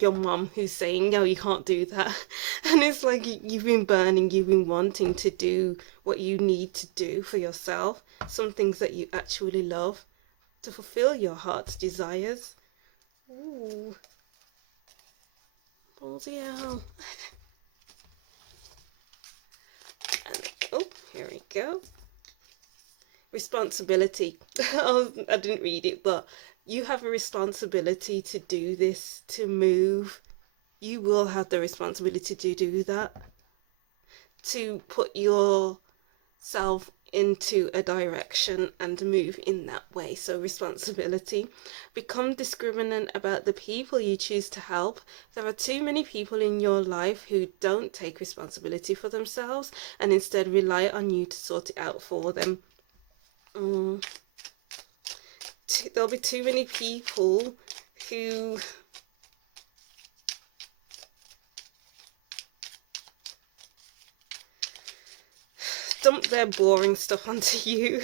your mum who's saying, no, you can't do that. And it's like you've been burning, you've been wanting to do what you need to do for yourself. Some things that you actually love to fulfill your heart's desires. Ooh. Ballsy hell. And, oh, here we go. Responsibility. I didn't read it, but you have a responsibility to do this, to move. You will have the responsibility to do that. To put yourself into a direction and move in that way. So responsibility. Become discriminant about the people you choose to help. There are too many people in your life who don't take responsibility for themselves and instead rely on you to sort it out for them. There'll be too many people who dump their boring stuff onto you.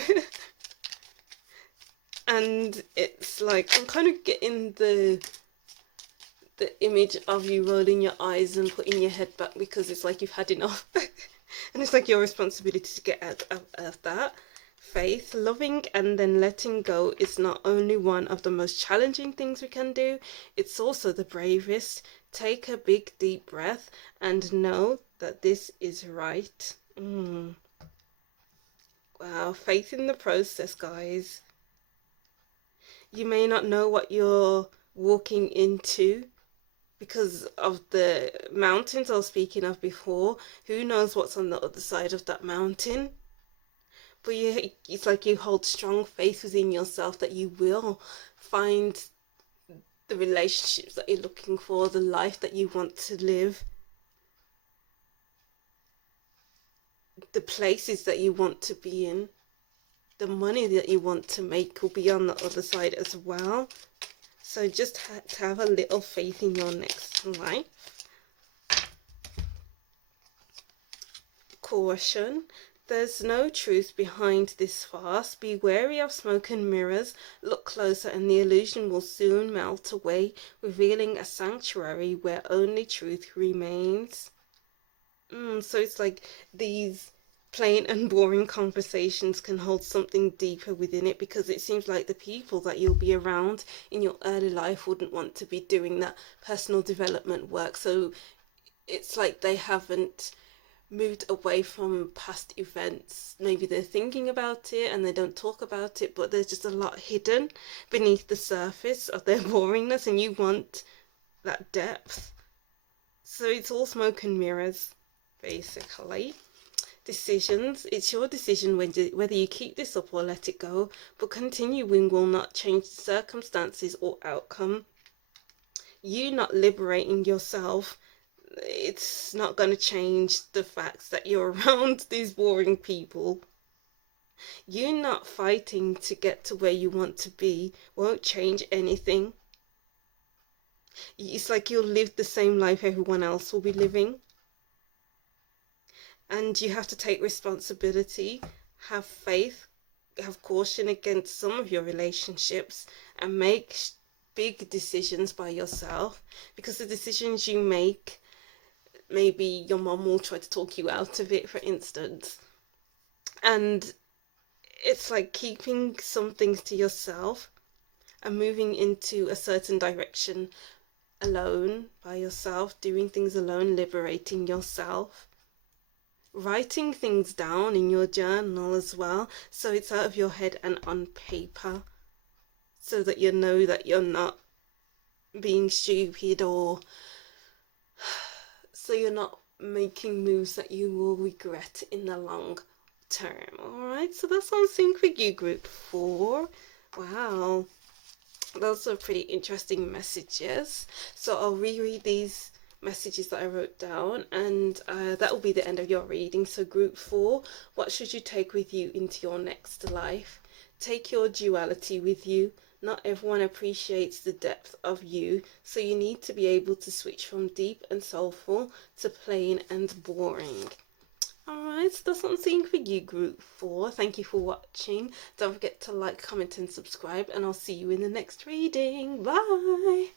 And it's like, I'm kind of getting the image of you rolling your eyes and putting your head back because it's like you've had enough. And it's like your responsibility to get out of that. Faith, loving and then letting go is not only one of the most challenging things we can do, it's also the bravest. Take a big deep breath and know that this is right. Wow, faith in the process, guys. You may not know what you're walking into because of the mountains I was speaking of before. Who knows what's on the other side of that mountain? But it's like you hold strong faith within yourself that you will find the relationships that you're looking for, the life that you want to live, the places that you want to be in, the money that you want to make will be on the other side as well. So just to have a little faith in your next life. Caution. There's no truth behind this farce. Be wary of smoke and mirrors. Look closer and the illusion will soon melt away, revealing a sanctuary where only truth remains. So it's like these plain and boring conversations can hold something deeper within it, because it seems like the people that you'll be around in your early life wouldn't want to be doing that personal development work. So it's like they haven't moved away from past events. Maybe they're thinking about it and they don't talk about it, but there's just a lot hidden beneath the surface of their boringness, and you want that depth. So it's all smoke and mirrors, basically. Decisions. It's your decision whether you keep this up or let it go, but continuing will not change the circumstances or outcome. You not liberating yourself, it's not going to change the facts that you're around these boring people. You not fighting to get to where you want to be won't change anything. It's like you'll live the same life everyone else will be living. And you have to take responsibility, have faith, have caution against some of your relationships, and make big decisions by yourself, because the decisions you make, maybe your mom will try to talk you out of it, for instance, and it's like keeping some things to yourself and moving into a certain direction alone, by yourself, doing things alone, liberating yourself. Writing things down in your journal as well, so it's out of your head and on paper, so that you know that you're not being stupid, or so you're not making moves that you will regret in the long term. Alright, so that's on sync with you, group 4. Wow, those are pretty interesting messages. So I'll reread these messages that I wrote down, and that will be the end of your reading. So group 4, what should you take with you into your next life? Take your duality with you. Not everyone appreciates the depth of you, so you need to be able to switch from deep and soulful to plain and boring. Alright, so that's on sync for you, group 4. Thank you for watching. Don't forget to like, comment and subscribe, and I'll see you in the next reading. Bye!